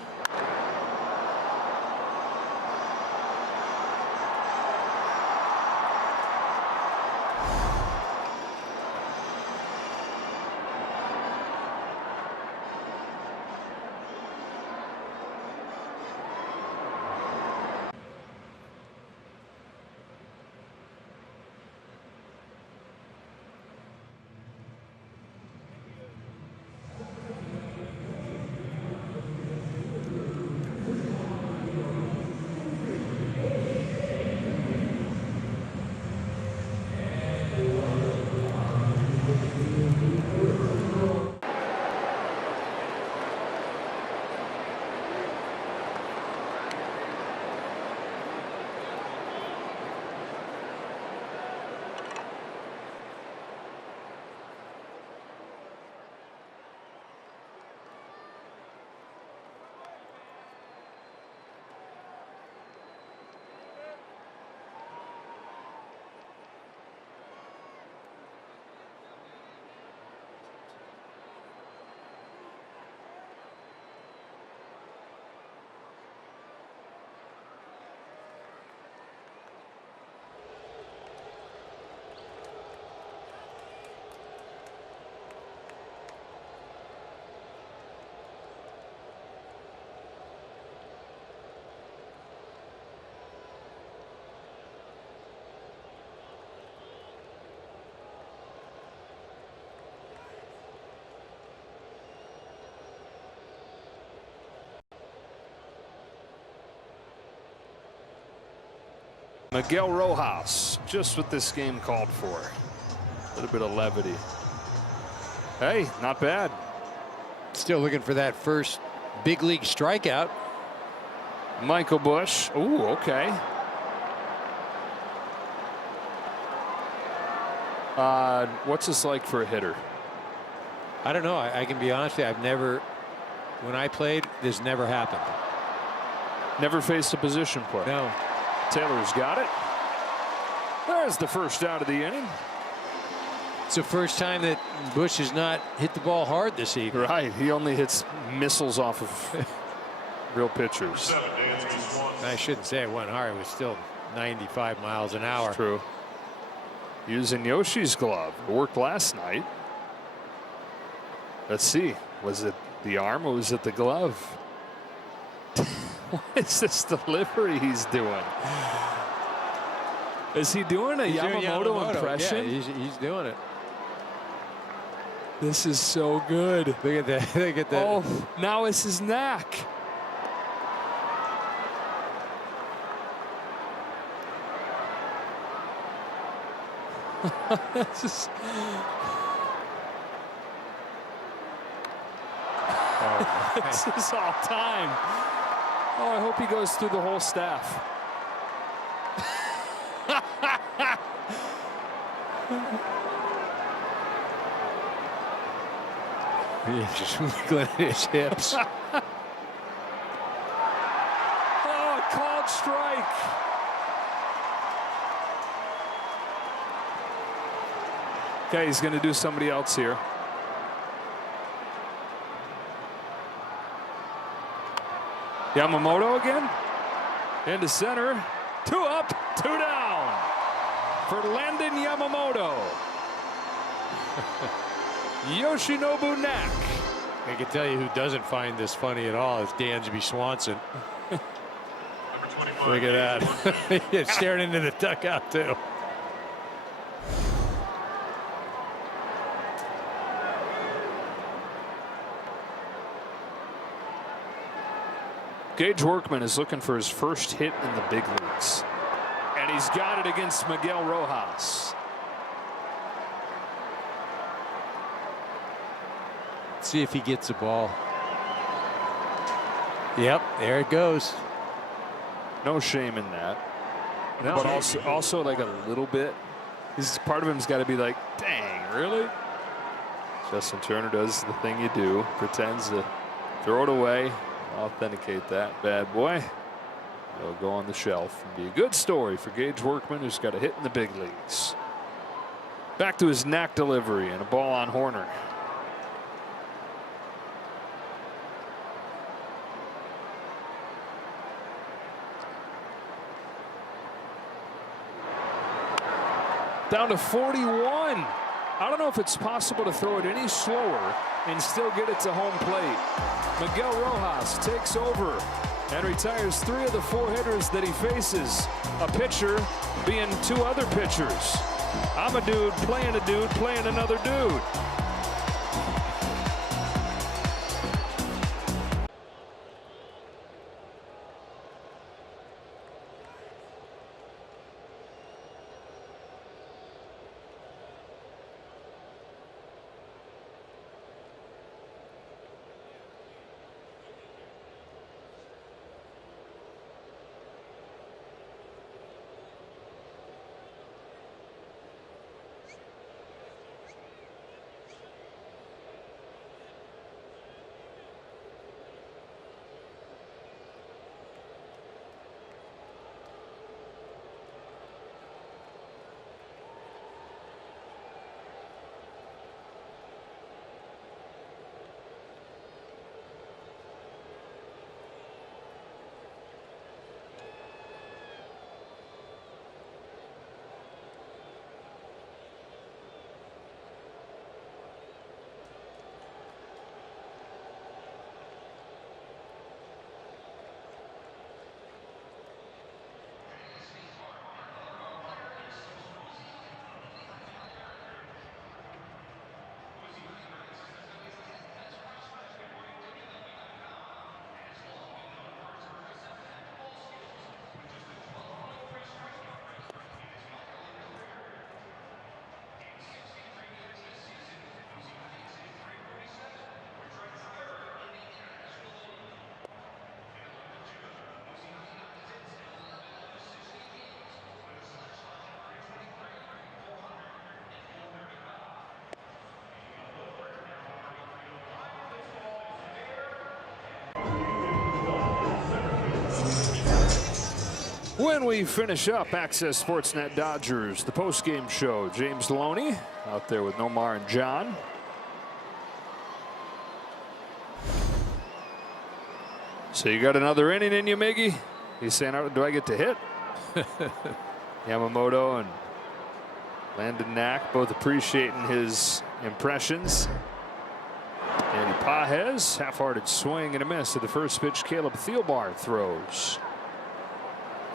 Miguel Rojas, just what this game called for. A little bit of levity. Hey, not bad. Still looking for that first big league strikeout. Michael Busch. Ooh, okay. What's this like for a hitter? I don't know. I can be honest with you. I've never, when I played, this never happened. Never faced a position play. No. Taylor's got it. There's the first out of the inning. It's the first time that Busch has not hit the ball hard this evening. Right. He only hits missiles off of real pitchers. I shouldn't say it went hard. It was still 95 miles an hour. It's true. Using Yoshi's glove. It worked last night. Let's see. Was it the arm or was it the glove? What is this delivery he's doing? Is he doing a Yamamoto impression? Yeah, he's doing it. This is so good. Look at that. Look at that. Oh, now it's his neck. This is all time. Oh, I hope he goes through the whole staff. He's just wiggling his hips. Oh, called strike. Okay, he's going to do somebody else here. Yamamoto again. Into center. 2 up, 2 down for Landon Yamamoto. Yoshinobu Nak. I can tell you who doesn't find this funny at all is Dansby Swanson. Look at that. He's staring into the dugout too. Gage Workman is looking for his first hit in the big leagues. And he's got it against Miguel Rojas. See if he gets the ball. Yep, there it goes. No shame in that. No. But also like a little bit. This part of him's got to be like, dang, really? Justin Turner does the thing you do, pretends to throw it away, authenticate that bad boy. It'll go on the shelf and be a good story for Gage Workman, who's got a hit in the big leagues. Back to his knack delivery and a ball on Horner. Down to 41. I don't know if it's possible to throw it any slower and still get it to home plate. Miguel Rojas takes over and retires 3 of the 4 hitters that he faces. A pitcher being 2 other pitchers. I'm a dude playing another dude. When we finish up Access Sportsnet Dodgers, the post-game show, James Loney out there with Nomar and John. So you got another inning in you, Miggy? He's saying, do I get to hit? Yamamoto and Landon Knack both appreciating his impressions. Andy Pages, half-hearted swing and a miss at the first pitch. Caleb Thielbar throws.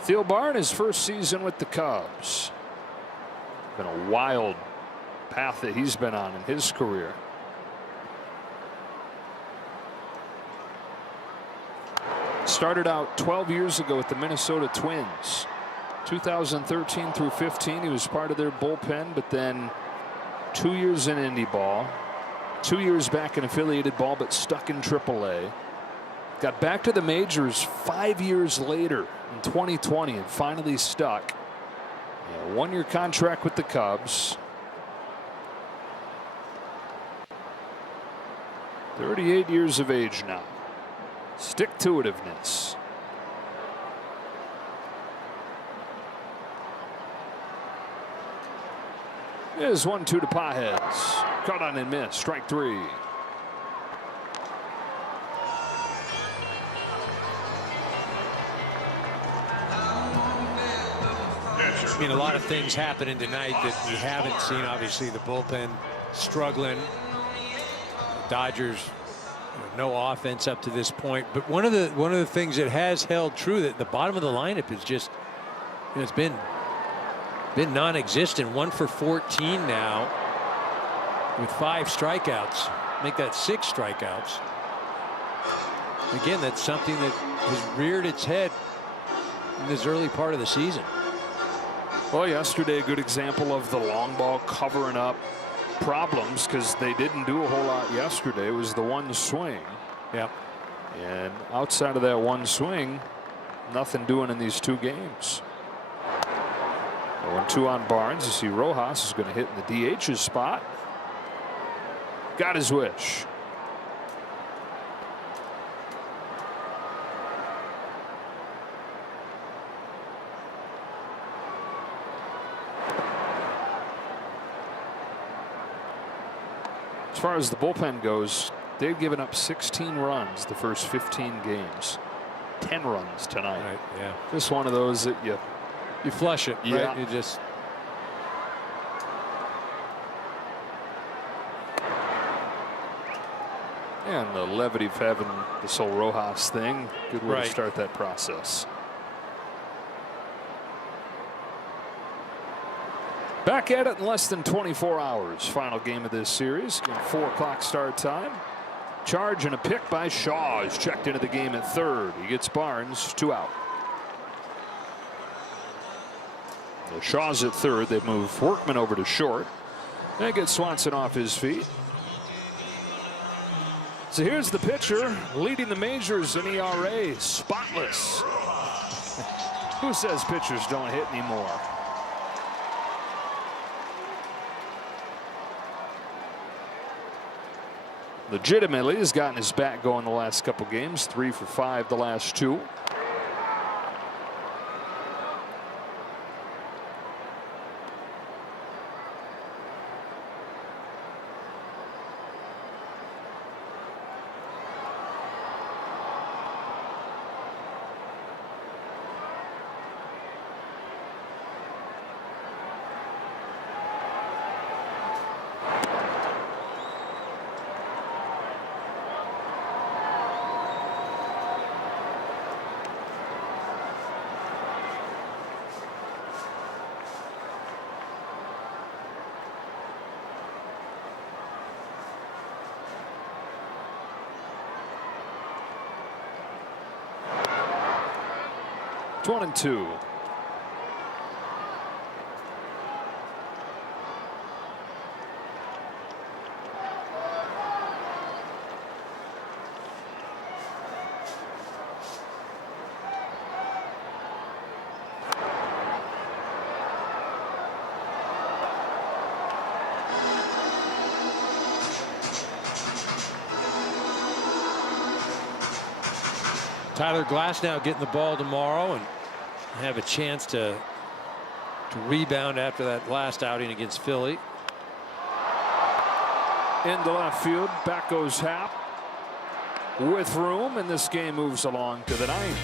Thielbar in his first season with the Cubs. Been a wild path that he's been on in his career. Started out 12 years ago with the Minnesota Twins. 2013 through 15, he was part of their bullpen, but then 2 years in Indy ball, 2 years back in affiliated ball, but stuck in AAA. Got back to the majors 5 years later in 2020 and finally stuck. Yeah, one-year contract with the Cubs. 38 years of age now. Stick-to-itiveness. Is 1-2 to Pages. Caught on and missed. Strike three. I mean, a lot of things happening tonight that we haven't seen. Obviously, the bullpen struggling. The Dodgers, no offense up to this point. But one of the things that has held true, that the bottom of the lineup is just, it's been non-existent. 1 for 14 now with 5 strikeouts. Make that 6 strikeouts. Again, that's something that has reared its head in this early part of the season. Well, yesterday, a good example of the long ball covering up problems, because they didn't do a whole lot yesterday. It was the one swing. Yep. And outside of that one swing, nothing doing in these 2 games. 1-2 on Barnes. You see Rojas is going to hit in the DH's spot. Got his wish. As far as the bullpen goes, they've given up 16 runs the first 15 games. 10 runs tonight. Right, yeah. Just one of those that you flush it, yeah. right? You just. And the levity of having this whole Rojas thing, good way Right. to start that process. Back at it in less than 24 hours. Final game of this series. 4 o'clock start time. Charge and a pick by Shaw is checked into the game at third. He gets Barnes 2 out. The Shaw's at third. They move Workman over to short. They get Swanson off his feet. So here's the pitcher leading the majors in ERA, spotless. Who says pitchers don't hit anymore? Legitimately has gotten his bat going the last couple games. 3 for 5 the last 2. It's 1-2. Tyler Glasnow getting the ball tomorrow, and have a chance to rebound after that last outing against Philly. Into left field, back goes Happ with room, and this game moves along to the 9th.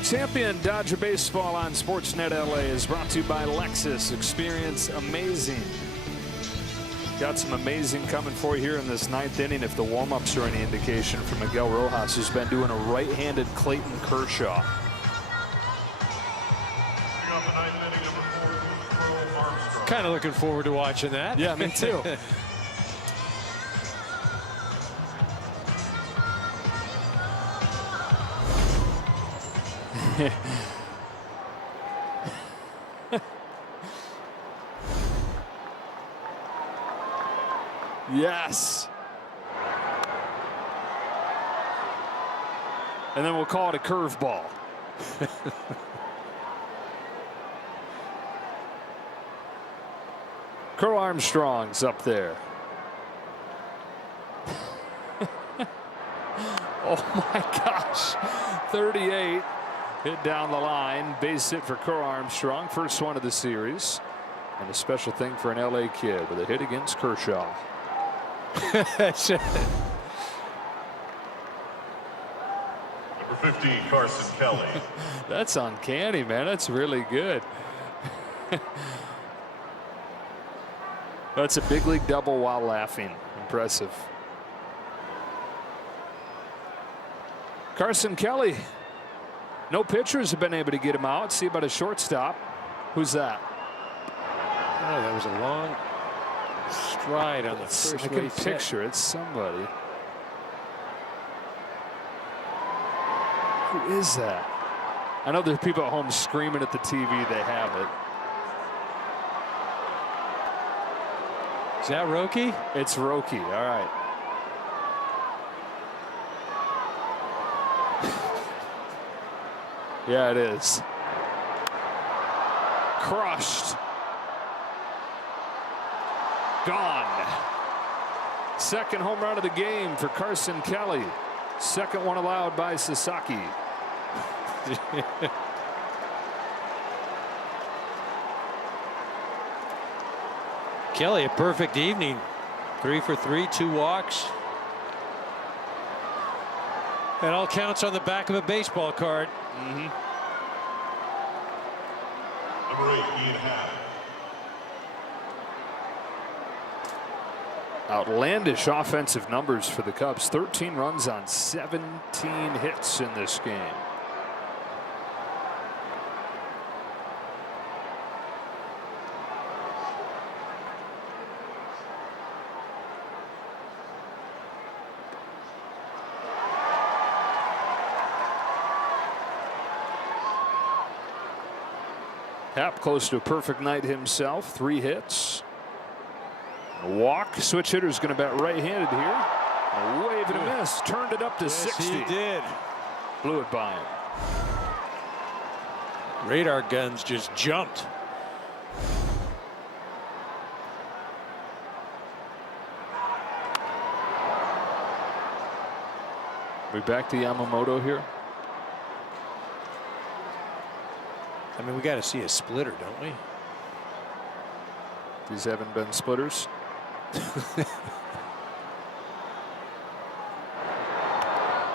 Champion Dodger Baseball on Sportsnet LA is brought to you by Lexus. Experience amazing. Got some amazing coming for you here in this 9th inning if the warm-ups are any indication from Miguel Rojas, who's been doing a right-handed Clayton Kershaw. Kind of looking forward to watching that. Yeah, me too. Yes. And then we'll call it a curveball. Carl Armstrong's up there. Oh my gosh. 38. Hit down the line. Base hit for Carl Armstrong. First one of the series. And a special thing for an LA kid with a hit against Kershaw. Number 15, Carson Kelly. That's uncanny, man. That's really good. That's a big league double while laughing. Impressive. Carson Kelly. No pitchers have been able to get him out. See about a shortstop. Who's that? Oh, that was a long stride on the first. I can picture it's somebody. Who is that? I know there's people at home screaming at the TV. They have it. Is that Roki? It's Roki. All right. Yeah, it is. Crushed. Gone. Second home run of the game for Carson Kelly. Second one allowed by Sasaki. Kelly, a perfect evening. 3 for 3, 2 walks. It all counts on the back of a baseball card. Number 8, Ian Happ. Outlandish offensive numbers for the Cubs. 13 runs on 17 hits in this game. Happ close to a perfect night himself. 3 hits. A walk. Switch hitter's going to bat right-handed here. A wave and a miss. Turned it up to 60. He did. Blew it by him. Radar guns just jumped. We back to Yamamoto here. I mean, we got to see a splitter, don't we? These haven't been splitters. Oh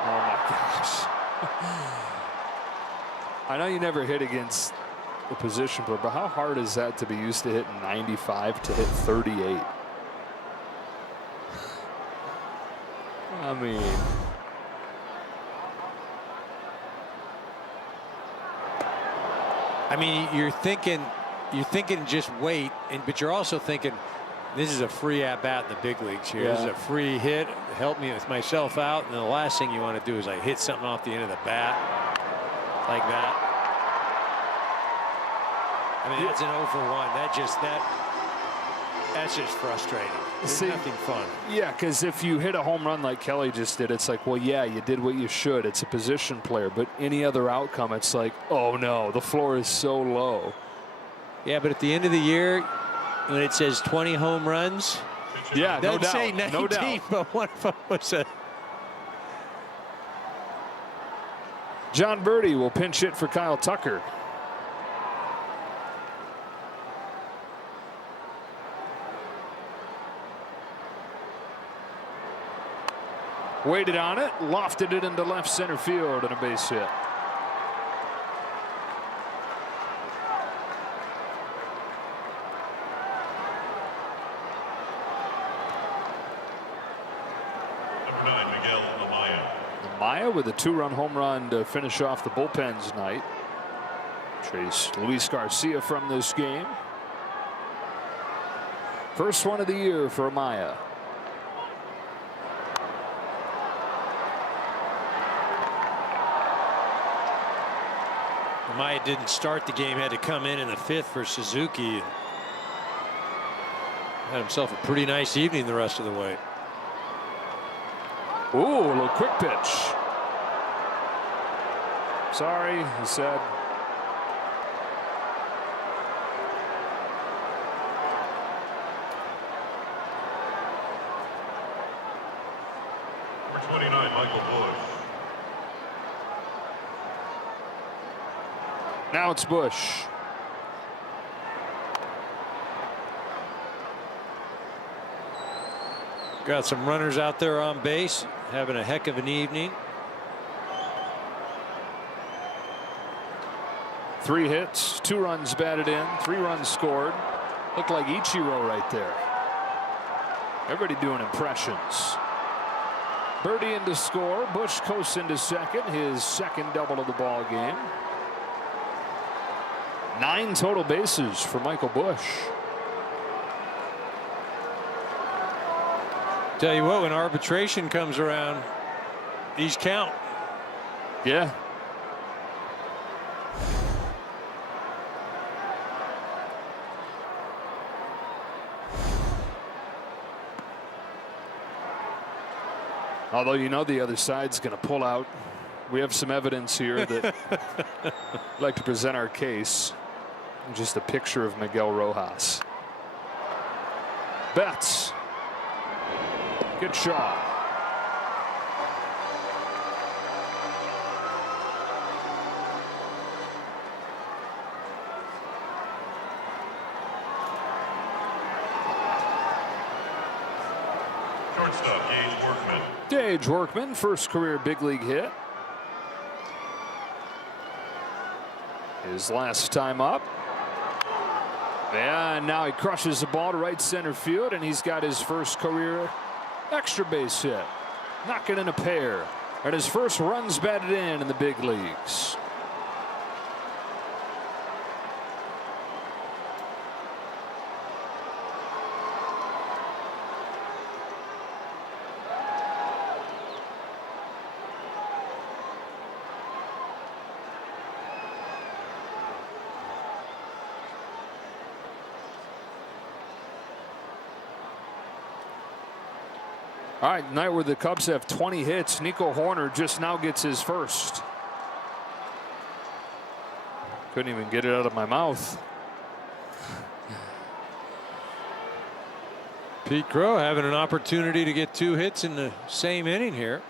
my gosh. I know you never hit against the position player, but how hard is that to be used to hitting 95 to hit 38? I mean, you're thinking just wait, but you're also thinking this is a free at bat in the big leagues here. Yeah. This is a free hit. Help me with myself out. And the last thing you want to do is like hit something off the end of the bat like that. I mean, it's an 0 for 1. That's just frustrating. It's nothing fun. Yeah, because if you hit a home run like Kelly just did, it's like, well, yeah, you did what you should. It's a position player. But any other outcome, it's like, oh, no, the floor is so low. Yeah, but at the end of the year, when it says 20 home runs, yeah, no doesn't doubt. say 19, No doubt. but one of them was a... John Birdie will pinch hit for Kyle Tucker. Waited on it, lofted it into left center field, and a base hit. Number 9, Miguel Amaya. Amaya with a 2-run home run to finish off the bullpen's night. Chase Luis Garcia from this game. First one of the year for Amaya. Amaya didn't start the game, had to come in the 5th for Suzuki. And had himself a pretty nice evening the rest of the way. Ooh, a little quick pitch. Sorry, he said. Number 29, Michael Bush. Now it's Bush. Got some runners out there on base, having a heck of an evening. 3 hits, 2 runs batted in, 3 runs scored. Looked like Ichiro right there. Everybody doing impressions. Birdie in to score. Bush coasts into second, his second double of the ball game. 9 total bases for Michael Bush. Tell you what, when arbitration comes around, these count. Yeah. Although you know the other side's going to pull out. We have some evidence here that I'd like to present our case. Just a picture of Miguel Rojas. Betts. Good shot. Shortstop, Gage Workman. Gage Workman, first career big league hit. His last time up. And now he crushes the ball to right center field, and he's got his first career extra base hit. Knocking in a pair. And his first runs batted in the big leagues. All right, night where the Cubs have 20 hits. Nico Hoerner just now gets his first. Couldn't even get it out of my mouth. Pete Crow having an opportunity to get 2 hits in the same inning here.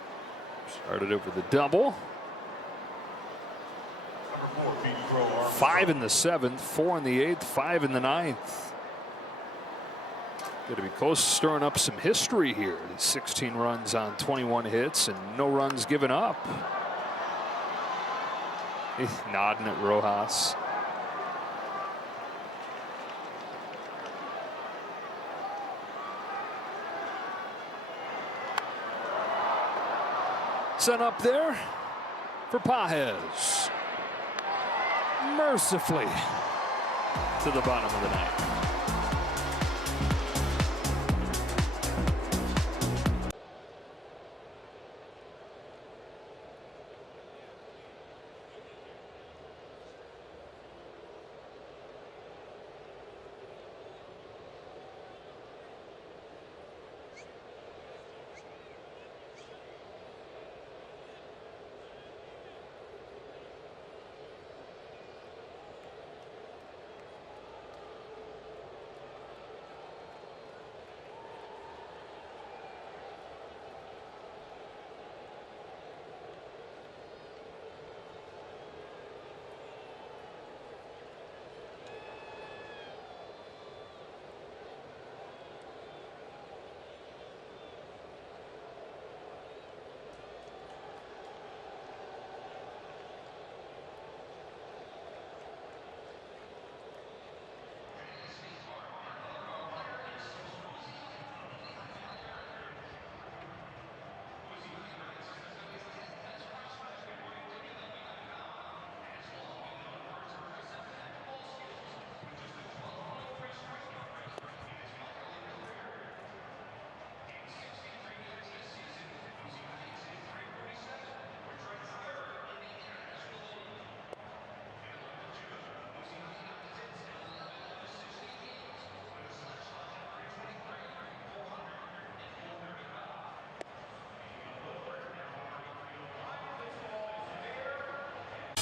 Started over the double. 5 in the 7th, 4 in the 8th, 5 in the 9th. Going to be close to stirring up some history here. 16 runs on 21 hits and no runs given up. He's nodding at Rojas. Sent up there for Pages. Mercifully to the bottom of the ninth.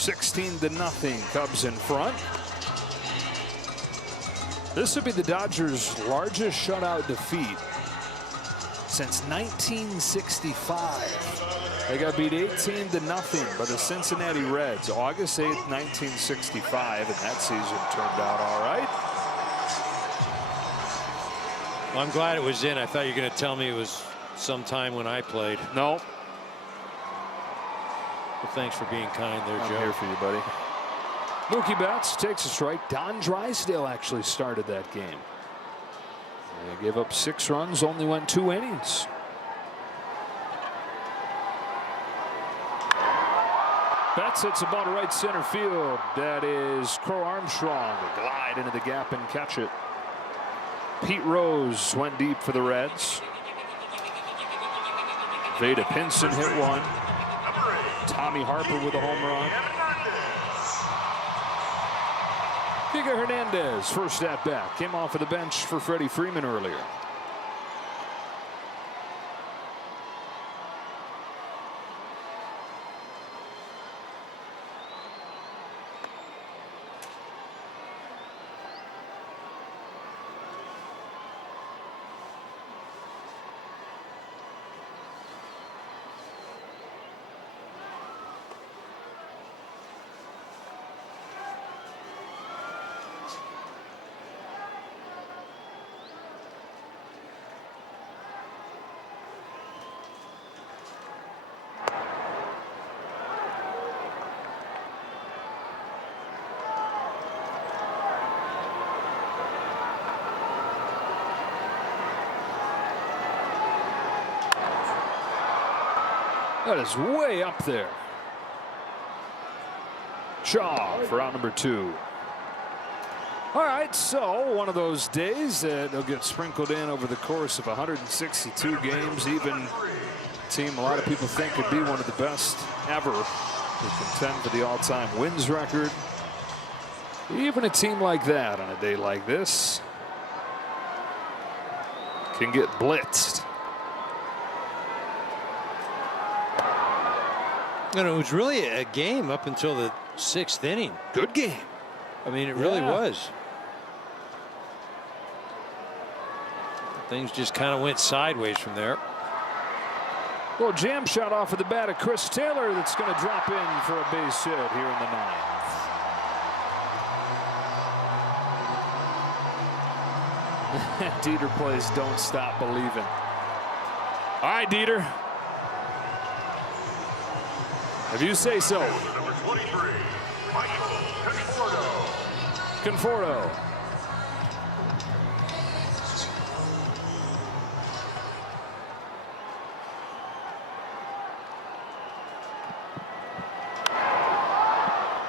(16-0), Cubs in front. This would be the Dodgers' largest shutout defeat since 1965. They got beat 18-0 by the Cincinnati Reds, August 8th, 1965, and that season turned out all right. Well, I'm glad it was in. I thought you were going to tell me it was sometime when I played. No. Well, thanks for being kind there, Joe. I'm here for you, buddy. Mookie Betts takes a strike. Don Drysdale actually started that game. They gave up 6 runs, only went 2 innings. Betts hits the ball to right center field. That is Crow Armstrong to glide into the gap and catch it. Pete Rose went deep for the Reds. Vada Pinson hit one. Tommy Harper with a home run. Giga Hernandez, first at bat, came off of the bench for Freddie Freeman earlier. That is way up there. Shaw for out number 2. All right, so one of those days that they'll get sprinkled in over the course of 162 games. Even a team a lot of people think could be one of the best ever to contend for the all-time wins record. Even a team like that on a day like this can get blitzed. And it was really a game up until the 6th inning. Good game. I mean, it really was. Things just kind of went sideways from there. Well, jam shot off of the bat of Chris Taylor that's going to drop in for a base hit here in the 9th. Dieter plays Don't Stop Believing. All right, Dieter. If you say so. Number 23, Michael Conforto.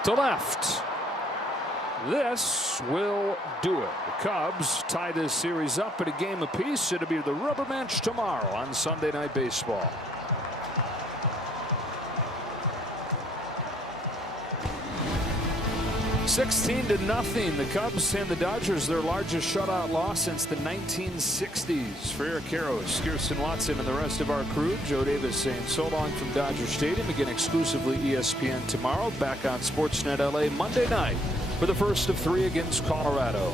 To left. This will do it. The Cubs tie this series up at a game apiece. It'll be the rubber match tomorrow on Sunday Night Baseball. $16-0. The Cubs hand the Dodgers their largest shutout loss since the 1960s. For Eric Karros, Kirsten Watson, and the rest of our crew, Joe Davis saying so long from Dodger Stadium. Again, exclusively ESPN tomorrow. Back on Sportsnet LA Monday night for the first of 3 against Colorado.